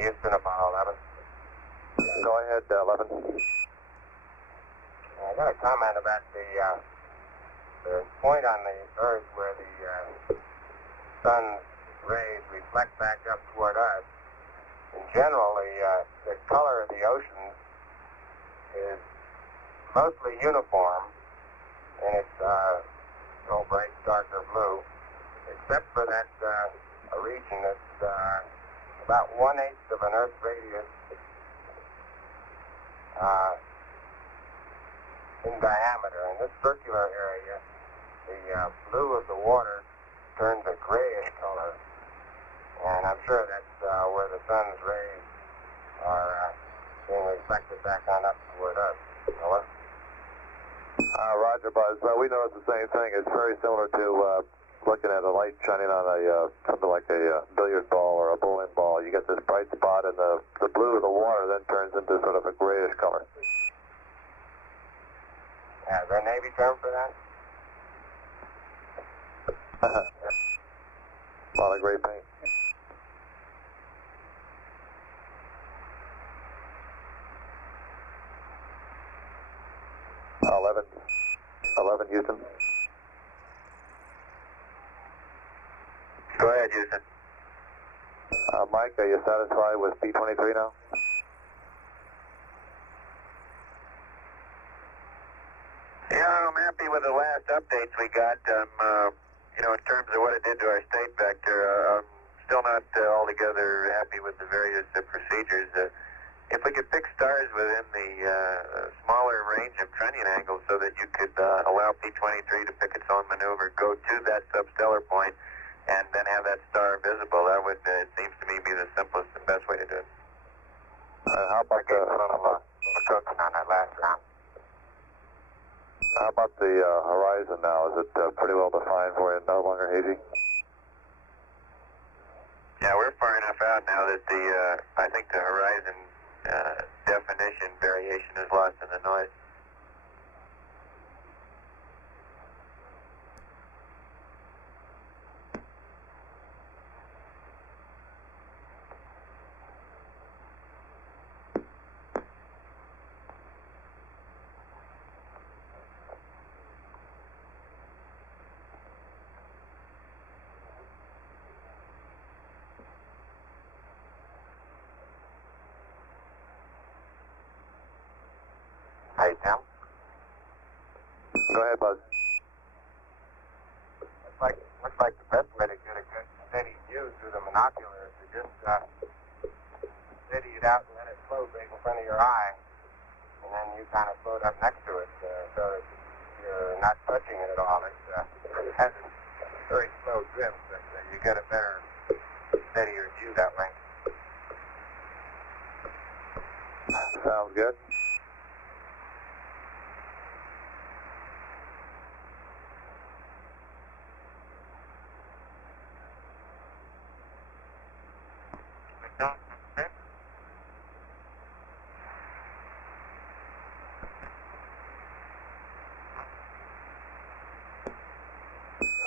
Houston, Apollo 11. Go ahead, 11. I got a comment about the point on the Earth where the sun's rays reflect back up toward us. In general, the color of the ocean is mostly uniform, and it's no bright, darker blue, except for that a region that's about 1/8 of an Earth radius in diameter. In this circular area, the blue of the water turns a grayish color, and I'm sure that's where the sun's rays are being reflected back on up toward us. Over. Roger, Buzz. We noticed the same thing. It's very similar to looking at a light shining on a something like a billiard ball or a bowling ball. You get this bright spot, and the blue of the water then turns into sort of a grayish color. Yeah, is there a Navy term for that? A lot of gray paint. Uh, 11 Houston. Go ahead, Houston. Mike, are you satisfied with P-23 now? Yeah, I'm happy with the last updates we got. You know, in terms of what it did to our state vector, I'm still not altogether happy with the various procedures. If we could pick stars within the smaller range of trunnion angles so that you could allow P-23 to pick its own maneuver, go to that substellar point, and then have that star visible, that would, it seems to me, be the simplest and best way to do it. How about Cooks on that last round. How about the horizon now? Is it pretty well defined for you? No longer hazy? Yeah, we're far enough out now that I think the horizon definition variation is lost in the noise. Hey, Tim. Go ahead, Buzz. Looks like the best way to get a good steady view through the binocular is to just steady it out and let it float right in front of your eye, and then you kind of float up next to it so that you're not touching it at all. It has a very slow drift, but you get a better, steadier view that way. Sounds good.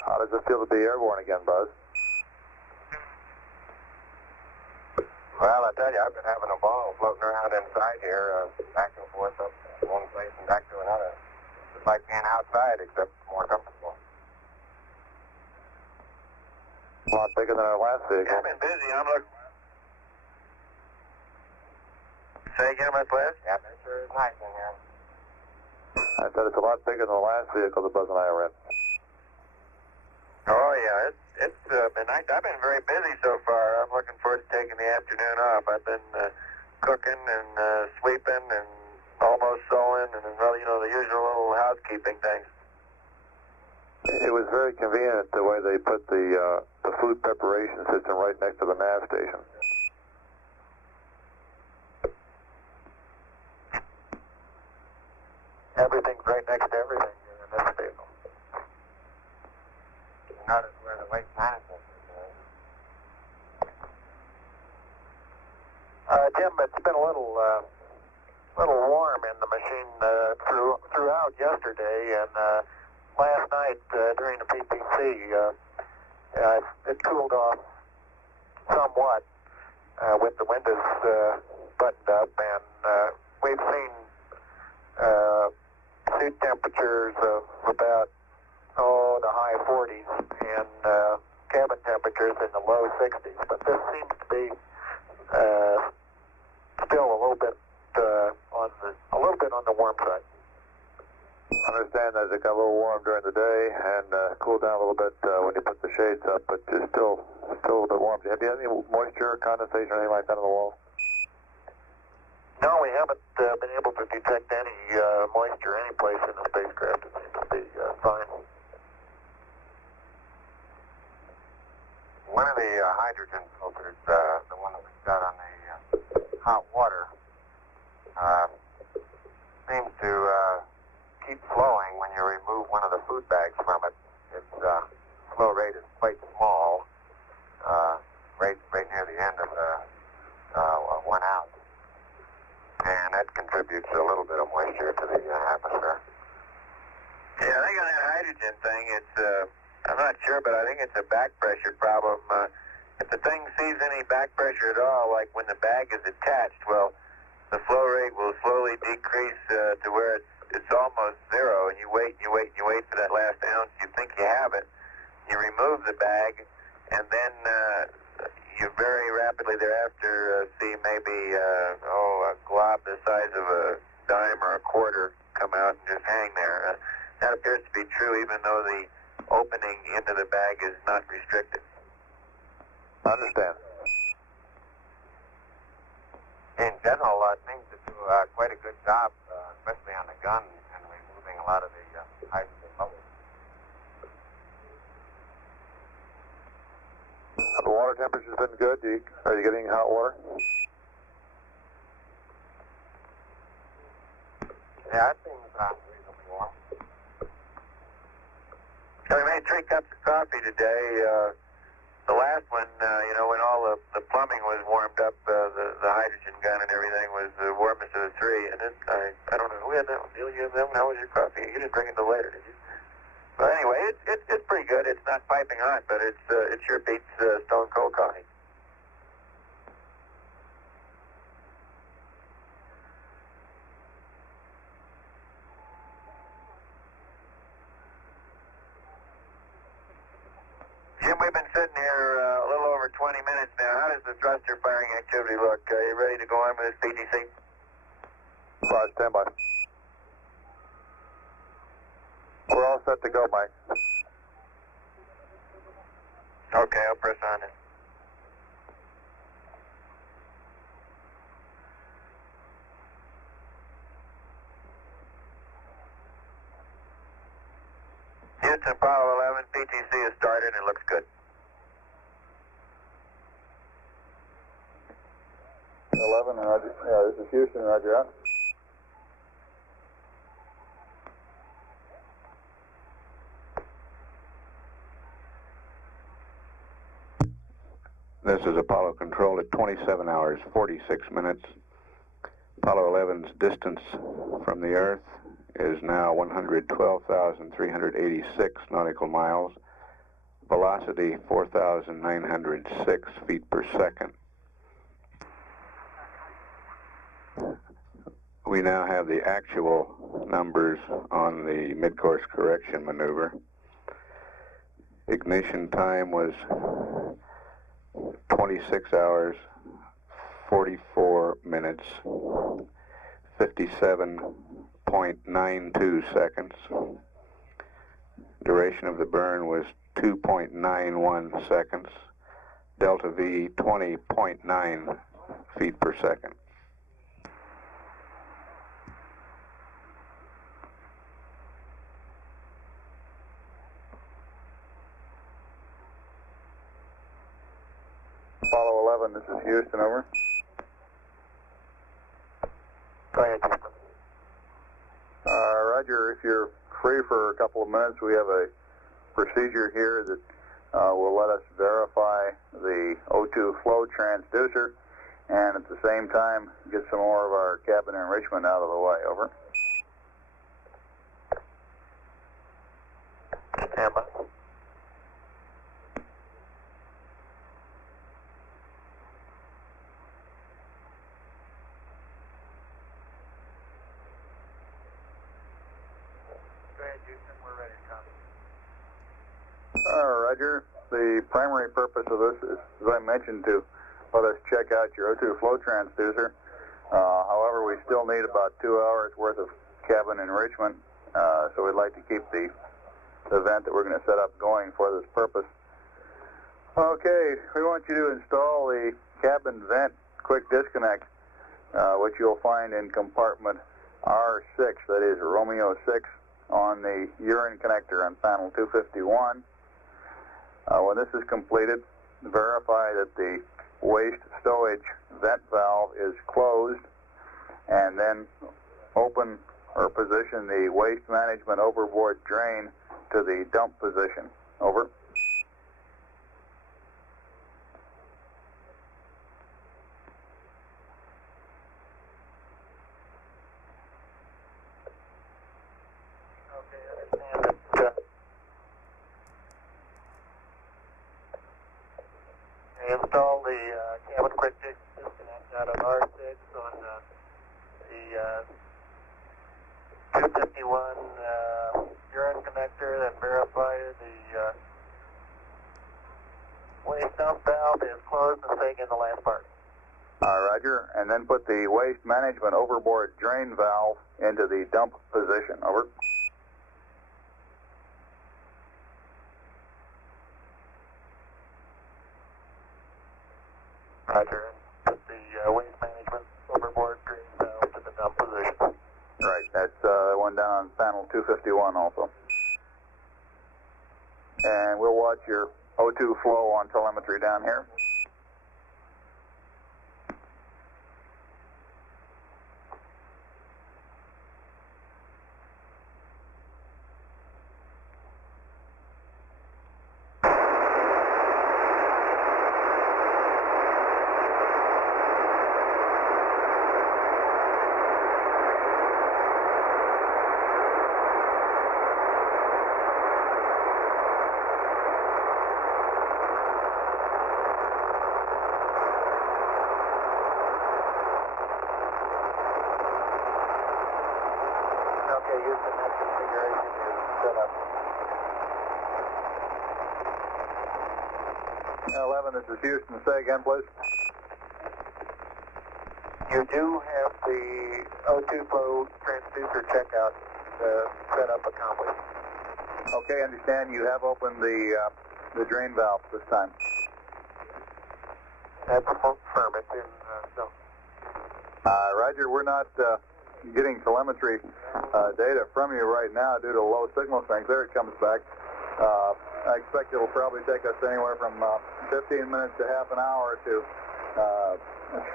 How does it feel to be airborne again, Buzz? Well, I tell you, I've been having a ball floating around inside here, back and forth up one place and back to another. It's like being outside, except more comfortable. A lot bigger than our last vehicle. Yeah, I've been busy. I'm looking. Say again about this? Yeah, it sure is nice in here. I said it's a lot bigger than the last vehicle that Buzz and I were in. Oh, yeah, it's been nice. I've been very busy so far. I'm looking forward to taking the afternoon off. I've been cooking and sweeping and almost sewing and, well, you know, the usual little housekeeping things. It was very convenient the way they put the food preparation system right next to the nav station. Everything's right next to everything in this vehicle. You notice where the waste management is. Jim, it's been a little warm in the machine throughout yesterday, and last night during the PPC, it cooled off somewhat with the windows buttoned up, and we've seen seat temperatures of about the high 40s and cabin temperatures in the low 60s, but this seems to be still a little bit on the warm side. I understand that it got a little warm during the day and cooled down a little bit when you put the shades up, but it's still a little bit warm. Have you had any moisture, condensation, or anything like that on the wall? No, we haven't been able to detect any moisture any place in the spacecraft. It seems to be fine. One of the hydrogen filters, the one that we've got on the hot water, seems to keep flowing when you remove one of the food bags from it. Its flow rate is quite small, right near the end of the 1 ounce. And that contributes a little bit of moisture to the atmosphere. Yeah, I think on that hydrogen thing, it's, I'm not sure, but I think it's a back pressure problem. If the thing sees any back pressure at all, like when the bag is attached, well, the flow rate will slowly decrease to where it's almost zero, and you wait for that last ounce. You think you have it. You remove the bag, and then you very rapidly thereafter see maybe a glob the size of a dime or a quarter come out and just hang there. That appears to be true even though the opening into the bag is not restricted. I understand. In general, things to do quite a good job, especially on the gun, and removing a lot of the hydrogen bubbles. The water temperature's been good. Are you getting hot water? Yeah, it seems reasonably warm. So we made 3 cups of coffee today. The last one, when all the plumbing was warmed up, the hydrogen gun and everything was the warmest of the 3. And then I don't know who had that one. Neil, you had that one? How was your coffee? You didn't drink it until later, did you? But anyway, it's pretty good. It's not piping hot, but it sure beats stone cold coffee. Jim, we've been sitting here a little over 20 minutes now. How does the thruster firing activity look? Are you ready to go on with this PTC? Right, stand by. We're all set to go, Mike. Okay, I'll press on it. Houston, Apollo 11, PTC has started and it looks good. 11, Roger. Yeah, this is Houston, Roger out. This is Apollo Control at 27 hours, 46 minutes. Apollo 11's distance from the Earth is now 112,386 nautical miles. Velocity 4,906 feet per second. We now have the actual numbers on the midcourse correction maneuver. Ignition time was 26 hours, 44 minutes, 57.92 seconds. Duration of the burn was 2.91 seconds. Delta V 20.9 feet per second. 11, this is Houston, over. Go ahead, Houston. Roger, if you're free for a couple of minutes, we have a procedure here that will let us verify the O2 flow transducer and at the same time get some more of our cabin enrichment out of the way, over. Stand by. Roger. The primary purpose of this is, as I mentioned, to let us check out your O2 flow transducer. However, we still need about 2 hours worth of cabin enrichment, so we'd like to keep the vent that we're going to set up going for this purpose. Okay, we want you to install the cabin vent quick disconnect, which you'll find in compartment R6, that is Romeo 6, on the urine connector on panel 251. When this is completed, verify that the waste stowage vent valve is closed, and then open or position the waste management overboard drain to the dump position. Over. Install the cabin quick disconnect out of R6 on the 251 urine connector, then verify the waste dump valve is closed and take in the last part. Roger, and then put the waste management overboard drain valve into the dump position. Over. Roger. Put the waste management overboard drain valve to the dump position. Right, that's one down on panel 251 also. And we'll watch your O2 flow on telemetry down here. Okay, Houston, that configuration is set up. 11, this is Houston. Say again, please. You do have the O2 flow transducer checkout set up accomplished. Okay, understand you have opened the drain valve this time. That's firm. It's in zone. Roger, we're not getting telemetry data from you right now due to low signal strength. There it comes back. I expect it'll probably take us anywhere from 15 minutes to half an hour to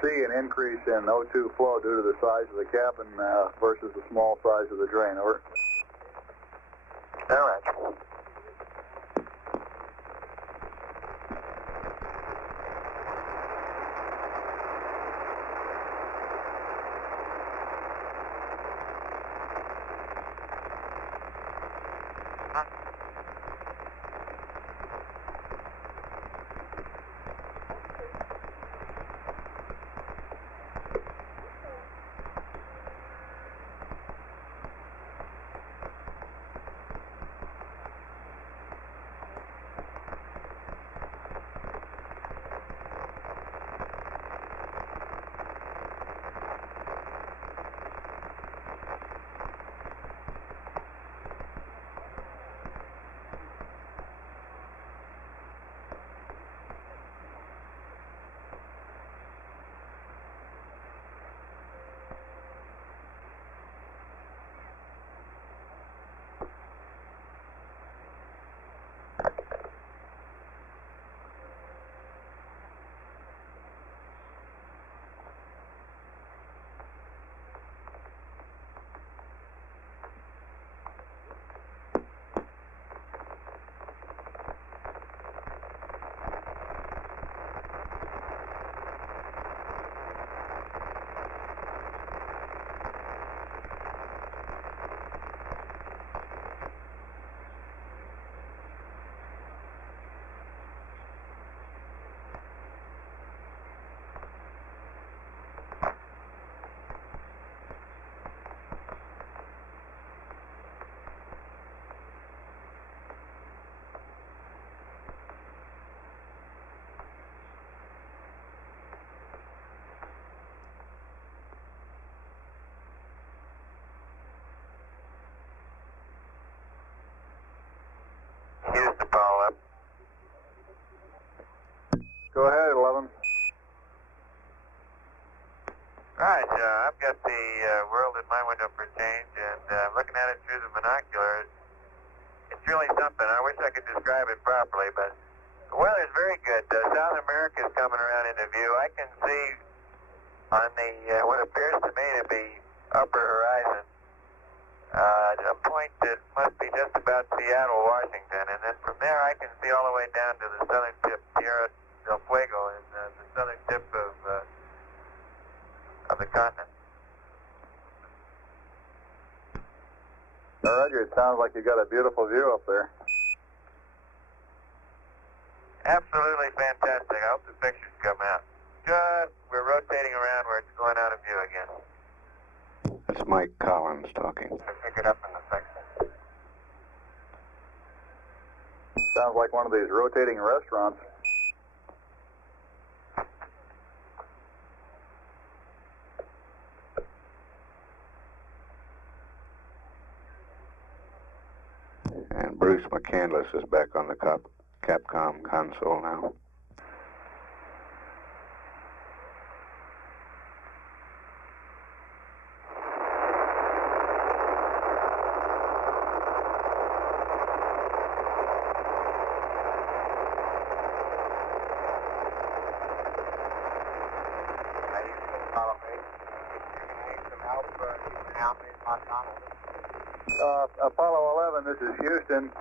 see an increase in O2 flow due to the size of the cabin versus the small size of the drain. Over. All right. Go ahead, 11. Right, I've got the world in my window for change, and looking at it through the binoculars, it's really something. I wish I could describe it properly, but the weather's very good. South America is coming around into view. I can see on the what appears to me to be upper horizon a point that must be just about Seattle, Washington, and then from there I can see all the way down to the southern tip, Tierra del Fuego, and the southern tip of the continent. Roger, it sounds like you got a beautiful view up there. Absolutely fantastic. I hope the pictures come out. We're rotating around where it's going out of view again. That's Mike Collins talking. I'll pick it up in a second. Sounds like one of these rotating restaurants. And Bruce McCandless is back on the Capcom console now. Apollo 11, this is Houston.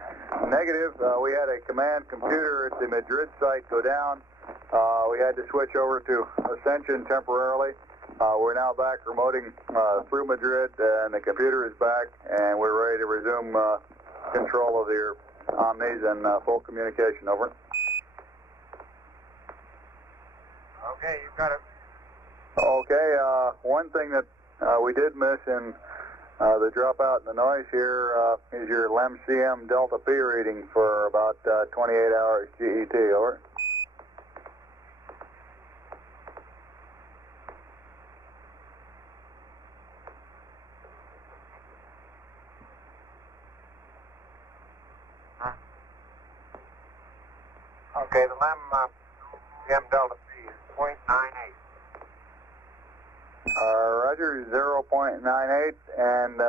Negative. We had a command computer at the Madrid site go down. We had to switch over to Ascension temporarily. We're now back remoting through Madrid, and the computer is back, and we're ready to resume control of your Omnis and full communication. Over. Okay, you've got it. Okay, one thing that we did miss in the dropout in the noise here is your LEM-CM Delta P reading for about 28 hours GET, over. Okay, the LEM-CM Delta P is 0.98. Roger, 0.98, and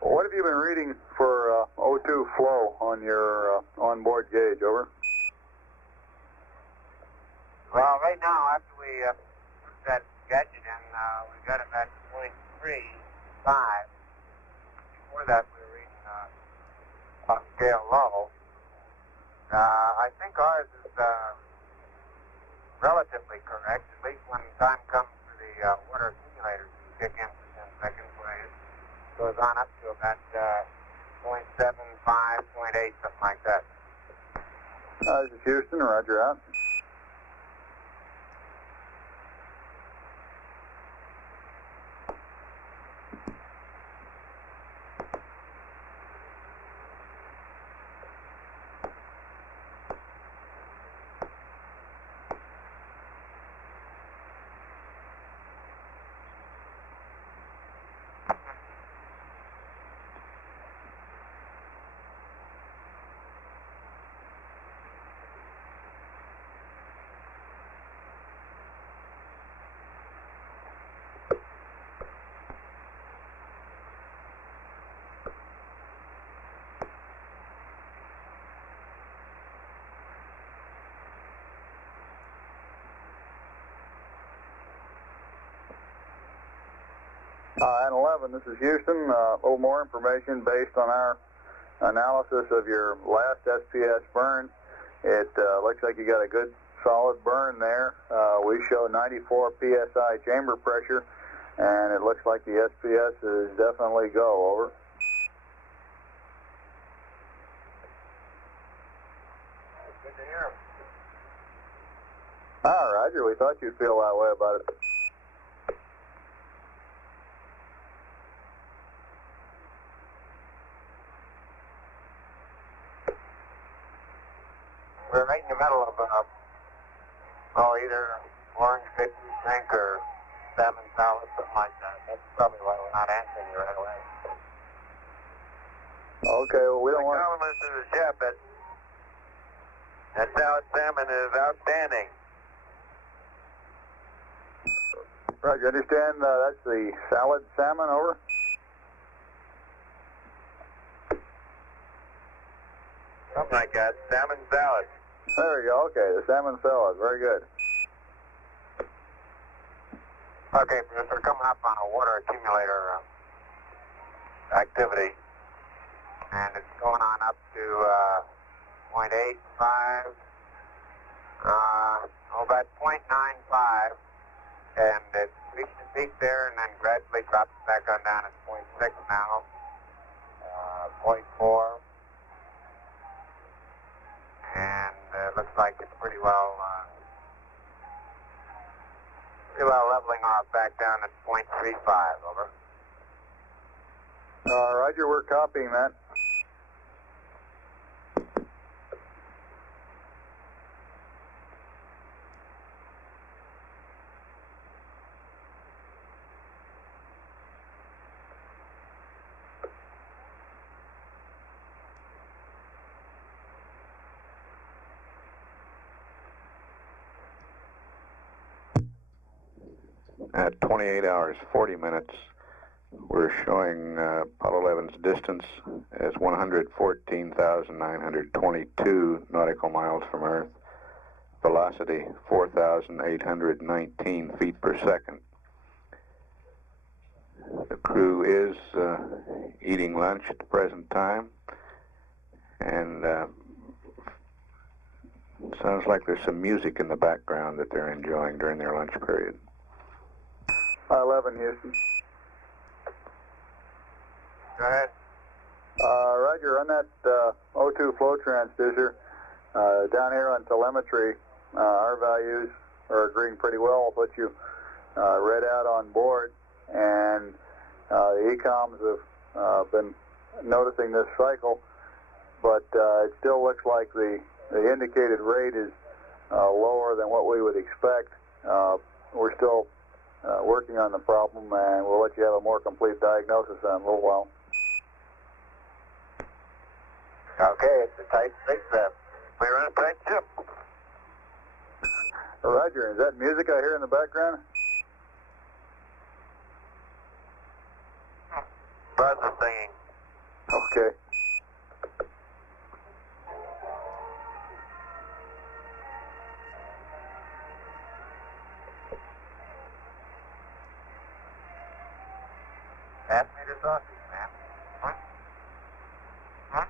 what have you been reading for O2 flow on your onboard gauge, over? Well, right now, after we put that gadget in, we got about 0.35. Before that, we were reading on scale low. I think ours is relatively correct, at least when time comes for the water accumulators to kick in for 10 seconds, where it goes on up to about 0.75, 0.8, something like that. This is Houston, roger out. And 11, this is Houston. A little more information based on our analysis of your last SPS burn. It looks like you got a good solid burn there. We show 94 psi chamber pressure, and it looks like the SPS is definitely go, over. Good to hear. Roger, we thought you'd feel that way about it. We're right in the middle of either orange victory tank or salmon salad, something like that. That's probably why we're not answering you right away. Okay, well, we don't want... Columnist to the ship, that salad salmon is outstanding. Roger, understand that's the salad salmon, over. Something like that. Salmon salad. There we go, okay, the salmon salad, very good. Okay, we're coming up on a water accumulator activity, and it's going on up to 0.85, about 0.95, and it reached the peak there and then gradually drops back on down at 0.6 now, 0.4, and it looks like it's pretty well leveling off back down at 0.35, over. Roger, we're copying that. At 28 hours, 40 minutes, we're showing Apollo 11's distance as 114,922 nautical miles from Earth, velocity 4,819 feet per second. The crew is eating lunch at the present time, and sounds like there's some music in the background that they're enjoying during their lunch period. 11, Houston. Go ahead. Roger, on that O2 flow transducer, down here on telemetry, our values are agreeing pretty well with what you read out on board, and the ECOMs have been noticing this cycle, but it still looks like the indicated rate is lower than what we would expect. We're still working on the problem, and we'll let you have a more complete diagnosis in a little while. Okay, it's a tight space there. We're on a tight ship. Roger, is that music I hear in the background? Buzz is singing. Okay. Pass me the sausage, man. Huh? Huh?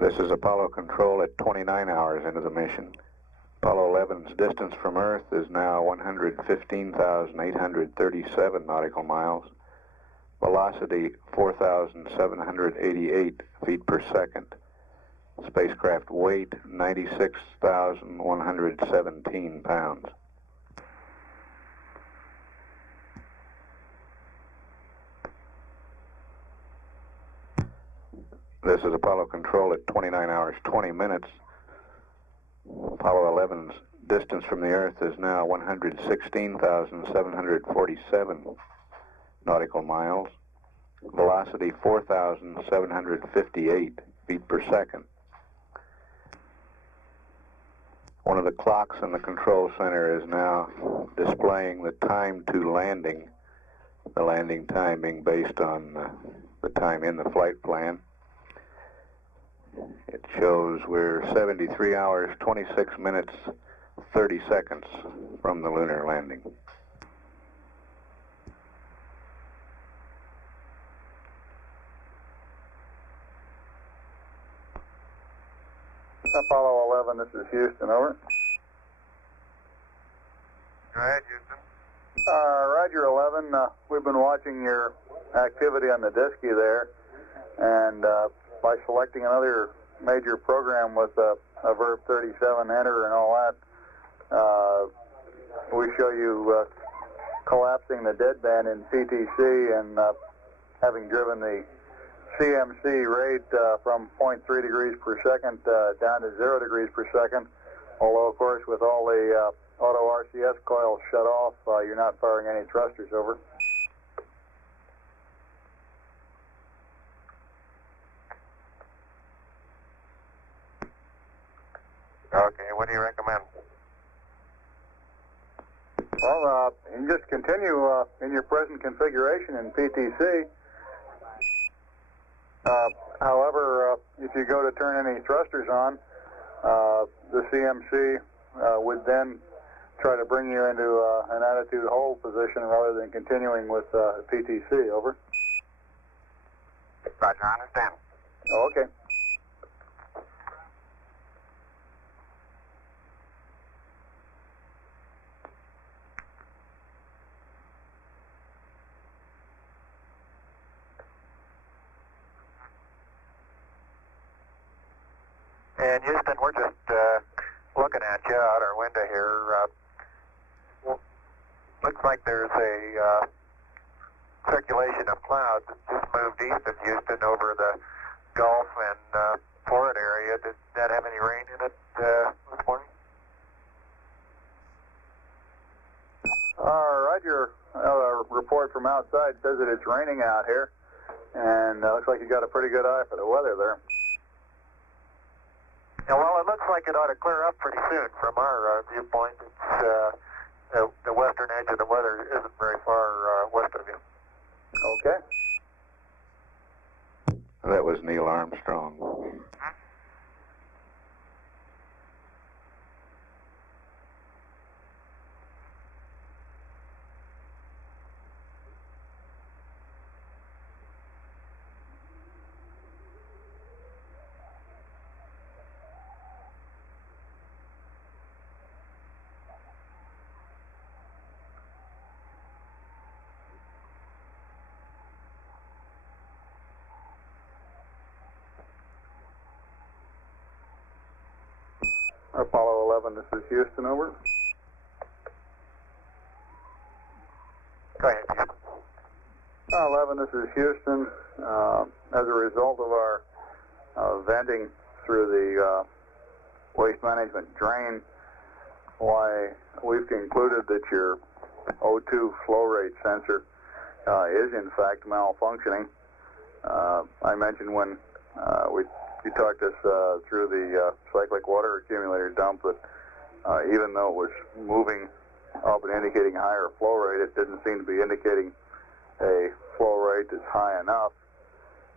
This is Apollo Control at 29 hours into the mission. Apollo 11's distance from Earth is now 115,837 nautical miles. Velocity 4,788 feet per second. Spacecraft weight 96,117 pounds. This is Apollo Control at 29 hours 20 minutes. Apollo 11's distance from the Earth is now 116,747 nautical miles. Velocity 4,758 feet per second. One of the clocks in the control center is now displaying the time to landing, the landing time being based on the time in the flight plan. It shows we're 73 hours, 26 minutes, 30 seconds from the lunar landing. Apollo 11, this is Houston, over. Go ahead, Houston. Roger 11, we've been watching your activity on the Disky there, and by selecting another major program with a Verb 37 enter and all that, we show you collapsing the deadband in PTC and having driven the CMC rate from 0.3 degrees per second down to 0 degrees per second, although of course with all the auto RCS coils shut off, you're not firing any thrusters, over. Okay, what do you recommend? Well, you just continue in your present configuration in PTC. However, if you go to turn any thrusters on, the CMC would then try to bring you into an attitude hold position rather than continuing with PTC, over. Roger, I understand. Oh, okay. And Houston, we're just looking at you out our window here. Looks like there's a circulation of clouds that just moved east of Houston over the Gulf and Florida area. Did that have any rain in it this morning? Roger, a report from outside says that it's raining out here, and looks like you got a pretty good eye for the weather there. Yeah, well, it looks like it ought to clear up pretty soon from our viewpoint. It's the western edge of the weather isn't very far west of you. Okay. That was Neil Armstrong. Apollo 11, this is Houston, over. Go ahead, Houston. 11, this is Houston. As a result of our venting through the waste management drain, why we've concluded that your O2 flow rate sensor is in fact malfunctioning. I mentioned when you talked us through the cyclic water accumulator dump that even though it was moving up and indicating a higher flow rate, it didn't seem to be indicating a flow rate that's high enough.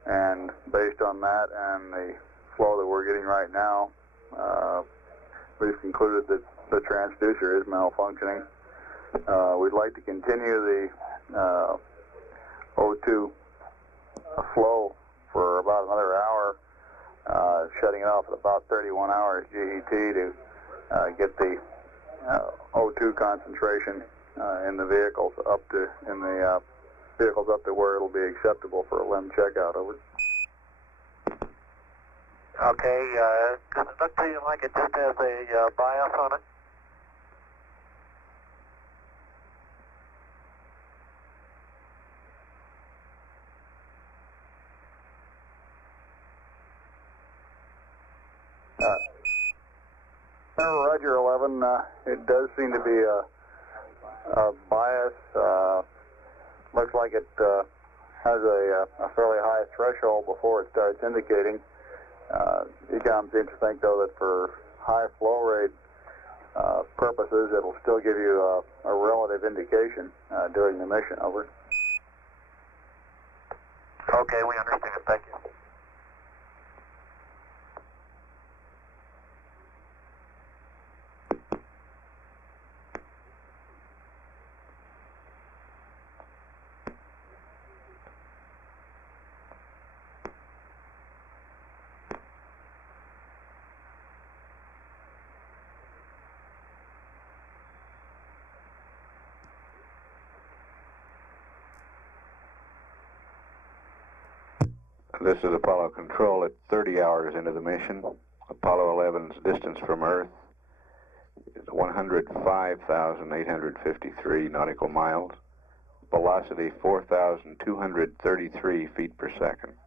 And based on that and the flow that we're getting right now, we've concluded that the transducer is malfunctioning. We'd like to continue the O2 flow for about another hour shutting it off at about 31 hours GET to get the O2 concentration in the vehicles up to where it'll be acceptable for a limb checkout. Over. Okay, does it look to you like it just has a bias on it? Roger 11, it does seem to be a bias. Looks like it has a fairly high threshold before it starts indicating. Ecom seems to think, though, that for high flow rate purposes, it'll still give you a relative indication during the mission. Over. Okay, we understand. Thank you. This is Apollo Control at 30 hours into the mission. Apollo 11's distance from Earth is 105,853 nautical miles. Velocity 4,233 feet per second.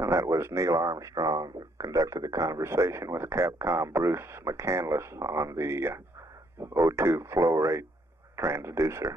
And that was Neil Armstrong, who conducted the conversation with Capcom Bruce McCandless on the O2 flow rate transducer.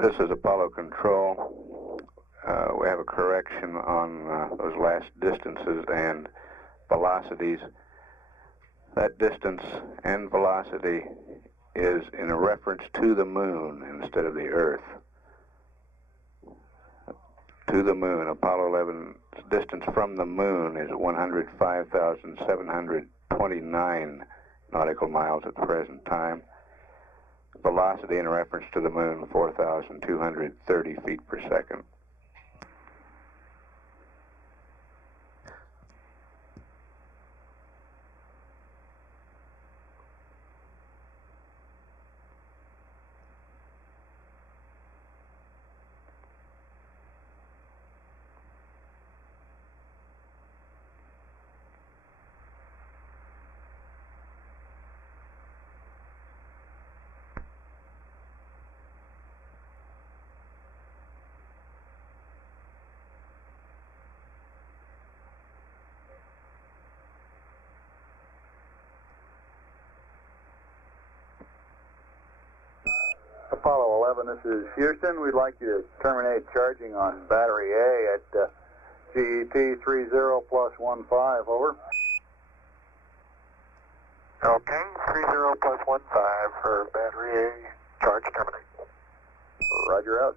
This is Apollo Control. We have a correction on those last distances and velocities. That distance and velocity is in reference to the moon instead of the Earth. To the moon, Apollo 11's distance from the moon is 105,729 nautical miles at the present time. Velocity in reference to the moon, 4,230 feet per second. Apollo 11, this is Houston. We'd like you to terminate charging on battery A at GET 30 plus 15, over. Okay, 30 plus 15 for battery A. Charge terminate. Roger out.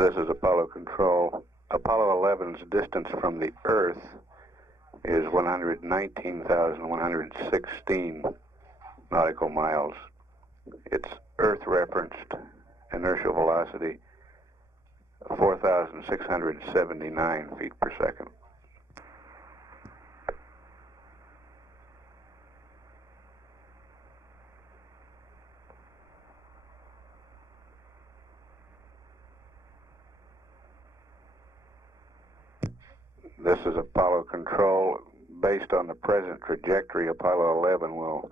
This is Apollo Control. Apollo 11's distance from the Earth is 119,116 nautical miles. Its Earth-referenced inertial velocity, 4,679 feet per second. This is Apollo Control. Based on the present trajectory, Apollo 11 will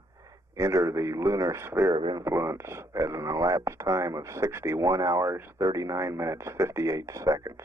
enter the lunar sphere of influence at an elapsed time of 61 hours, 39 minutes, 58 seconds.